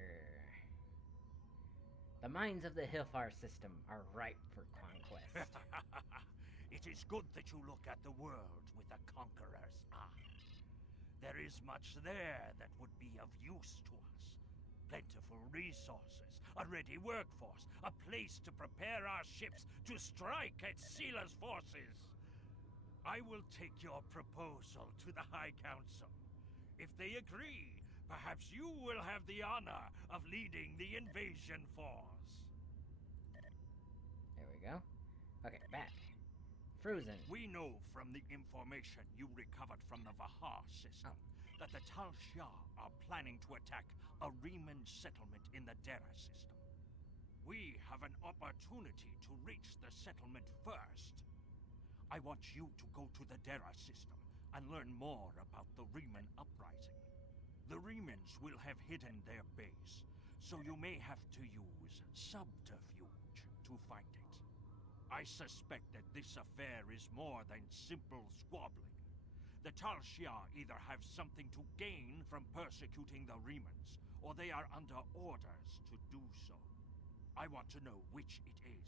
The mines of the Hilfar system are ripe for conquest. It is good that you look at the world with a conqueror's eye. There is much there that would be of use to us. Plentiful resources, a ready workforce, a place to prepare our ships to strike at Seela's forces. I will take your proposal to the High Council. If they agree, perhaps you will have the honor of leading the invasion force. There we go. Okay, back. Frozen. We know from the information you recovered from the Vahar system that the Tal Shiar are planning to attack a Riemann settlement in the Dara system. We have an opportunity to reach the settlement first. I want you to go to the Dara system and learn more about the Riemann uprising. The Riemanns will have hidden their base, so you may have to use subterfuge to find it. I suspect that this affair is more than simple squabbling. The Tal Shiar either have something to gain from persecuting the Riemanns, or they are under orders to do so. I want to know which it is.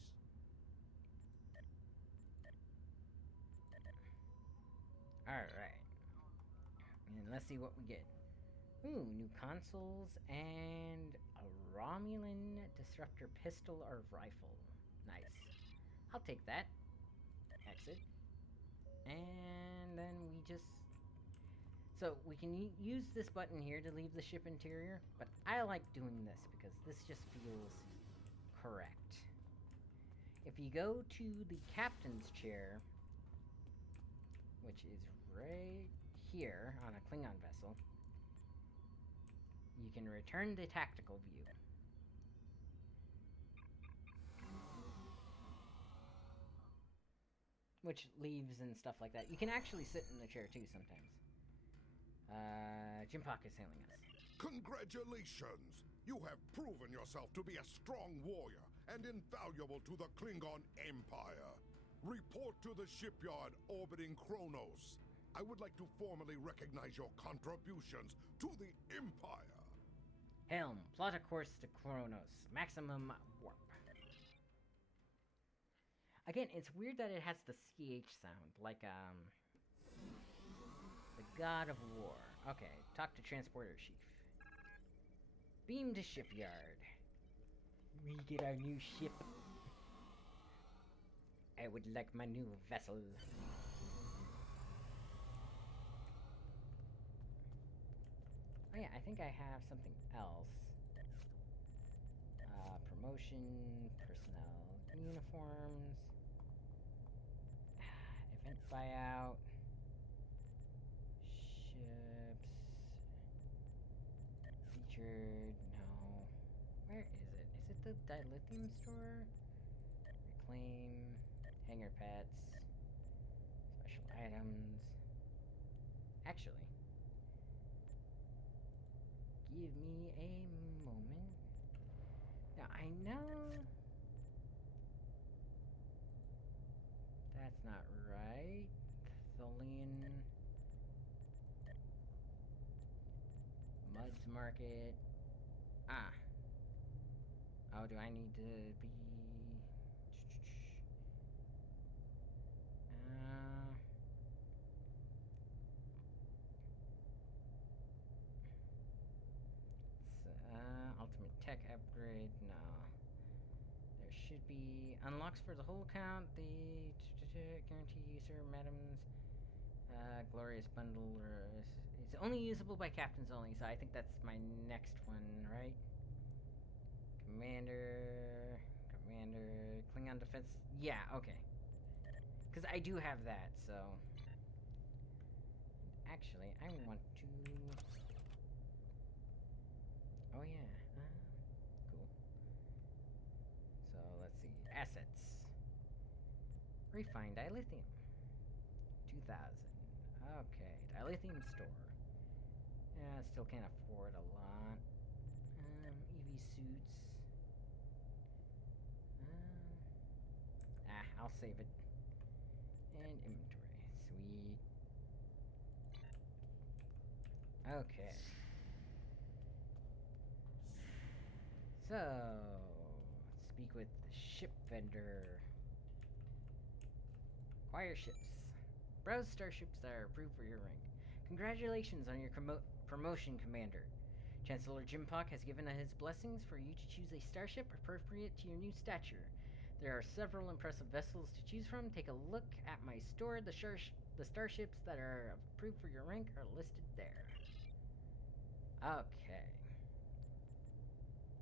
Alright. And let's see what we get. Ooh, new consoles and a Romulan disruptor pistol or rifle. Nice. I'll take that. Exit. And then we just... So, we can use this button here to leave the ship interior, but I like doing this because this just feels correct. If you go to the captain's chair, which is right here on a Klingon vessel, you can return to tactical view. which leaves and stuff like that. You can actually sit in the chair too sometimes. Jim Pock is hailing us. Congratulations! You have proven yourself to be a strong warrior and invaluable to the Klingon Empire. Report to the shipyard orbiting Kronos. I would like to formally recognize your contributions to the Empire. Helm, plot a course to Kronos. Maximum warp. Again, it's weird that it has the CH sound, like, the God of War. Okay, talk to Transporter Chief. Beam to shipyard. We get our new ship. I would like my new vessel. Oh yeah, I think I have something else. Promotion, personnel, uniforms, event buyout, ships, featured, no. Where is it? Is it the dilithium store? Reclaim, hangar pets, special items. Actually, give me a moment. Now, I know that's not right. Tholian Muds Market. Ah. Oh, do I need to be... ultimate tech upgrade, no. There should be unlocks for the whole account, the guarantee user, madams, glorious bundle, it's only usable by captains only, so I think that's my next one, right? Commander, Klingon defense, yeah, okay. Because I do have that, so... Actually, I want to... Oh yeah, cool. So, let's see. Assets. Refined dilithium. 2,000. Okay, dilithium store. Yeah, I still can't afford a lot. EV suits. I'll save it. And inventory. Sweet. Okay. So, speak with the ship vendor. Acquire ships. Browse starships that are approved for your rank. Congratulations on your promotion, Commander. Chancellor Jimpock has given his blessings for you to choose a starship appropriate to your new stature. There are several impressive vessels to choose from. Take a look at my store. The starships that are approved for your rank are listed there. Okay.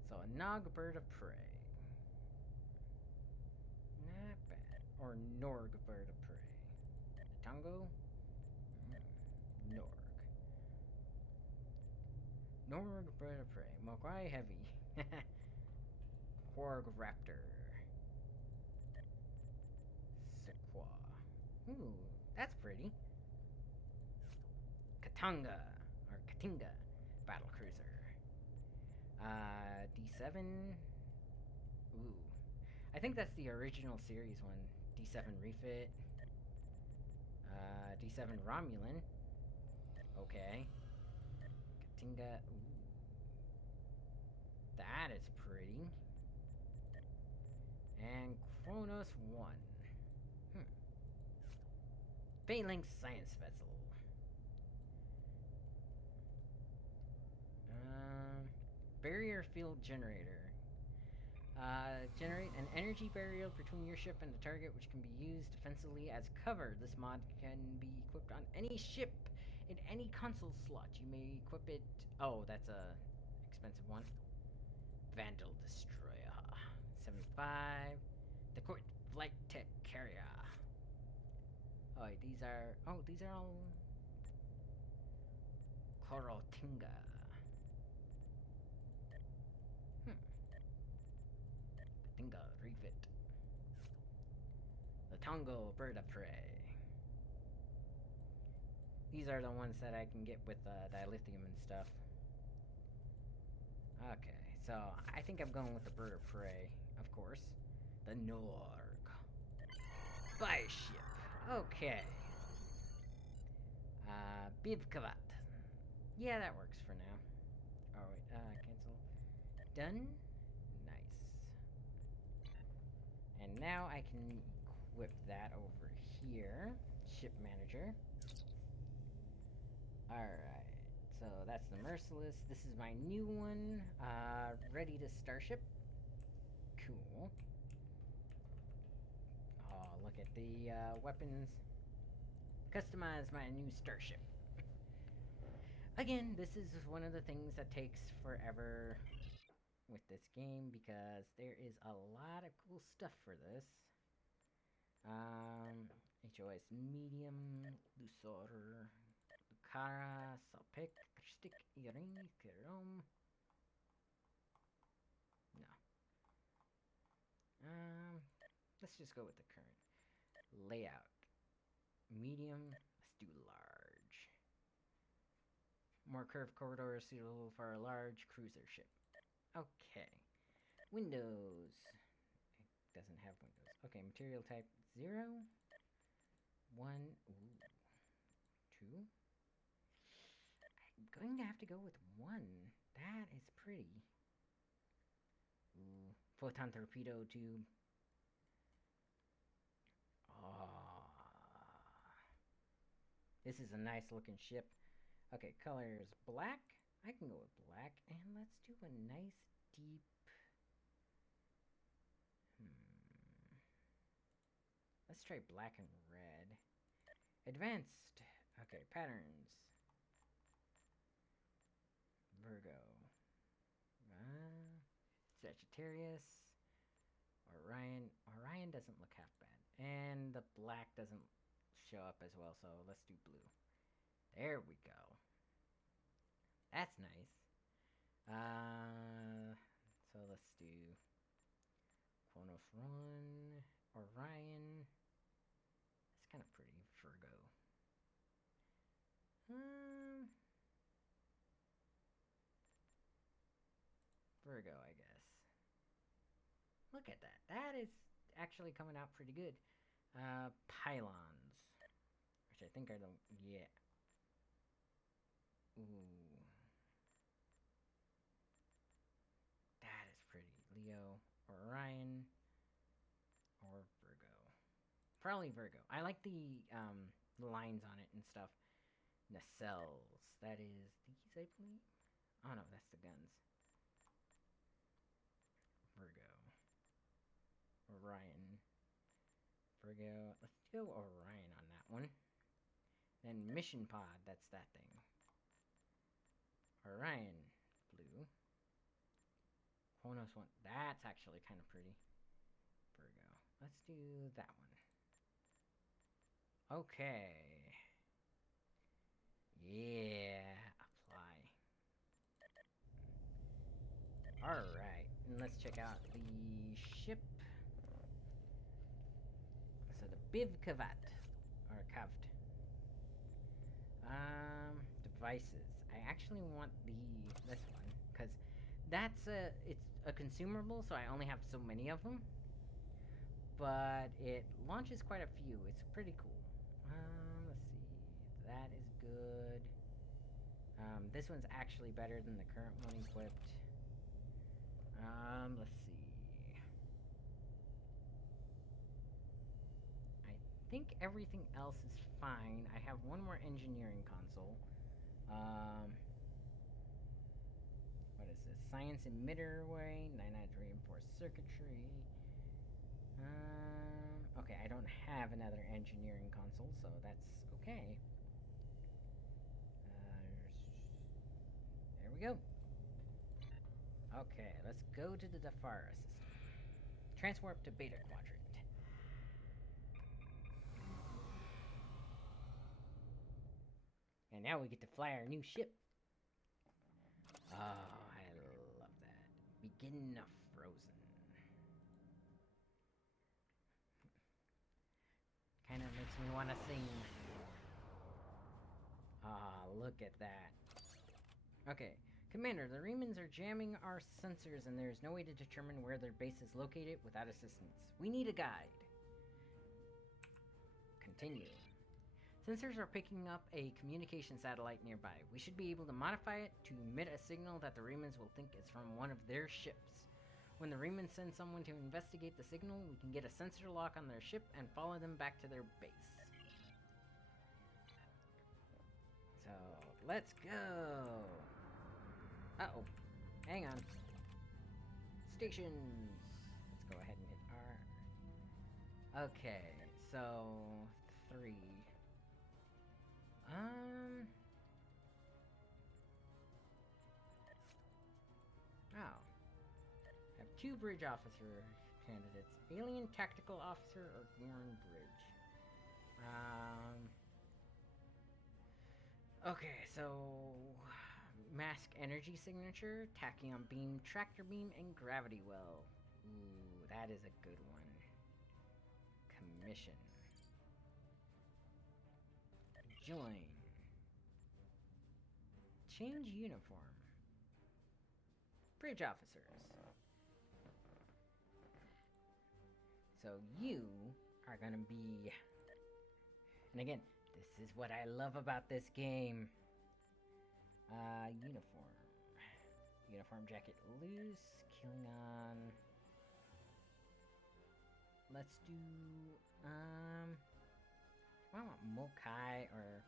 So, a Nog bird of prey. Not bad. Or Norg bird of prey. Tango? Norg. Norg bird of prey. Mogwai heavy. Porg raptor. Sequoia. Ooh, that's pretty. Katanga. Or Katinga. Battle cruiser. D7. Ooh. I think that's the original series one. D7 refit. D7 Romulan. Okay. Katinga. Ooh. That is pretty. And Kronos 1. Phalanx science vessel. Barrier field generator. Generate an energy barrier between your ship and the target, which can be used defensively as cover. This mod can be equipped on any ship in any console slot. You may equip it... Oh, that's a expensive one. Vandal Destroyer. 75. The Court Flight Tech Carrier. Oh, wait, these are... Oh, these are all... Korotinga. Katinga refit. The Tongo bird of prey. These are the ones that I can get with dilithium and stuff. Okay, so I think I'm going with the bird of prey, of course. The Norg. Spy ship. Okay. Bivkavat. Yeah, that works for now. Oh, wait, cancel. Done? Nice. And now I can equip that over here. Ship manager. Alright. So that's the Merciless. This is my new one. Ready to starship. Cool. Oh, look at the weapons. Customize my new starship. Again, this is one of the things that takes forever with this game because there is a lot of cool stuff for this. HOS medium, Lusor, Lucara, Salpik, Stick, Iring, Kirom. No. Let's just go with the current layout. Medium, let's do large. More curved corridors suitable for a large cruiser ship. Okay. Windows. It doesn't have windows. Okay, material type 0. 1. Ooh. 2. I'm going to have to go with 1. That is pretty. Ooh. Photon torpedo tube. Oh. This is a nice looking ship. Okay, color is black. I can go with black. And let's do a nice deep... Let's try black and red. Advanced. Okay, patterns. Virgo. Sagittarius. Orion. Orion doesn't look half bad. And the black doesn't show up as well, so let's do blue. There we go. That's nice. So let's do Kronos 1, Orion. That's kind of pretty. Virgo. Virgo, I guess. Look at that. That is actually coming out pretty good. Pylons. Which I think are the... Yeah. Ooh. That is pretty. Leo, Orion, or Virgo. Probably Virgo. I like the lines on it and stuff. Nacelles. That is these, I believe. Oh no, that's the guns. Virgo. Orion. Virgo. Let's go Orion on that one. Then Mission Pod. That's that thing. Orion. Blue. Kronos 1. That's actually kind of pretty. Virgo. Let's do that one. Okay. Yeah. Apply. Alright. And let's check out the ship. So the Bivkavat. Or Kavt. Devices. I actually want this one. Because that's it's a consumable, so I only have so many of them. But it launches quite a few. It's pretty cool. Let's see. That is good. This one's actually better than the current one equipped. Let's see. I think everything else is fine. I have one more engineering console. What is this? Science emitter array, 9-9 reinforced circuitry. Okay, I don't have another engineering console, so that's okay. There we go. Okay, let's go to the Dafara system. Transwarp to Beta Quadrant. And now we get to fly our new ship. Oh, I love that. Begin of Frozen. me want to sing. Ah, look at that. Okay. Commander, the Remans are jamming our sensors and there's no way to determine where their base is located without assistance. We need a guide. Continue. Sensors are picking up a communication satellite nearby. We should be able to modify it to emit a signal that the Remans will think is from one of their ships. When the Remans send someone to investigate the signal, we can get a sensor lock on their ship and follow them back to their base. So, let's go! Uh-oh. Hang on. Stations! Let's go ahead and hit R. Okay, so... 3. Oh. I have 2 bridge officer candidates. Alien Tactical Officer or Gorn Bridge. Okay, so... Mask Energy Signature, Tachyon Beam, Tractor Beam, and Gravity Well. Ooh, that is a good one. Commission. Join. Change uniform. Bridge officers. So you are gonna be... And again, this is what I love about this game. Uniform. Uniform jacket loose. Klingon. Let's do, I want Mokai, or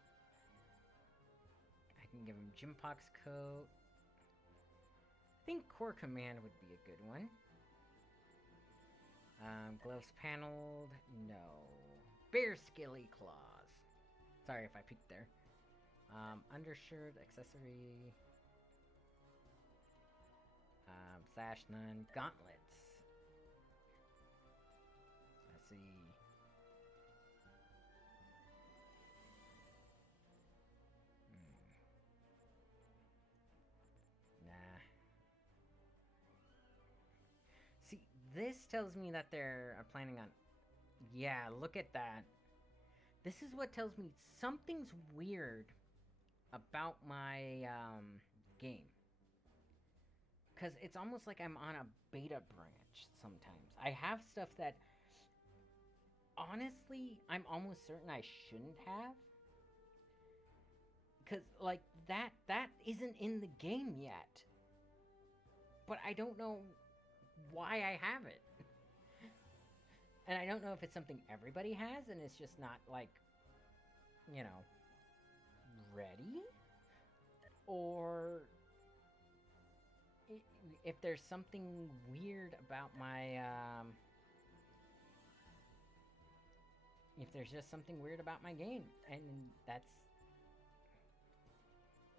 I can give him Jimpox coat. I think Core Command would be a good one. Gloves paneled, no. Bear Skilly Claws. Sorry if I peeked there. Undershirt, accessory. Sash none. Gauntlets. Let's see. Nah. See, this tells me that they're planning on... Yeah, look at that. This is what tells me something's weird about my, game. Because it's almost like I'm on a beta branch sometimes. I have stuff that, honestly, I'm almost certain I shouldn't have. Because, like, that isn't in the game yet. But I don't know why I have it. And I don't know if it's something everybody has and it's just not, like, you know, ready? Or if there's something weird about my, if there's just something weird about my game. And that's,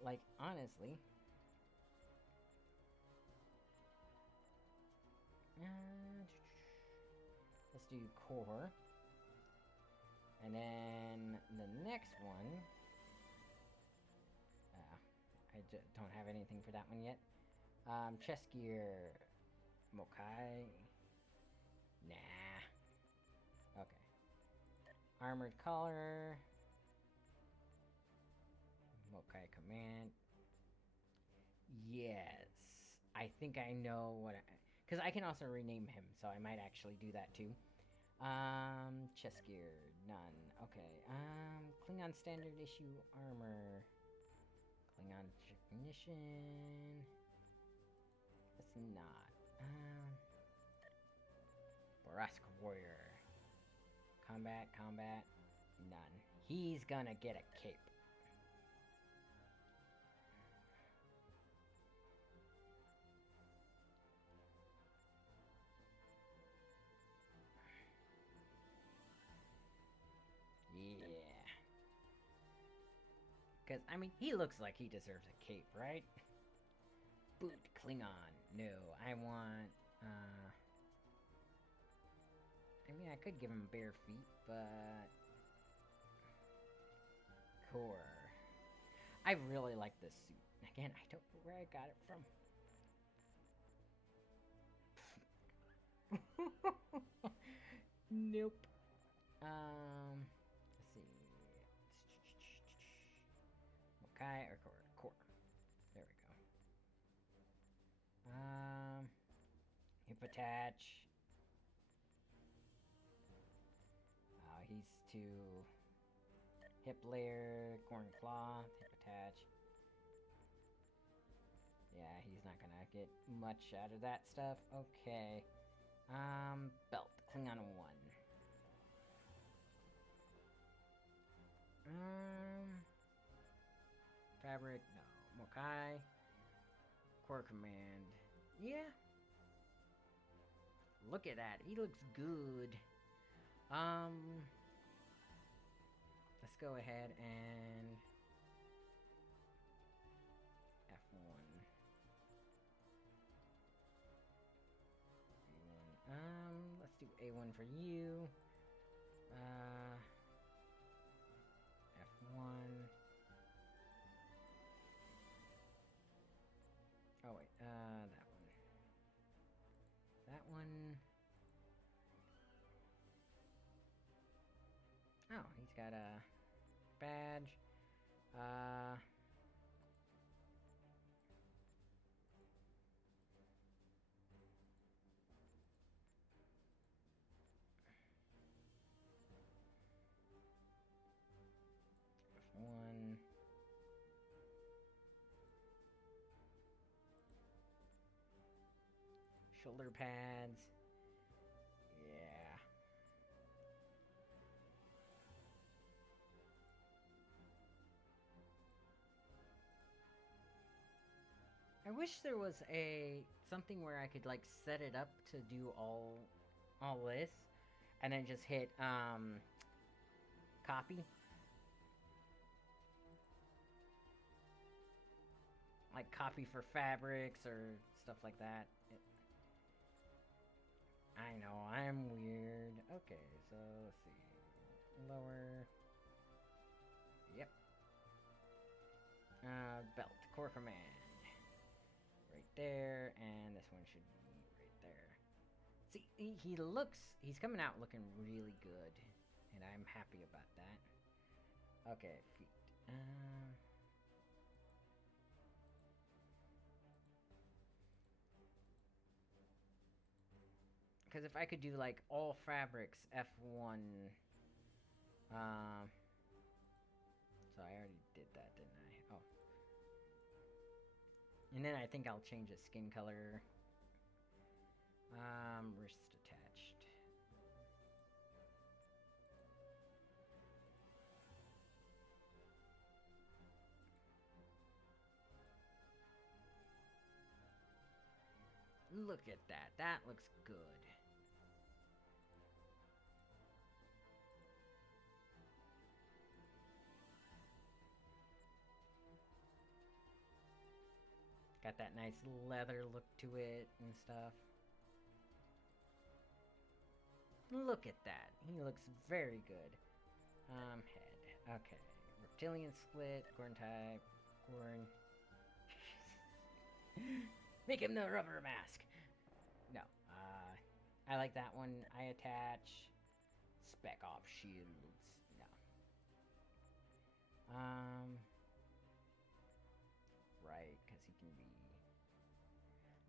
like, honestly... let's do core. And then the next one... I don't have anything for that one yet. Chest gear. Mokai. Nah. Okay. Armored collar. Mokai command. Yes. I think I know what because I can also rename him, so I might actually do that too. Chest gear, none. Okay. Klingon standard issue armor. Klingon technician. That's not. Borask warrior. Combat, none. He's gonna get a cape. Yeah. Because, I mean, he looks like he deserves a cape, right? Boot Klingon. No, I want, I mean, I could give him bare feet, but... Core. I really like this suit. Again, I don't know where I got it from. Nope. Let's Mokai or core? Core. There we go. Hip attach. He's to hip layer, corn cloth, hip attach. Yeah, he's not gonna get much out of that stuff. Okay. Belt. Klingon 1. Fabric, no. Mokai. Core command. Yeah. Look at that. He looks good. Let's go ahead and F1. A1. Let's do A1 for you. F1. Oh wait, that one. That one. Oh, he's got a badge. F1. Shoulder pads. Yeah. I wish there was something where I could like set it up to do all this and then just hit copy. Like copy for fabrics or stuff like that. I know, I'm weird. Okay, so let's see. Lower. Yep. Belt. Core command. Right there, and this one should be right there. See, he's coming out looking really good, and I'm happy about that. Okay, feet. Because if I could do like all fabrics F1, so I already did that, didn't I? Oh. And then I think I'll change the skin color. Wrist attached. Look at that. That looks good. Got that nice leather look to it and stuff. Look at that. He looks very good. Head. Okay. Reptilian split. Gorn type. Gorn. Make him the rubber mask. No. I like that one. I attach. Spec off shields. No. Right, because he can be...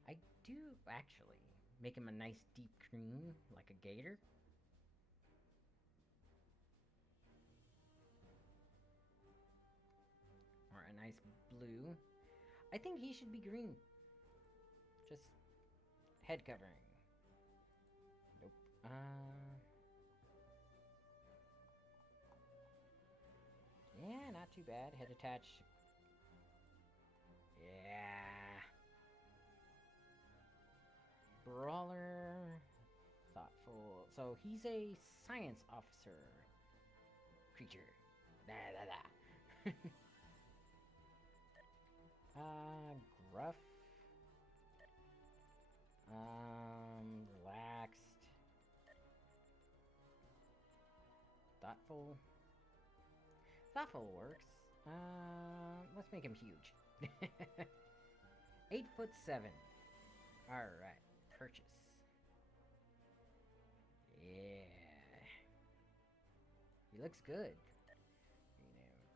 I do, actually, make him a nice deep green, like a gator. Or a nice blue. I think he should be green. Just head covering. Nope. Yeah, not too bad. Head attach. Yeah. Brawler. Thoughtful. So he's a science officer creature. Gruff. Relaxed. Thoughtful. Thoughtful works. Let's make him huge. 8'7". Alright. Purchase. Yeah. He looks good.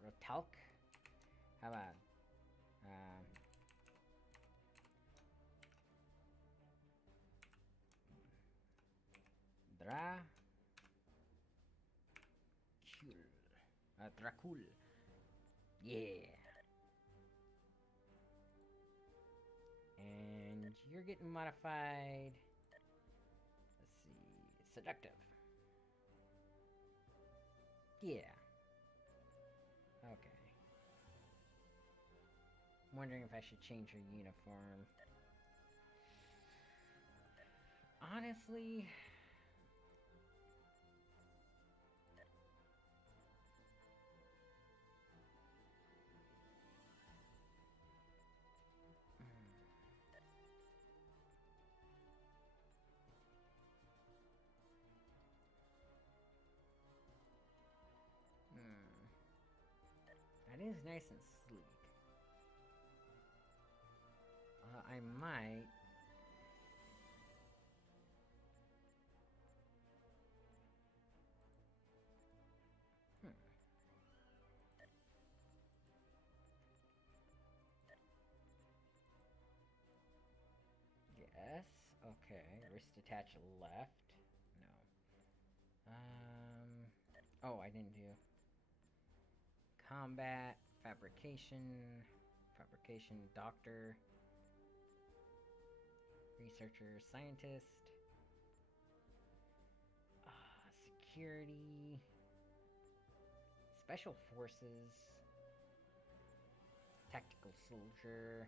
Rotalk. How about um, Dracul. Yeah. And you're getting modified. Let's see. Seductive. Yeah. Okay. I'm wondering if I should change her uniform. Honestly... That is nice and sleek. I might... Yes. Okay. Wrist attach left. No. Oh, I didn't do... Combat, fabrication, doctor, researcher, scientist, security, special forces, tactical soldier.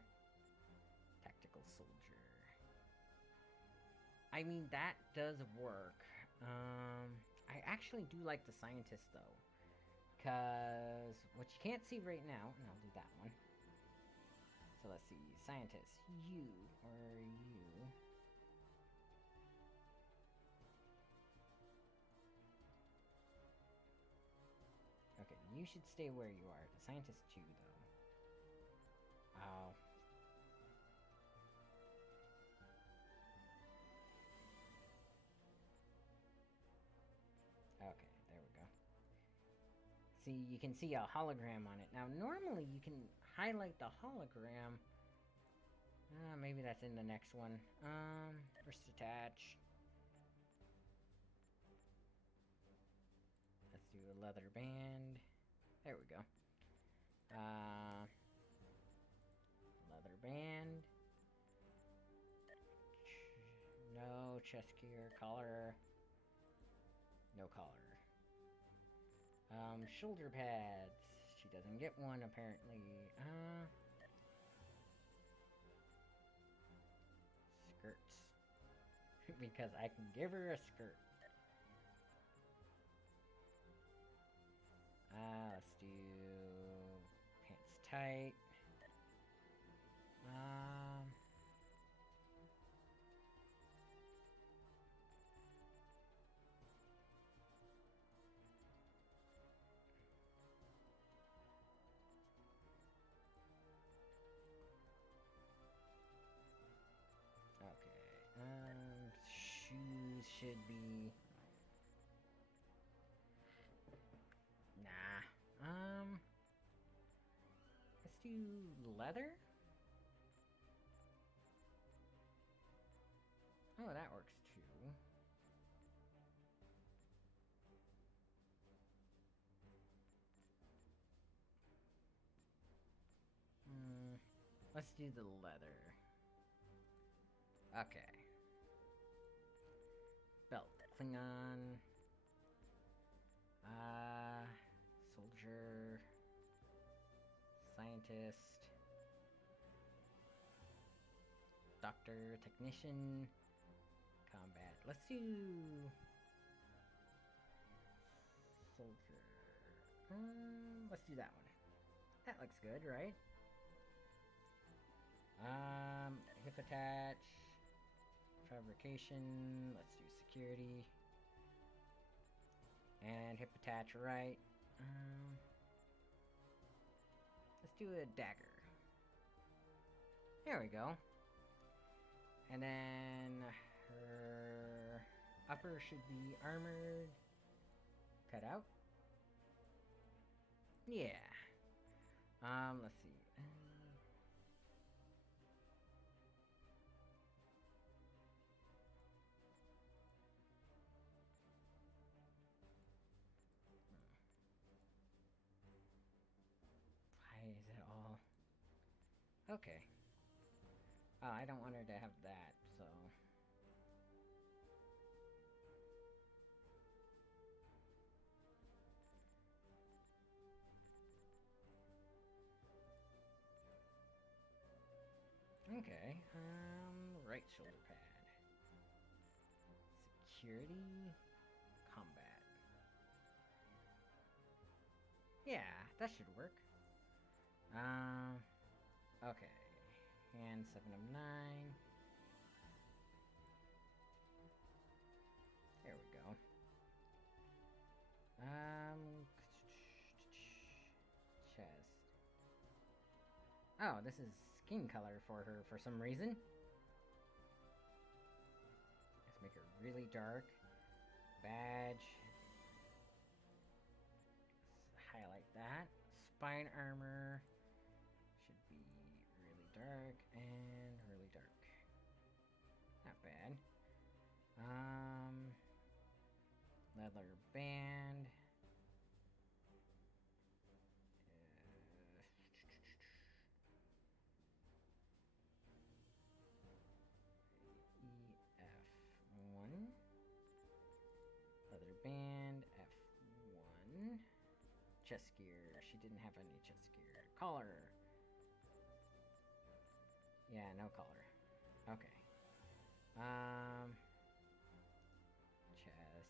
I mean, that does work. I actually do like the scientist, though. Because what you can't see right now, and I'll do that one. So let's see, scientist, you or you. Okay, you should stay where you are. The scientist too, though. Oh. Okay, there we go. See, you can see a hologram on it. Now, normally you can highlight the hologram. Maybe that's in the next one. Wrist attach. Let's do a leather band. There we go. Leather band. No chest gear. Collar. No collar. Shoulder pads. She doesn't get one, apparently. Skirts. Because I can give her a skirt. Let's do... pants tight. Shoes should be... Nah. Let's do leather? Oh, that works too. Let's do the leather. Okay. Belt. Klingon. Soldier. Scientist. Doctor. Technician. Combat. Let's do... Soldier. Let's do that one. That looks good, right? Hip attach. Fabrication. Let's do security. And hip attach right. Let's do a dagger. There we go. And then her upper should be armored. Cut out. Yeah. Let's see. Why is it all... Okay. Oh, I don't want her to have that, so... Okay, right shoulder pad. Security, combat. Yeah, that should work. Okay. Hand 7 of 9. There we go. Chest. Oh, this is skin color for her for some reason. Let's make her really dark. Badge. Let's highlight that. Spine armor should be really dark and really dark. Not bad. Leather band. F1. Leather band, F1. Chest gear. She didn't have any chest gear. Collar. Yeah, no collar. Okay. Chest.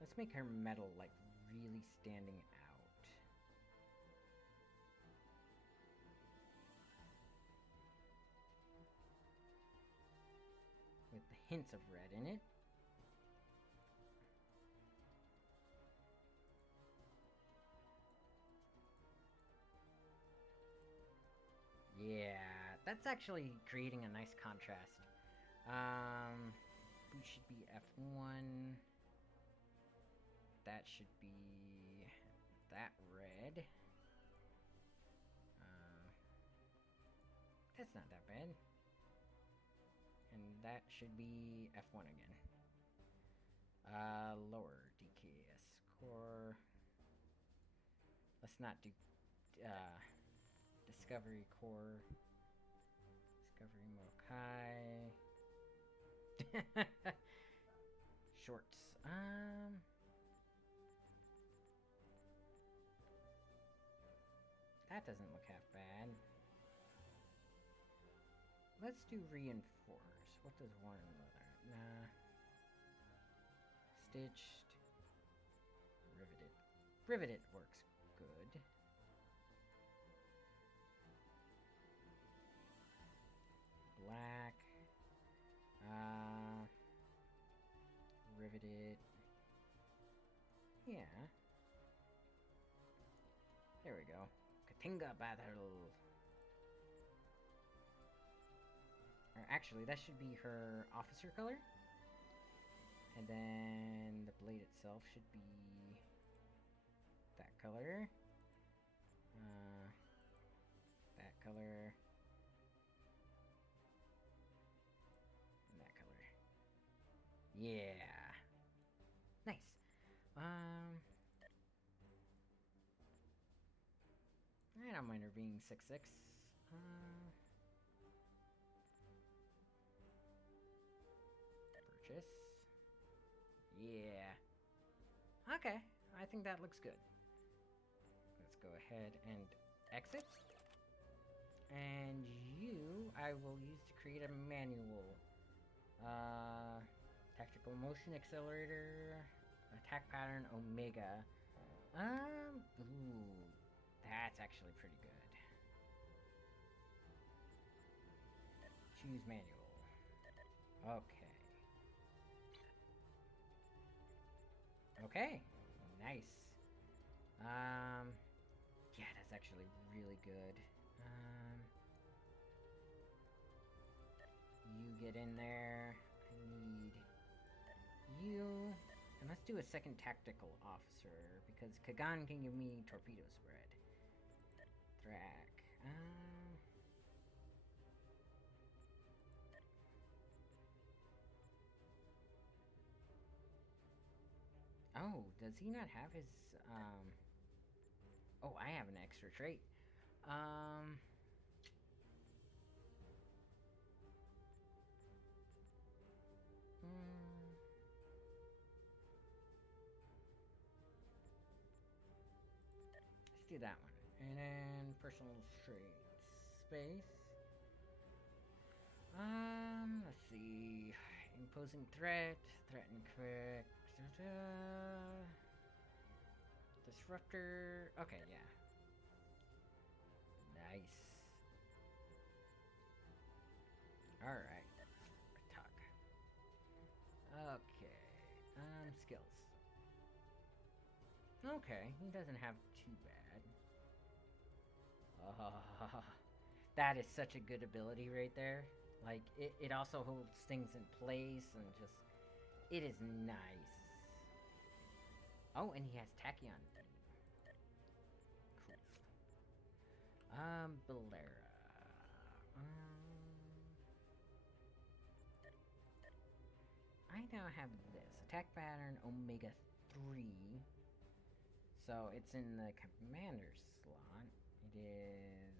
Let's make her metal, like, really standing out. With the hints of red in it. Yeah, that's actually creating a nice contrast. Boot should be F1. That should be that red. That's not that bad. And that should be F1 again. Lower DKS core. Let's not do Discovery core. Discovery Mokai. Shorts. That doesn't look half bad. Let's do reinforce. What does one leather? Nah. Stitched. Riveted. Riveted works good. Black. Riveted. Yeah. There we go. Katinga battle. Or actually, that should be her officer color. And then the blade itself should be that color. That color. And that color. Yeah. Nice. I don't mind her being 6'6". Purchase. Yeah. Okay, I think that looks good. Let's go ahead and exit. And you, I will use to create a manual. Tactical motion accelerator, attack pattern Omega. Ooh, that's actually pretty good. Choose manual. Okay. Okay, nice. Yeah, that's actually really good. You get in there. I need you, and And let's do a second tactical officer, because Kagan can give me torpedo spread. Thrak. Oh, does he not have his, Oh, I have an extra trait. Let's do that one. And then personal traits. Space. Let's see. Imposing threat. Threaten quick. Disruptor. Okay, yeah. Nice. Alright. Talk. Okay. Skills. Okay, he doesn't have too bad. That is such a good ability right there. Like, it also holds things in place and just... It is nice. Oh, and he has Tachyon. Cool. Bolera. I now have this. Attack pattern Omega 3. So it's in the commander slot. It is...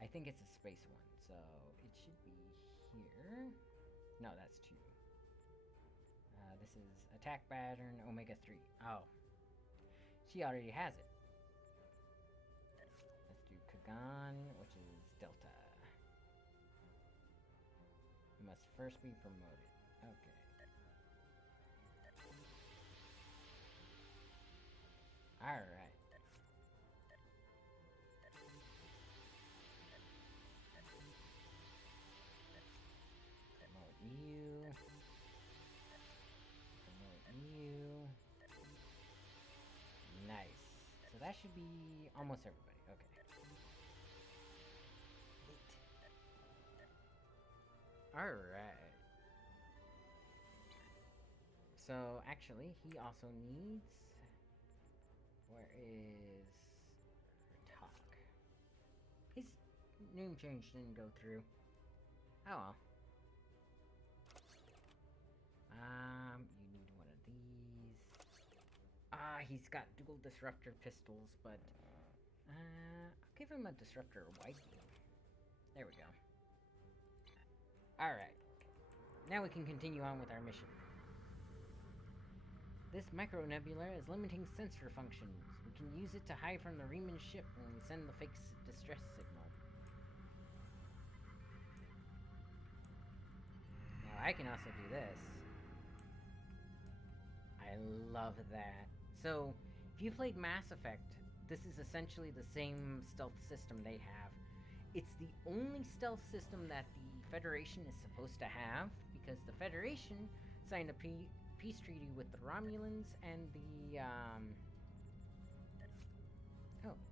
I think it's a space one, so it should be here. No, that's 2. This is attack pattern Omega 3. Oh. She already has it. Let's do Kagan, which is Delta. Must first be promoted. Okay. Alright. Promote you. Promote you. Nice. So that should be almost everybody. Okay. Neat. Alright. So, actually, he also needs... Where is... Talk? His name change didn't go through. Oh well. You need one of these. He's got dual disruptor pistols, but... I'll give him a disruptor wide beam. There we go. Alright. Now we can continue on with our mission. This micronebula is limiting sensor functions. We can use it to hide from the Riemann ship when we send the fake distress signal. Now I can also do this. I love that. So, if you played Mass Effect, this is essentially the same stealth system they have. It's the only stealth system that the Federation is supposed to have, because the Federation signed a peace treaty with the Romulans and the,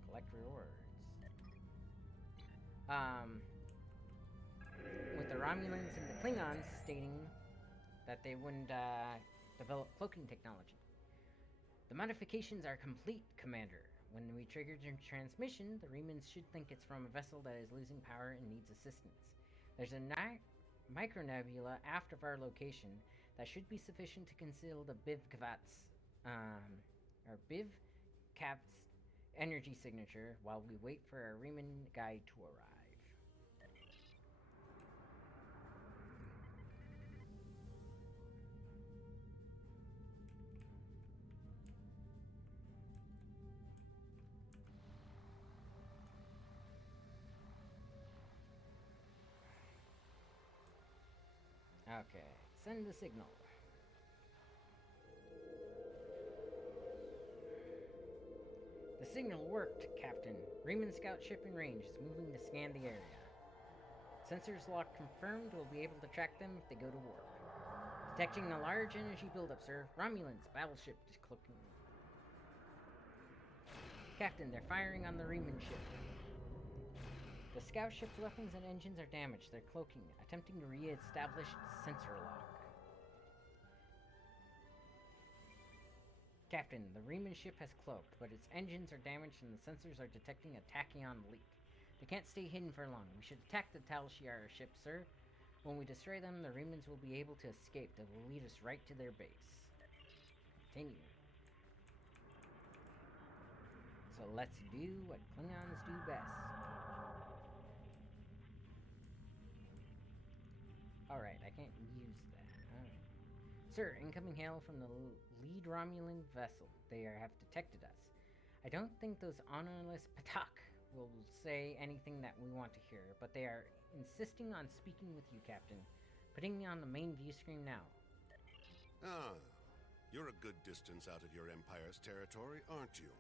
collect rewards. With the Romulans and the Klingons stating that they wouldn't, develop cloaking technology. The modifications are complete, Commander. When we trigger your transmission, the Remans should think it's from a vessel that is losing power and needs assistance. There's a micronebula aft of our location that should be sufficient to conceal the Bivcap's energy signature while we wait for our Riemann guide to arrive. Okay, send the signal. The signal worked, Captain. Riemann scout ship in range is moving to scan the area. Sensors lock confirmed. We'll be able to track them if they go to warp. Detecting a large energy buildup, sir. Romulans, battleship cloaking. Captain, they're firing on the Riemann ship. The scout ship's weapons and engines are damaged. They're cloaking, attempting to re-establish sensor lock. Captain, the Riemann ship has cloaked, but its engines are damaged and the sensors are detecting a tachyon leak. They can't stay hidden for long. We should attack the Tal Shiar ship, sir. When we destroy them, the Riemans will be able to escape. They will lead us right to their base. Continue. So let's do what Klingons do best. Alright, I can't use that. Alright. Sir, incoming hail from the lead Romulan vessel. They have detected us. I don't think those honorless Patak will say anything that we want to hear, but they are insisting on speaking with you, Captain. Putting me on the main view screen now. Ah, you're a good distance out of your Empire's territory, aren't you?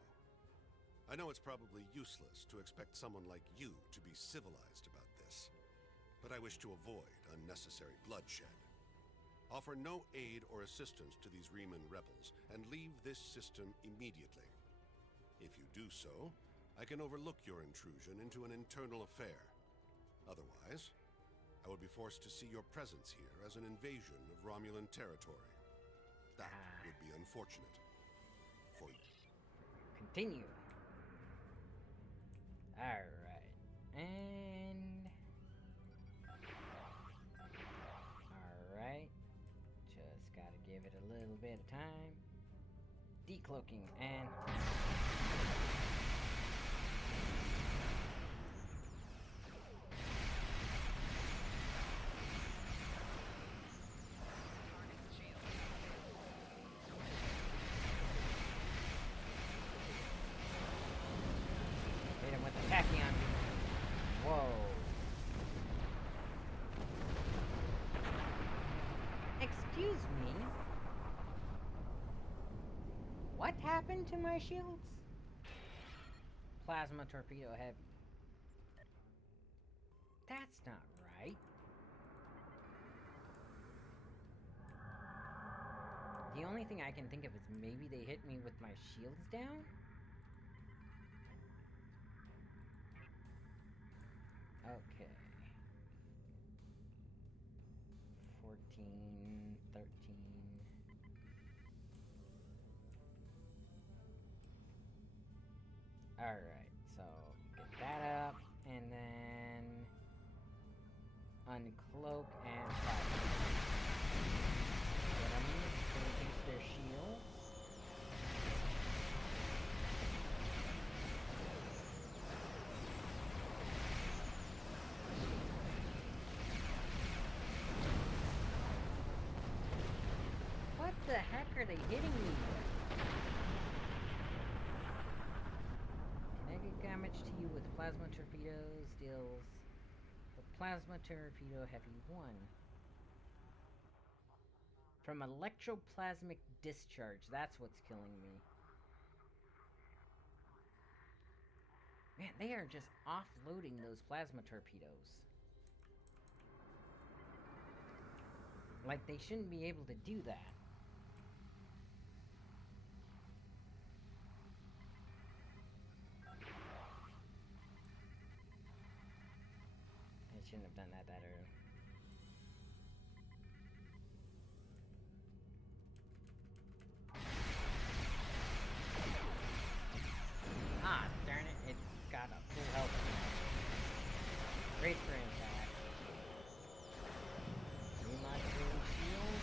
I know it's probably useless to expect someone like you to be civilized about this, but I wish to avoid unnecessary bloodshed. Offer no aid or assistance to these Riemann rebels, and leave this system immediately. If you do so, I can overlook your intrusion into an internal affair. Otherwise, I would be forced to see your presence here as an invasion of Romulan territory. That would be unfortunate. For you. Continue. Alright. And... Alright. Just gotta give it a little bit of time. Decloaking and... Hit him with the tachyon. Whoa. Excuse me? What happened to my shields? Plasma torpedo heavy. That's not right. The only thing I can think of is maybe they hit me with my shields down? Okay. 14, 13. Alright, so get that up, and then uncloak and fire. Get them to reduce their shields. What the heck are they hitting me with? Kinetic damage to you with plasma torpedoes deals the plasma torpedo heavy 1. From electroplasmic discharge, that's what's killing me. Man, they are just offloading those plasma torpedoes. Like, they shouldn't be able to do that. I shouldn't have done that early. Ah, darn it, it got a full health. Brace for impact. Remodulating shield.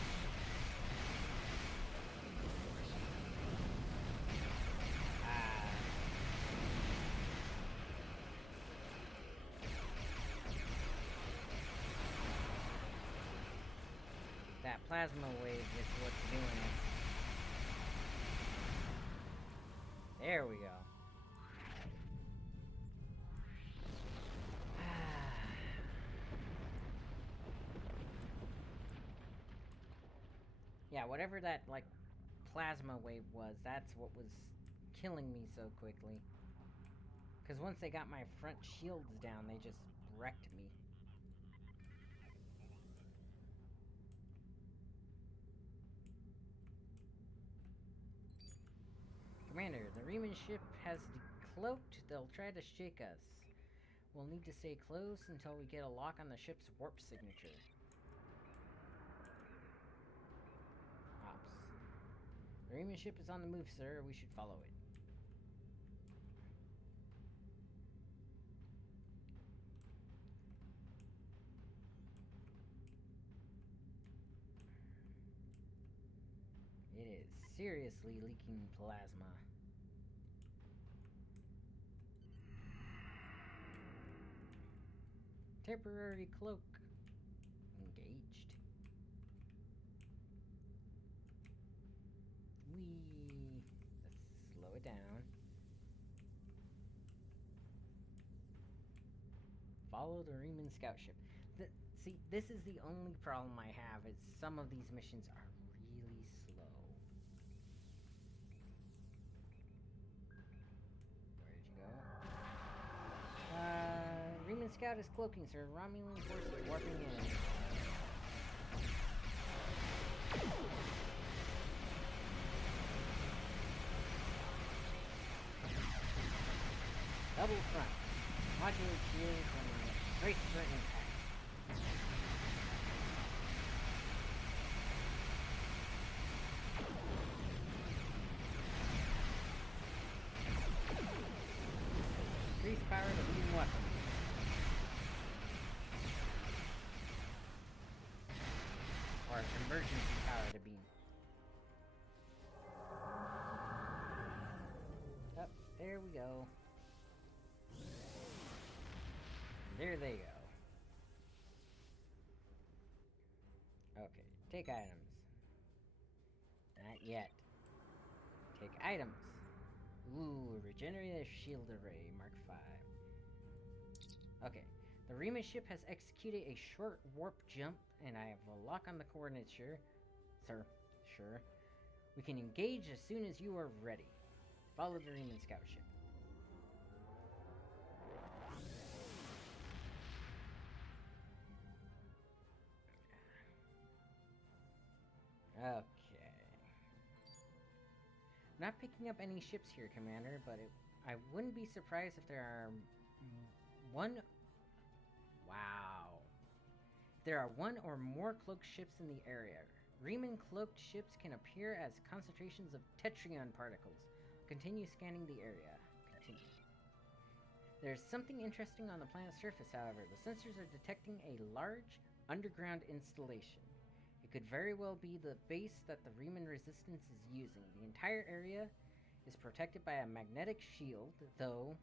That plasma wave is what's doing it. There we go. Yeah, whatever that, like, plasma wave was, that's what was killing me so quickly. Because once they got my front shields down, they just wrecked me. Commander, the Riemann ship has decloaked. They'll try to shake us. We'll need to stay close until we get a lock on the ship's warp signature. Ops. The Reman ship is on the move, sir. We should follow it. It is seriously leaking plasma. Temporary cloak engaged. Let's slow it down. Follow the Riemann scout ship. See, this is the only problem I have, is some of these missions are really slow. Where'd you go? Riemann scout is cloaking, sir. Romulan forces warping in. Double front. Modular shields and brace for impact. Increase power to beam weapons. Or emergency power to beam. Up, there we go. There they go. Okay, take items. Not yet. Take items. Ooh, regenerative shield array, Mark 5. Okay, the Riemann ship has executed a short warp jump, and I have a lock on the coordinates, sir. Sure. We can engage as soon as you are ready. Follow the Riemann scout ship. Okay. Not picking up any ships here, Commander, but I wouldn't be surprised if there are one... Wow. There are one or more cloaked ships in the area. Riemann cloaked ships can appear as concentrations of tetrion particles. Continue scanning the area. Continue. There's something interesting on the planet's surface, however. The sensors are detecting a large underground installation. It could very well be the base that the Riemann resistance is using. The entire area is protected by a magnetic shield, though.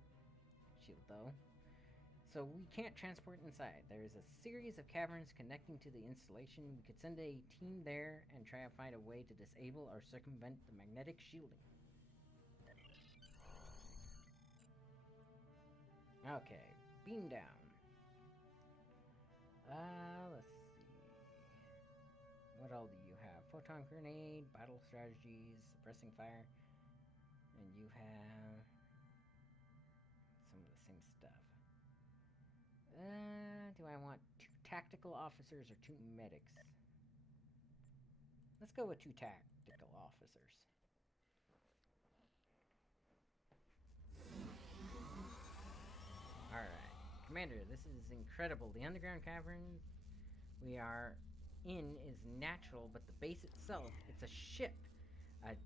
So we can't transport inside. There is a series of caverns connecting to the installation. We could send a team there and try to find a way to disable or circumvent the magnetic shielding. Okay, beam down. Let's see. What all do you have? Photon grenade, battle strategies, suppressing fire, and you have some of the same stuff. Do I want 2 tactical officers or 2 medics? Let's go with 2 tactical officers. Alright. Commander, this is incredible. The underground cavern we are in is natural, but the base itself, it's a ship. A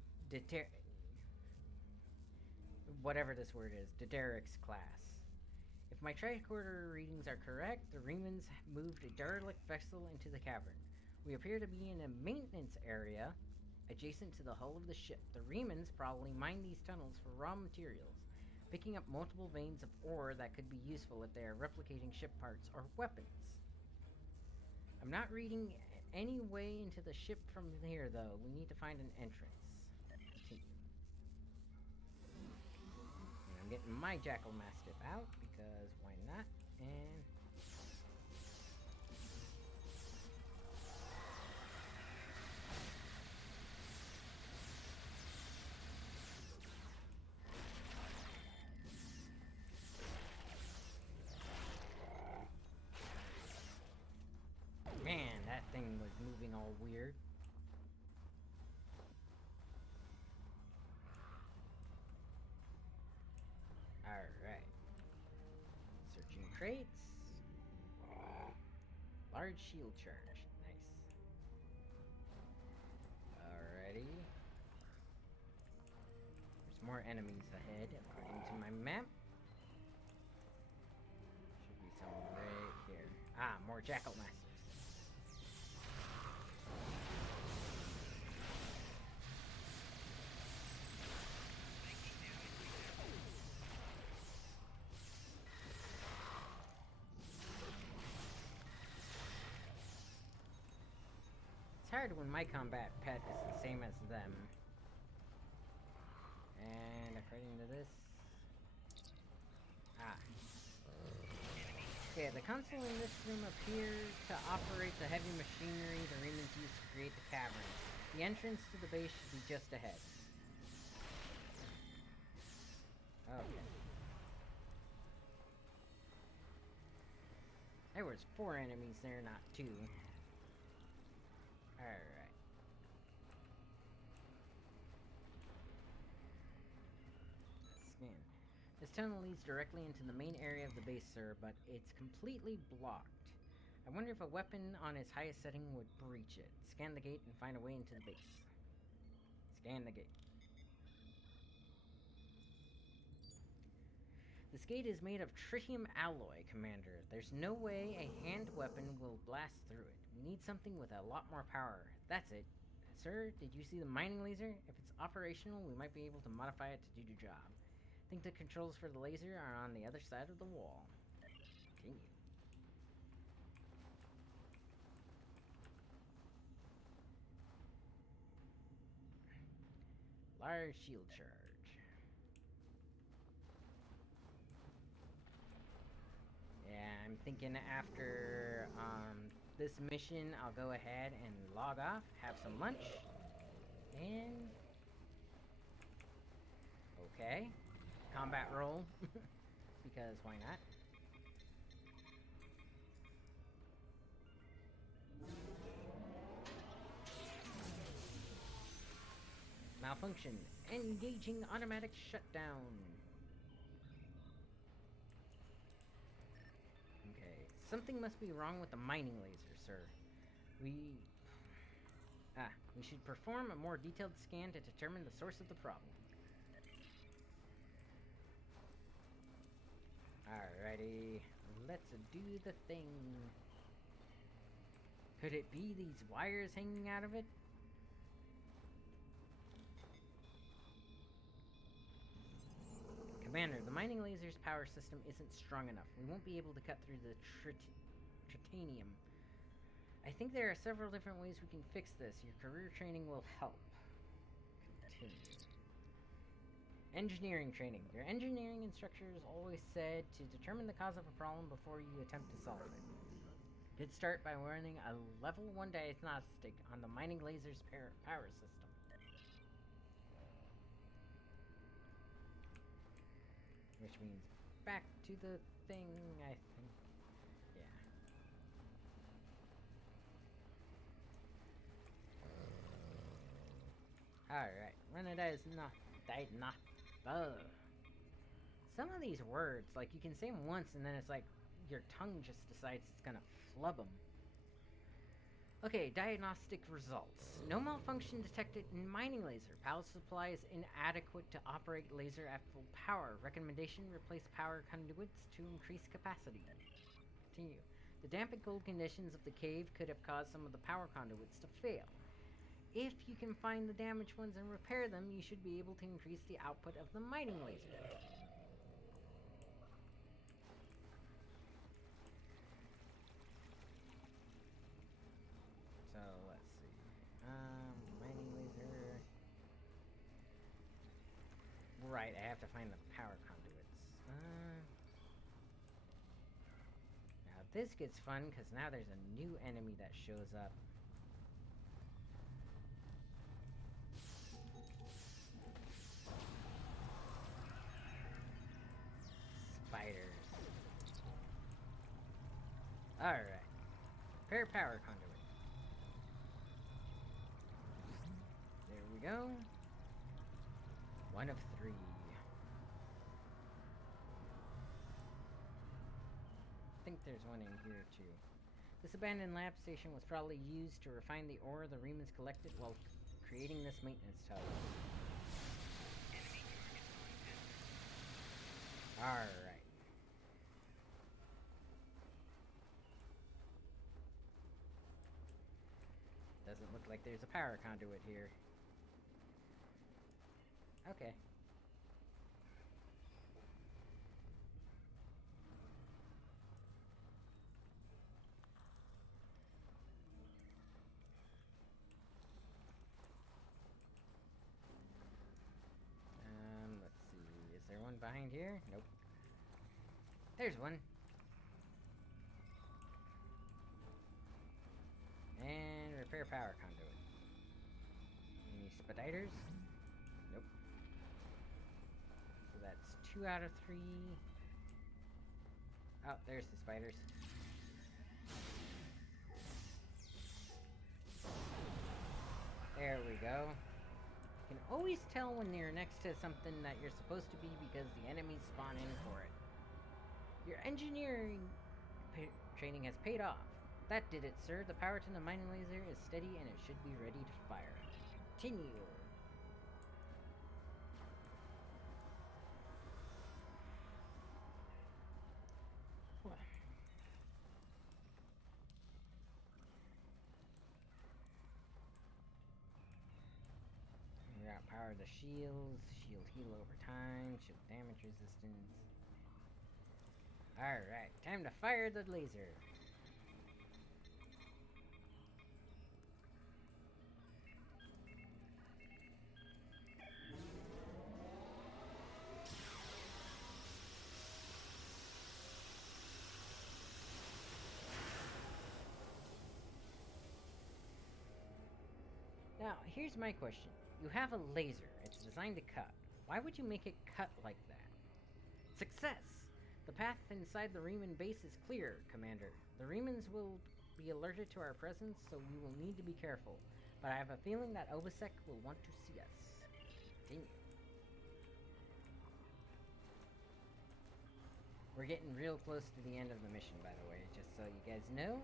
whatever this word is, Dederic's class. If my tricorder readings are correct, the Riemanns moved a derelict vessel into the cavern. We appear to be in a maintenance area adjacent to the hull of the ship. The Riemanns probably mine these tunnels for raw materials, picking up multiple veins of ore that could be useful if they are replicating ship parts or weapons. I'm not reading any way into the ship from here, though. We need to find an entrance. Continue. And I'm getting my Jackal Mastiff out, because why not? And... man, that thing was moving all weird. Alright. Searching traits. Large shield charge. Nice. Alrighty. There's more enemies ahead, according to my map. Should be some right here. Ah, more Jackal Masters. It's hard when my combat pet is the same as them. And according to this... Ah. Okay, the console in this room appears to operate the heavy machinery the Remans used to create the cavern. The entrance to the base should be just ahead. Okay. There was 4 enemies there, not 2. Alright. Scan. This tunnel leads directly into the main area of the base, sir, but it's completely blocked. I wonder if a weapon on its highest setting would breach it. Scan the gate and find a way into the base. Scan the gate. This gate is made of tritium alloy, Commander. There's no way a hand weapon will blast through it. We need something with a lot more power. That's it. Sir, did you see the mining laser? If it's operational, we might be able to modify it to do the job. I think the controls for the laser are on the other side of the wall. Continue. Large shield charge. Yeah, I'm thinking after this mission, I'll go ahead and log off, have some lunch, and... Okay. Combat roll. Because why not? Malfunction. Engaging automatic shutdown. Okay. Something must be wrong with the mining laser, sir. We should perform a more detailed scan to determine the source of the problem. Alrighty. Let's do the thing. Could it be these wires hanging out of it? Commander, the mining laser's power system isn't strong enough. We won't be able to cut through the tritanium. I think there are several different ways we can fix this. Your career training will help. Continue. Engineering training. Your engineering instructors always said to determine the cause of a problem before you attempt to solve it. Good start by running a level 1 diagnostic on the mining laser's power system. Which means back to the thing, I think. Yeah. Alright, run a Some of these words, like, you can say them once and then it's like your tongue just decides it's gonna flub them. Okay, diagnostic results. No malfunction detected in mining laser. Power supply is inadequate to operate laser at full power. Recommendation, replace power conduits to increase capacity. Continue. The damp and cold conditions of the cave could have caused some of the power conduits to fail. If you can find the damaged ones and repair them, you should be able to increase the output of the mining laser. So, let's see. Mining laser. Right, I have to find the power conduits. Now this gets fun, because now there's a new enemy that shows up. Spiders. Alright. Repair power conduit. There we go. 1 of 3. there's one in here, too. This abandoned lab station was probably used to refine the ore the Remans collected while creating this maintenance tower. Alright. Doesn't look like there's a power conduit here. Okay. Let's see. Is there one behind here? Nope. There's one. And repair power conduit. Any spiders? Nope. So that's 2 out of 3. Oh, there's the spiders. There we go. You can always tell when you're next to something that you're supposed to be because the enemies spawn in for it. Your engineering training has paid off. That did it, sir. The power to the mining laser is steady and it should be ready to fire. Continue. What? We got power to shields, shield heal over time, shield damage resistance. Alright, time to fire the laser. Now, here's my question. You have a laser. It's designed to cut. Why would you make it cut like that? Success! The path inside the Reman base is clear, Commander. The Remans will be alerted to our presence, so we will need to be careful. But I have a feeling that Obasek will want to see us. Continue. We're getting real close to the end of the mission, by the way, just so you guys know.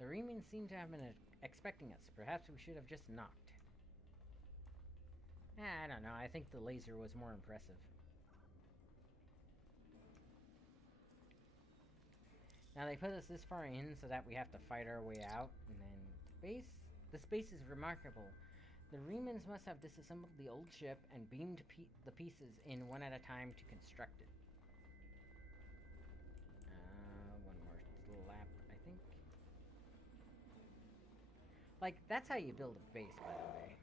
The Remans seem to have been expecting us. Perhaps we should have just knocked. I don't know. I think the laser was more impressive. Now they put us this far in so that we have to fight our way out. And then the space is remarkable. The Remans must have disassembled the old ship and beamed the pieces in one at a time to construct it. One more lap, I think. Like, that's how you build a base, by the way.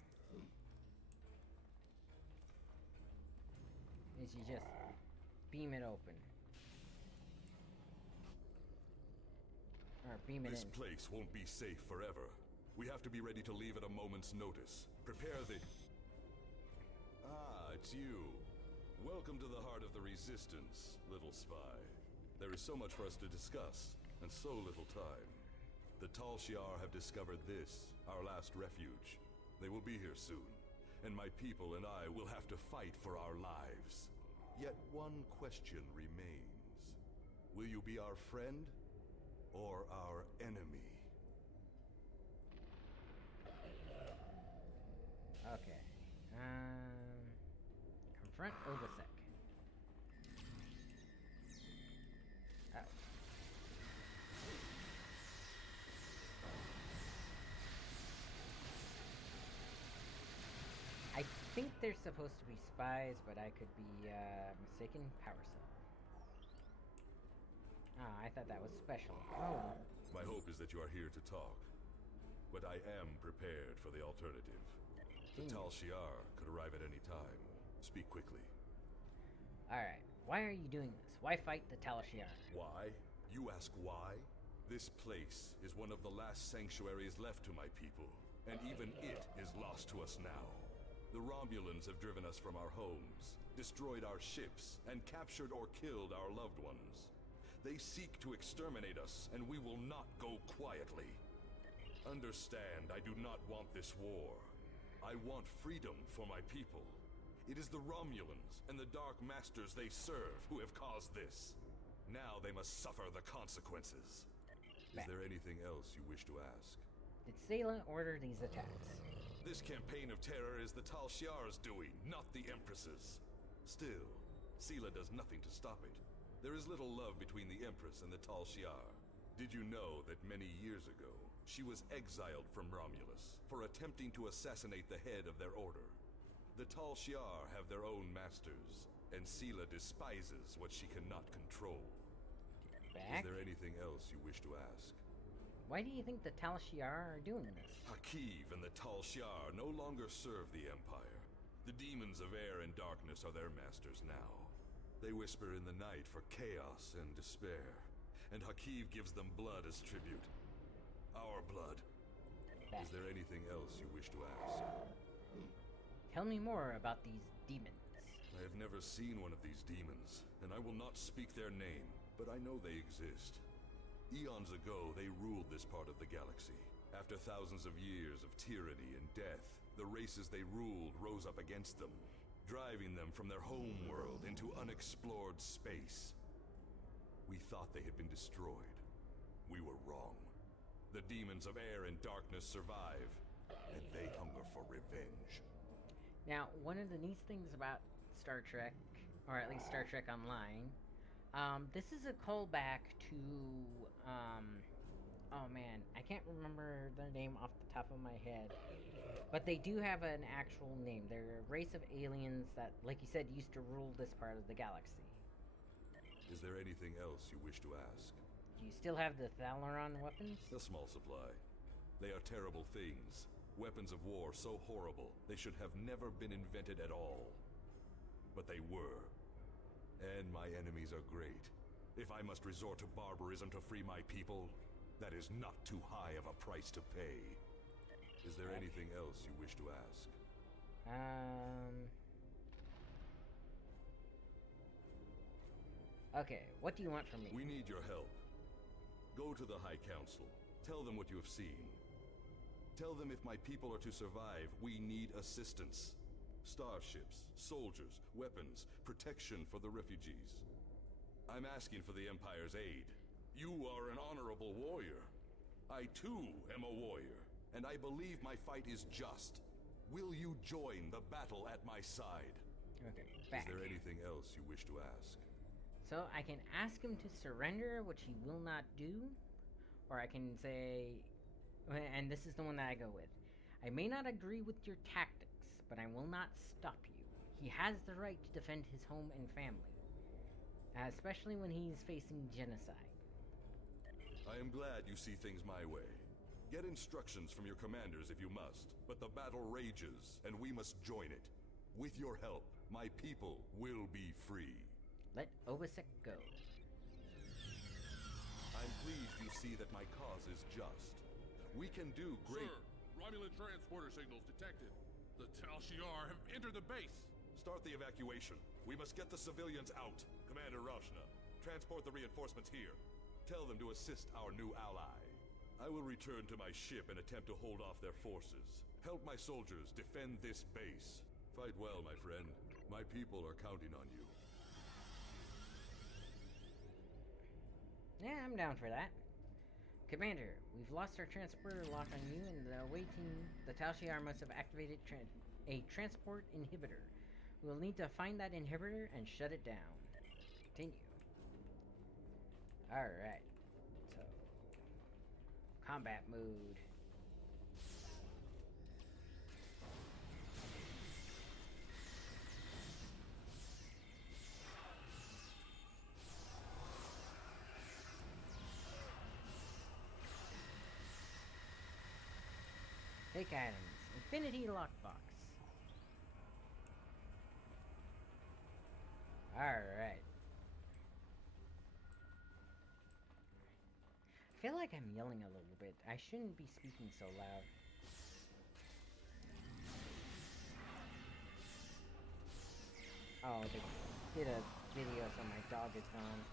Is you just beam it open. Or beam it in. This place won't be safe forever. We have to be ready to leave at a moment's notice. Prepare the... Ah, it's you. Welcome to the heart of the Resistance, little spy. There is so much for us to discuss, and so little time. The Tal Shiar have discovered this, our last refuge. They will be here soon, and my people and I will have to fight for our lives. Yet one question remains. Will you be our friend, or our enemy? Okay. Confront Obasek. Oh. I think they're supposed to be spies, but I could be mistaken. Power cell. Ah, I thought that was special. Oh. My hope is that you are here to talk, but I am prepared for the alternative. The Tal Shiar could arrive at any time. Speak quickly. Alright, why are you doing this? Why fight the Tal Shiar? Why? You ask why? This place is one of the last sanctuaries left to my people, and even it is lost to us now. The Romulans have driven us from our homes, destroyed our ships, and captured or killed our loved ones. They seek to exterminate us, and we will not go quietly. Understand, I do not want this war. I want freedom for my people. It is the Romulans and the Dark Masters they serve who have caused this. Now they must suffer the consequences. Is there anything else you wish to ask? Did Sayla order these attacks? This campaign of terror is the Tal Shiar's doing, not the Empress's. Still, Sayla does nothing to stop it. There is little love between the Empress and the Tal Shiar. Did you know that many years ago, she was exiled from Romulus for attempting to assassinate the head of their order? The Tal Shiar have their own masters, and Sayla despises what she cannot control. Back? Is there anything else you wish to ask? Why do you think the Tal Shiar are doing this? Hakiv and the Tal Shiar no longer serve the Empire. The demons of air and darkness are their masters now. They whisper in the night for chaos and despair, and Hakiv gives them blood as tribute. Our blood. Back. Is there anything else you wish to ask? Tell me more about these demons. I have never seen one of these demons, and I will not speak their name, but I know they exist. Eons ago, they ruled this part of the galaxy. After thousands of years of tyranny and death, the races they ruled rose up against them, driving them from their home world into unexplored space. We thought they had been destroyed. We were wrong. The demons of air and darkness survive, and they hunger for revenge. Now, one of the neat things about Star Trek, or at least Star Trek Online, this is a callback to, oh man, I can't remember their name off the top of my head, but they do have an actual name. They're a race of aliens that, like you said, used to rule this part of the galaxy. Is there anything else you wish to ask? Do you still have the Thalaron weapons? A small supply. They are terrible things. Weapons of war so horrible, they should have never been invented at all. But they were. And my enemies are great. If I must resort to barbarism to free my people, that is not too high of a price to pay. Is there anything else you wish to ask? Okay, what do you want from me? We need your help. Go to the High Council. Tell them what you have seen. Tell them if my people are to survive, we need assistance. Starships, soldiers, weapons, protection for the refugees. I'm asking for the Empire's aid. You are an honorable warrior. I too am a warrior, and I believe my fight is just. Will you join the battle at my side? Okay, back. Is there anything else you wish to ask? So I can ask him to surrender, which he will not do, or I can say, and this is the one that I go with. I may not agree with your tactics, but I will not stop you. He has the right to defend his home and family, especially when he's facing genocide. I am glad you see things my way. Get instructions from your commanders if you must, but the battle rages, and we must join it. With your help, my people will be free. Let Obasek go. I'm pleased you see that my cause is just. We can do great... Sir, Romulan transporter signals detected. The Tal Shiar have entered the base. Start the evacuation. We must get the civilians out. Commander Rashna, transport the reinforcements here. Tell them to assist our new ally. I will return to my ship and attempt to hold off their forces. Help my soldiers defend this base. Fight well, my friend. My people are counting on you. Yeah, I'm down for that. Commander, we've lost our transporter lock on you, and the Tal Shiar must have activated a transport inhibitor. We'll need to find that inhibitor and shut it down. Continue. Alright. So, combat mode. Take items. Infinity lockbox. Alright. I feel like I'm yelling a little bit. I shouldn't be speaking so loud. Oh, they did a video so my dog is gone.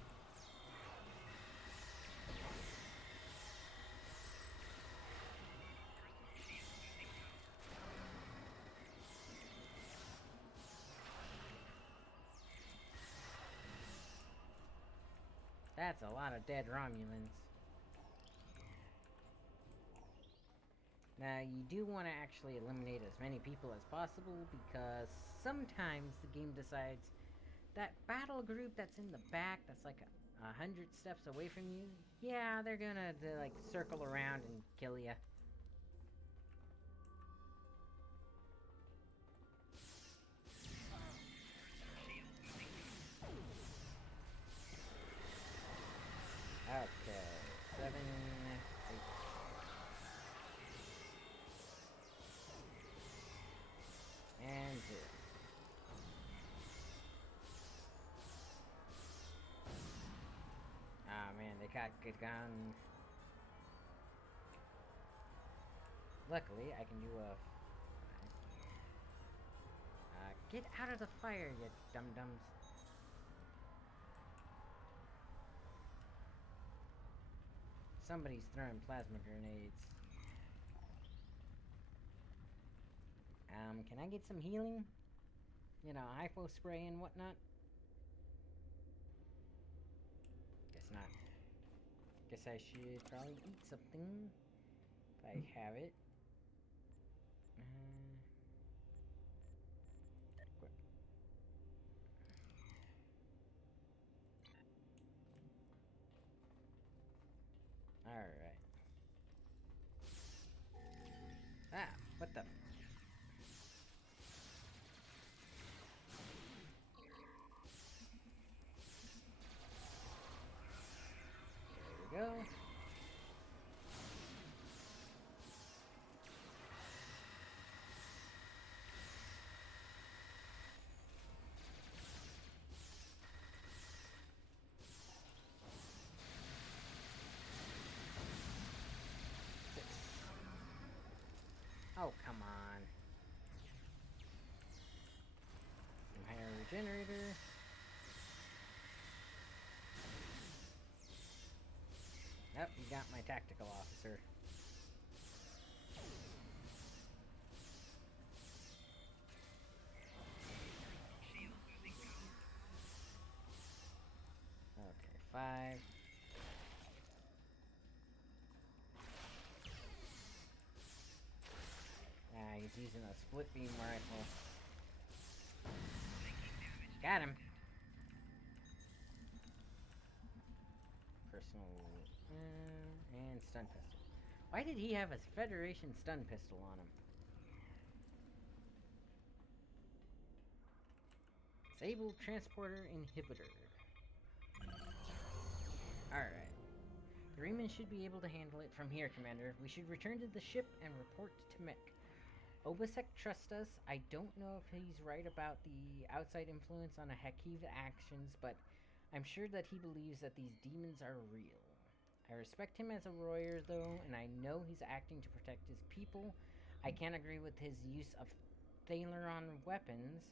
That's a lot of dead Romulans. Now, you do want to actually eliminate as many people as possible, because sometimes the game decides that battle group that's in the back, that's like 100 steps away from you, yeah, they're gonna like circle around and kill you. Okay, 7, 8, and 2. Ah man, they got good guns. Luckily, I can do a... get out of the fire, you dum-dums. Somebody's throwing plasma grenades. Can I get some healing? You know, hypo spray and whatnot? Guess not. Guess I should probably eat something. If I have it. Quick. Alright. Ah, what the... There we go. Oh, come on. Some higher regenerator. Yep, you got my tactical officer. Okay, 5. He's using a split beam rifle. Got him. Personal and stun pistol. Why did he have a Federation stun pistol on him? Disable transporter inhibitor. Alright. The Reman should be able to handle it from here, Commander. We should return to the ship and report to Mick. Obasek trusts us. I don't know if he's right about the outside influence on a Hakiv actions, but I'm sure that he believes that these demons are real. I respect him as a warrior, though, and I know he's acting to protect his people. I can't agree with his use of Thaleron weapons,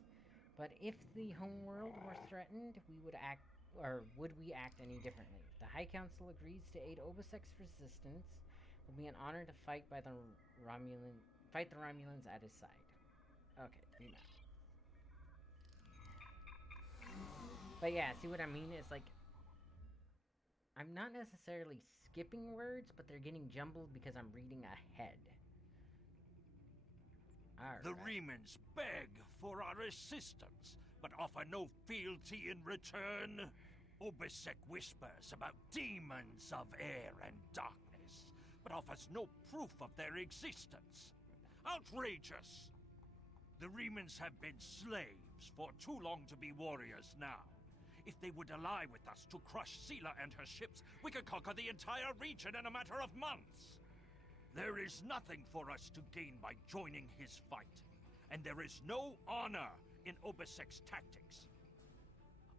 but if the homeworld were threatened, we would act, or would we act any differently? If the High Council agrees to aid Obasek's resistance, it will be an honor to fight the Romulans at his side. Okay, remap. But yeah, see what I mean? It's like, I'm not necessarily skipping words, but they're getting jumbled because I'm reading ahead. Alright. The Remans beg for our assistance, but offer no fealty in return. Obasek whispers about demons of air and darkness, but offers no proof of their existence. Outrageous! The Remans have been slaves for too long to be warriors now. If they would ally with us to crush Sela and her ships, we could conquer the entire region in a matter of months. There is nothing for us to gain by joining his fight, and there is no honor in Obasek's tactics.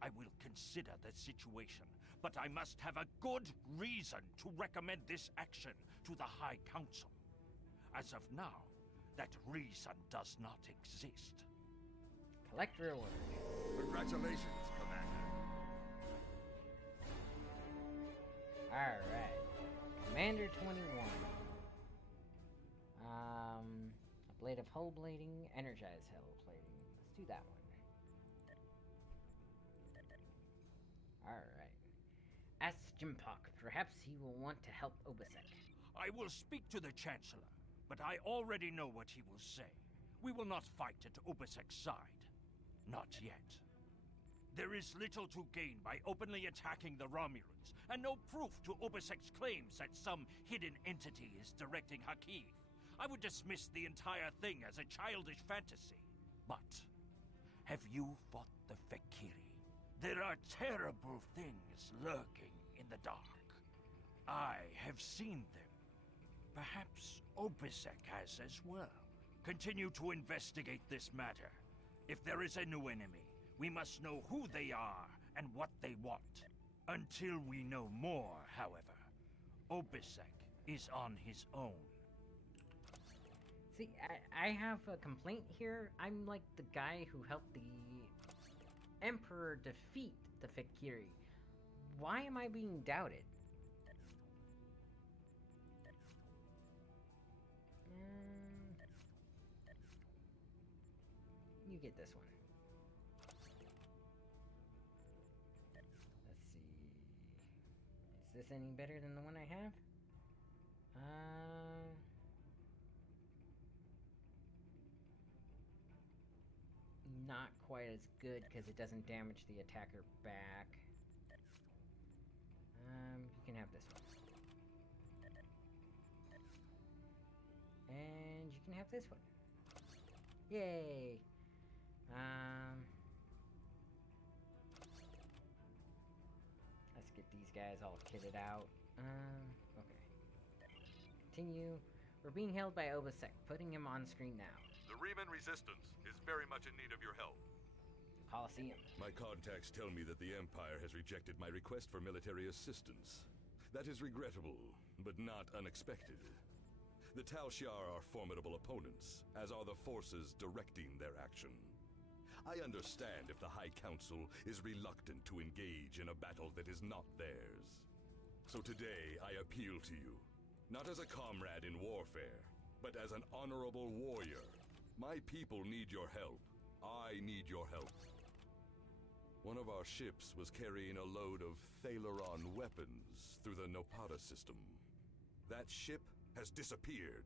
I will consider the situation, but I must have a good reason to recommend this action to the High Council. As of now, that reason does not exist. Collect reward. Congratulations, Commander. Alright. Commander 21. A blade of hull blading, energized hull plating. Let's do that one. Alright. As Jimpok. Perhaps he will want to help Obasek. I will speak to the Chancellor, but I already know what he will say. We will not fight at Obasek's side. Not yet. There is little to gain by openly attacking the Romulans, and no proof to Obasek's claims that some hidden entity is directing Hakiv. I would dismiss the entire thing as a childish fantasy. But have you fought the Fekiri? There are terrible things lurking in the dark. I have seen them. Perhaps Obasek has as well. Continue to investigate this matter. If there is a new enemy, we must know who they are and what they want. Until we know more, however, Obasek is on his own. See, I have a complaint here. I'm like the guy who helped the Emperor defeat the Fekiri. Why am I being doubted? You get this one. Let's see. Is this any better than the one I have? Not quite as good because it doesn't damage the attacker back. You can have this one. And you can have this one. Yay! Let's get these guys all kitted out. Okay. Continue. We're being held by Obasek, putting him on screen now. The Riemann Resistance is very much in need of your help. Coliseum. My contacts tell me that the Empire has rejected my request for military assistance. That is regrettable, but not unexpected. The Tal Shiar are formidable opponents, as are the forces directing their action. I understand if the High Council is reluctant to engage in a battle that is not theirs. So today I appeal to you, not as a comrade in warfare, but as an honorable warrior. My people need your help. I need your help. One of our ships was carrying a load of Thaleron weapons through the Nopata system. That ship has disappeared.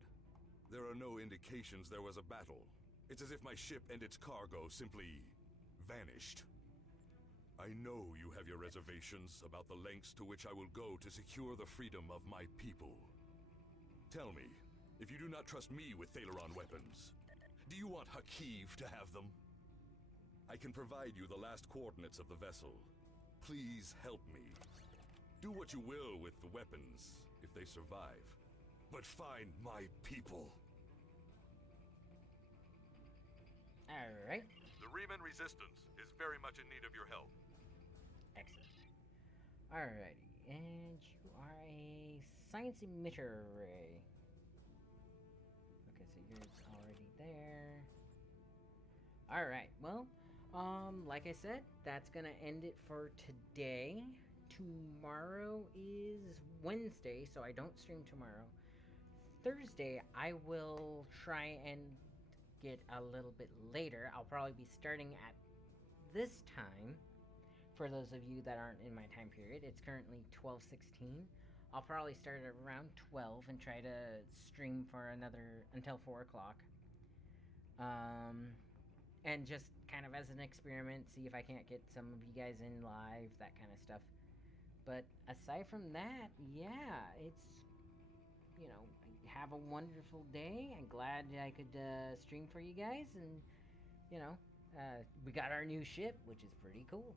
There are no indications there was a battle. It's as if my ship and its cargo simply vanished. I know you have your reservations about the lengths to which I will go to secure the freedom of my people. Tell me, if you do not trust me with Thaleron weapons, do you want Hakiv to have them? I can provide you the last coordinates of the vessel. Please help me. Do what you will with the weapons, if they survive. But find my people. Alright. The Riemann Resistance is very much in need of your help. Excellent. Alrighty. And you are a science emitter array. Okay, so you're already there. Alright, well, like I said, that's gonna end it for today. Tomorrow is Wednesday, so I don't stream tomorrow. Thursday, I will try and get a little bit later. I'll probably be starting at this time. For those of you that aren't in my time period, it's currently 12:16. I'll probably start at around 12 and try to stream for until 4 o'clock. And just kind of as an experiment, see if I can't get some of you guys in live, that kind of stuff. But aside from that, yeah, it's, have a wonderful day. I'm glad I could stream for you guys, and, we got our new ship, which is pretty cool.